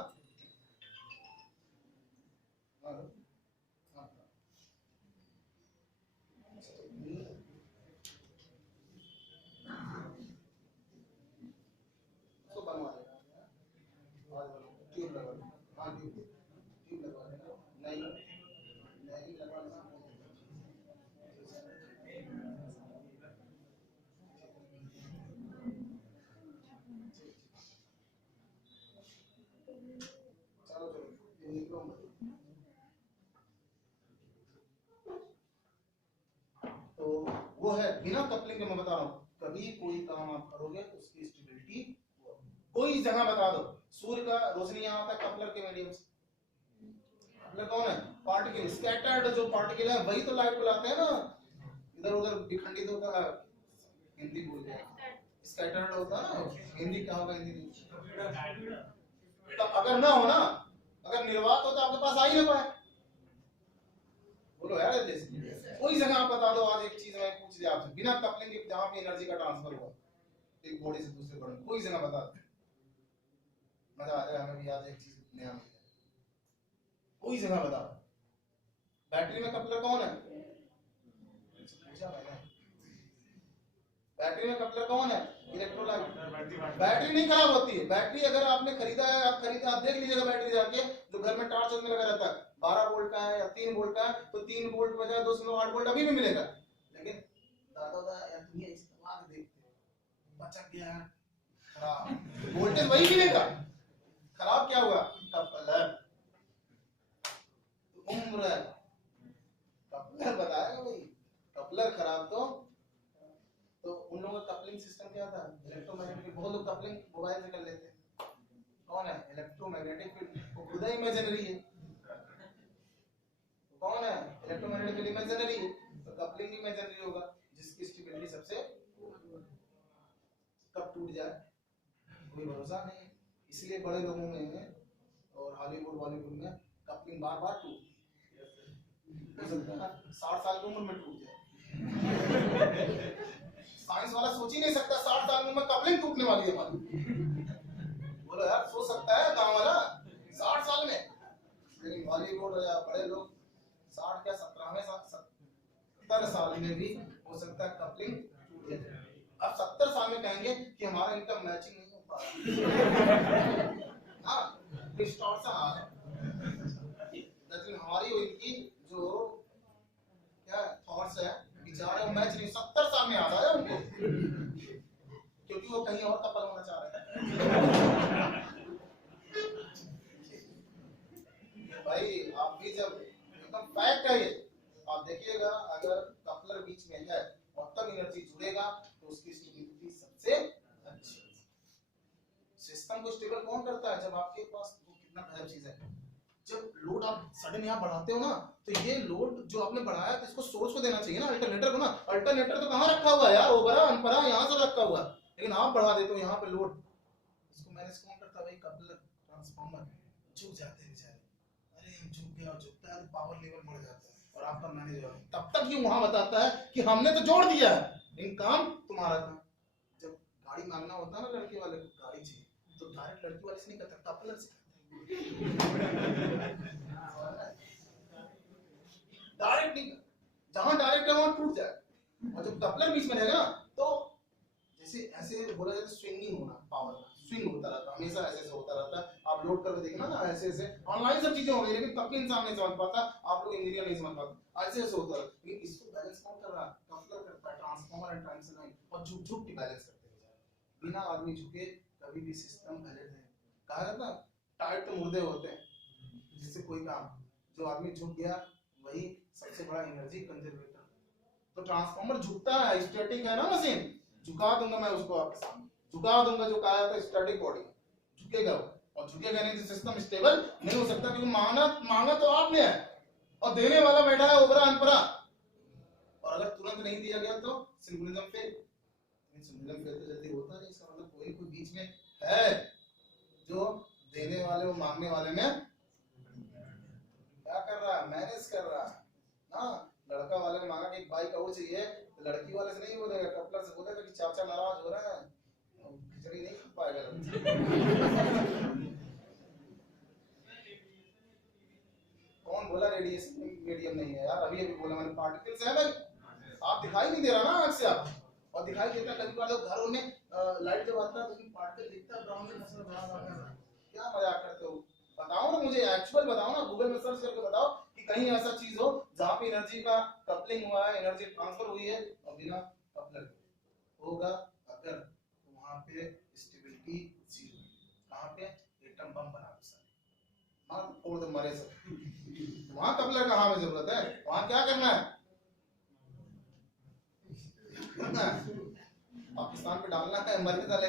तो बनवा देना, ट्यूब लगा देना, हाँ ट्यूब लगवा देना, नहीं नहीं लगवा देना। चलो चलो ये निकलो मत। तो वो है बिना कपलिंग के, मैं बता रहा हूँ कभी कोई काम आप करोगे उसकी स्टेबिलिटी, कोई जगह बता दो सूर्य का रोशनी यहाँ आता है कपलर के मीडियम से। कपलर कौन है? पार्टिकल, स्कैटर्ड जो पार्टिकल है वही तो लाइट को लाते हैं ना, इधर उधर विखंडित होता है, हिंदी भूल गया, स्कैटर्ड होता है ना, हिंदी क्या होगा हिंदी? तो अगर ना हो ना, अगर निर्वात हो तो आपके पास आ ही ना पाए, बोलो यार कोई जगह आप बता दो आज एक चीज मैं पूछ लिया आपसे, बिना कपलिंग के जहां पे एनर्जी का ट्रांसफर हुआ एक बॉडी से दूसरे बॉडी में, कोई जगह बता दो, मजा आ जाएगा हमें भी आज एक चीज नया मिल जाए, कोई जगह बता। बैटरी में कपलर कौन है? पूछा मैंने, बैटरी में कपलर कौन है? इलेक्ट्रोलाइट। बैटरी नहीं खराब होती है, बैटरी अगर आपने खरीदा है, आप देख लीजिएगा बैटरी जाके, जो घर में टार्च में लगा रहता है 12 वोल्ट का है या 3 वोल्ट का है, तो 3 वोल्ट बजाय 2.8 वोल्ट अभी भी मिलेगा। लेकिन दादा यार तुम ये इस्तेमाल देखते हो, बचक गया खराब, वोल्टेज वही मिलेगा, खराब क्या हुआ? कपलर, उम्र कपलर बताएगा भाई, कपलर खराब तो उन लोगों का कपलिंग सिस्टम क्या था? इलेक्ट्रोमैग्नेटिक। बहुत लोग कपलिंग मोबाइल से कर लेते हैं, कौन है? इलेक्ट्रोमैग्नेटिक फील्ड, वो खुद ही इमेजिनरी है, कौन है? इलेक्ट्रोमैग्नेटिक फील्ड इमेजिनरी है, तो कपलिंग भी इमेजिनरी होगा, जिसकी स्टेबिलिटी सबसे कब टूट जाए कोई भरोसा नहीं है। इसलिए बड़े लोगों में और हॉलीवुड बॉलीवुड में कपलिंग बार बार टूटती है, हो सकता है 60 साल की उम्र में टूट जाए। साइंस वाला सोच ही नहीं सकता 60 साल में कपलिंग टूटने वाली है हमारी, बोलो यार सोच सकता है गांव वाला 60 साल में? लेकिन बॉलीवुड या बड़े लोग 60 क्या 70 साल में भी हो सकता है कपलिंग टूट जाए। अब 70 साल में कहेंगे कि हमारा इनकम मैचिंग नहीं हो पा रहा, हाँ डिस्टॉर्शन आ रहा है, लेकिन हमारी इनकी जो क्या थॉट्स है विचार है वो मैच नहीं, 70 साल में आ रहा है उनको, क्योंकि वो कहीं और कपल होना चाह रहे हैं। भाई आप भी जब एकदम फैक्ट है ये, आप देखिएगा अगर कपलर बीच में है और तब एनर्जी जुड़ेगा तो उसकी स्टेबिलिटी सबसे अच्छी। सिस्टम को स्टेबल कौन करता है? जब आपके पास वो कितना गजब चीज है, जब लोड आप सडन यहाँ बढ़ाते हो ना, तो ये लोड जो आपने बढ़ाया तो इसको सोर्स को देना चाहिए ना, अल्टरनेटर को ना। अल्टरनेटर तो कहाँ रखा हुआ है यार, ओबरा अनपरा यहाँ से रखा हुआ, लेकिन आप बढ़ा देते हो यहाँ पे लोड, इसको मैनेज कौन करता है भाई? Coupler, transformer. झुक जाते हैं बेचारे, अरे हम झुक गया, झुकता है पावर लेवल बढ़ जाता है और आपका मैनेज हो, तब तक ये वहां बताता है कि हमने तो जोड़ दिया है, लेकिन काम तुम्हारा था। जब गाड़ी मांगना होता है ना लड़के वाले को, गाड़ी चाहिए तो डायरेक्ट लड़की वाले से नहीं करता, कपलर से डायरेक्ट नहीं, जहां डायरेक्ट है वहां टूट जाए, और जब कपलर बीच में रहेगा ना तो जैसे ऐसे बोला जाता है स्विंगिंग होना, पावर स्विंग होता रहता है, हमेशा ऐसे ऐसे होता रहता है। आप लोड करके देखना ना, ऐसे ऐसे ऑनलाइन सब चीजें हो गई, लेकिन तब भी इंसान नहीं समझ पाता, आप लोग इंजीनियर नहीं समझ पाते, ऐसे ऐसे होता है। लेकिन इसको बैलेंस कौन कर रहा है? कपलर करता है, ट्रांसफार्मर एंड ट्रांसफार्मर लाइन, और झुक झुक के बैलेंस करते हैं, बिना आदमी झुके कभी भी सिस्टम बैलेंस है। कहा जाता है टाइट तो मुर्दे होते हैं, जिससे कोई काम, जो आदमी झुक गया वही सबसे बड़ा एनर्जी कंजर्वेटर। तो ट्रांसफार्मर झुकता है, स्टैटिक है ना मशीन, झुका दूंगा मैं उसको आपके सामने, झुका दूंगा, जो कहा जाता है स्टैटिक बॉडी, झुकेगा वो, और झुकेगा नहीं तो सिस्टम स्टेबल नहीं हो सकता, क्योंकि मांगा तो आपने है और देने वाला बैठा है ओबरा अनपरा, और अगर तुरंत नहीं दिया गया तो सिंक्रोनिज्म फेल। मिलन फेल तो जल्दी होता नहीं, इसका मतलब कोई बीच में है जो देने वाले और मांगने वाले में क्या कर रहा है, मैनेज कर रहा है ना। लड़का वाले ने मांगा कि एक बाइक वो चाहिए, तो लड़की वाले से नहीं बोलेगा, कपलर से बोलेगा कि चाचा नाराज हो रहा है, खिचड़ी नहीं खा पाएगा। कौन बोला रेडिएशन मीडियम नहीं है यार, अभी अभी बोला मैंने, पार्टिकल्स है भाई, आप दिखाई नहीं दे रहा ना आंख से आप, और दिखाई देता कभी कभार लोग घरों में लाइट जब आता है तो उसमें पार्टिकल दिखता है ब्राउन में, क्या मजाक करते हो, बताओ ना मुझे, एक्चुअल बताओ ना, गूगल में सर्च करके बताओ कि कहीं ऐसा चीज हो जहाँ पे एनर्जी का कपलिंग हुआ है, एनर्जी ट्रांसफर हुई है और बिना कपलर होगा अगर, तो वहां पे स्टेबिलिटी जीरो, कहां पे एटम बम बना दो सर, मार फोड़ दो मरे सब, वहां कपलर का हमें जरूरत है, वहां क्या करना है, पाकिस्तान पे डालना है, मर के डाले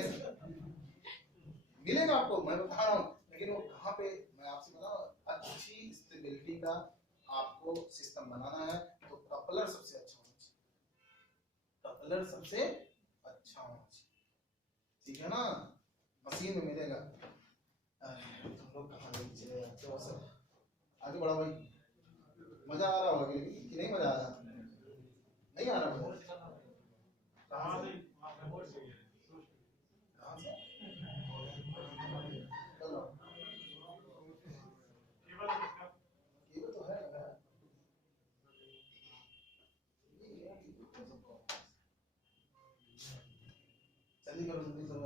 मिलेगा आपको, मैं बता रहा हूँ, लेकिन वो कहाँ पे, मैं आपसे बता रहा हूँ, अच्छी स्टेबिलिटी का आपको सिस्टम बनाना है तो कपलर सबसे अच्छा होना चाहिए, कपलर सबसे अच्छा होना चाहिए, ठीक है ना, मशीन में मिलेगा। तुम लोग कहाँ ले चले जाते हो सब, आगे बढ़ो भाई, मजा आ रहा होगा कि नहीं, मजा आ रहा, नहीं आ रहा मजा, कहाँ से, कहाँ से, केबल तो है ना, जल्दी करो जल्दी करो,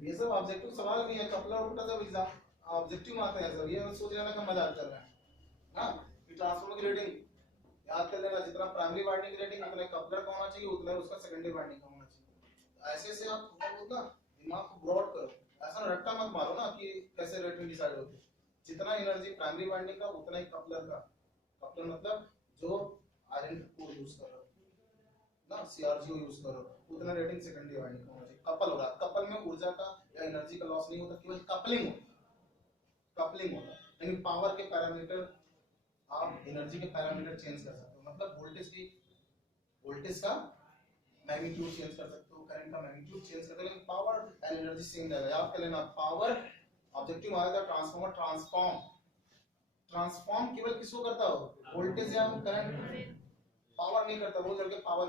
ये सब ऑब्जेक्टिव सवाल नहीं है, कपलर उल्टा सब एग्जाम ऑब्जेक्टिव आते हैं सब, ये सोच लेना का मजाक कर रहे हैं ना, कि ट्रांसफार्मर की रेटिंग याद कर लेना, जितना प्राइमरी वाइंडिंग की रेटिंग उतना कपलर का होना चाहिए, उतना उसका सेकेंडरी वाइंडिंग का होना चाहिए, ऐसे से आप थोड़ा दिमाग को ब्रॉड करो, ऐसा रट्टा मत मारो ना कि कैसे रेटिंग डिसाइड होती है, जितना एनर्जी प्राइमरी वाइंडिंग का उतना ही कपलर का, कपलर मतलब जो आयरन कोर यूज कर रहा है ना, सीआरजीओ यूज करो, उतना रेटिंग सेकेंडरी वाइंडिंग का होना चाहिए, कपल हो रहा है, कपल में ऊर्जा का या एनर्जी का लॉस नहीं होता, केवल कपलिंग होता, कपलिंग होता, लेकिन पावर के पैरामीटर आप एनर्जी के पैरामीटर चेंज कर सकते हो, मतलब वोल्टेज का मैग्नीट्यूड चेंज कर सकते हो, करंट का मैग्नीट्यूड चेंज कर सकते हो, लेकिन पावर एंड एनर्जी सेम रहेगा, याद कर लेना, पावर ऑब्जेक्टिव आएगा, ट्रांसफार्मर ट्रांसफॉर्म केवल किसको करता हो, वोल्टेज या करंट, पावर नहीं करता, वो करके पावर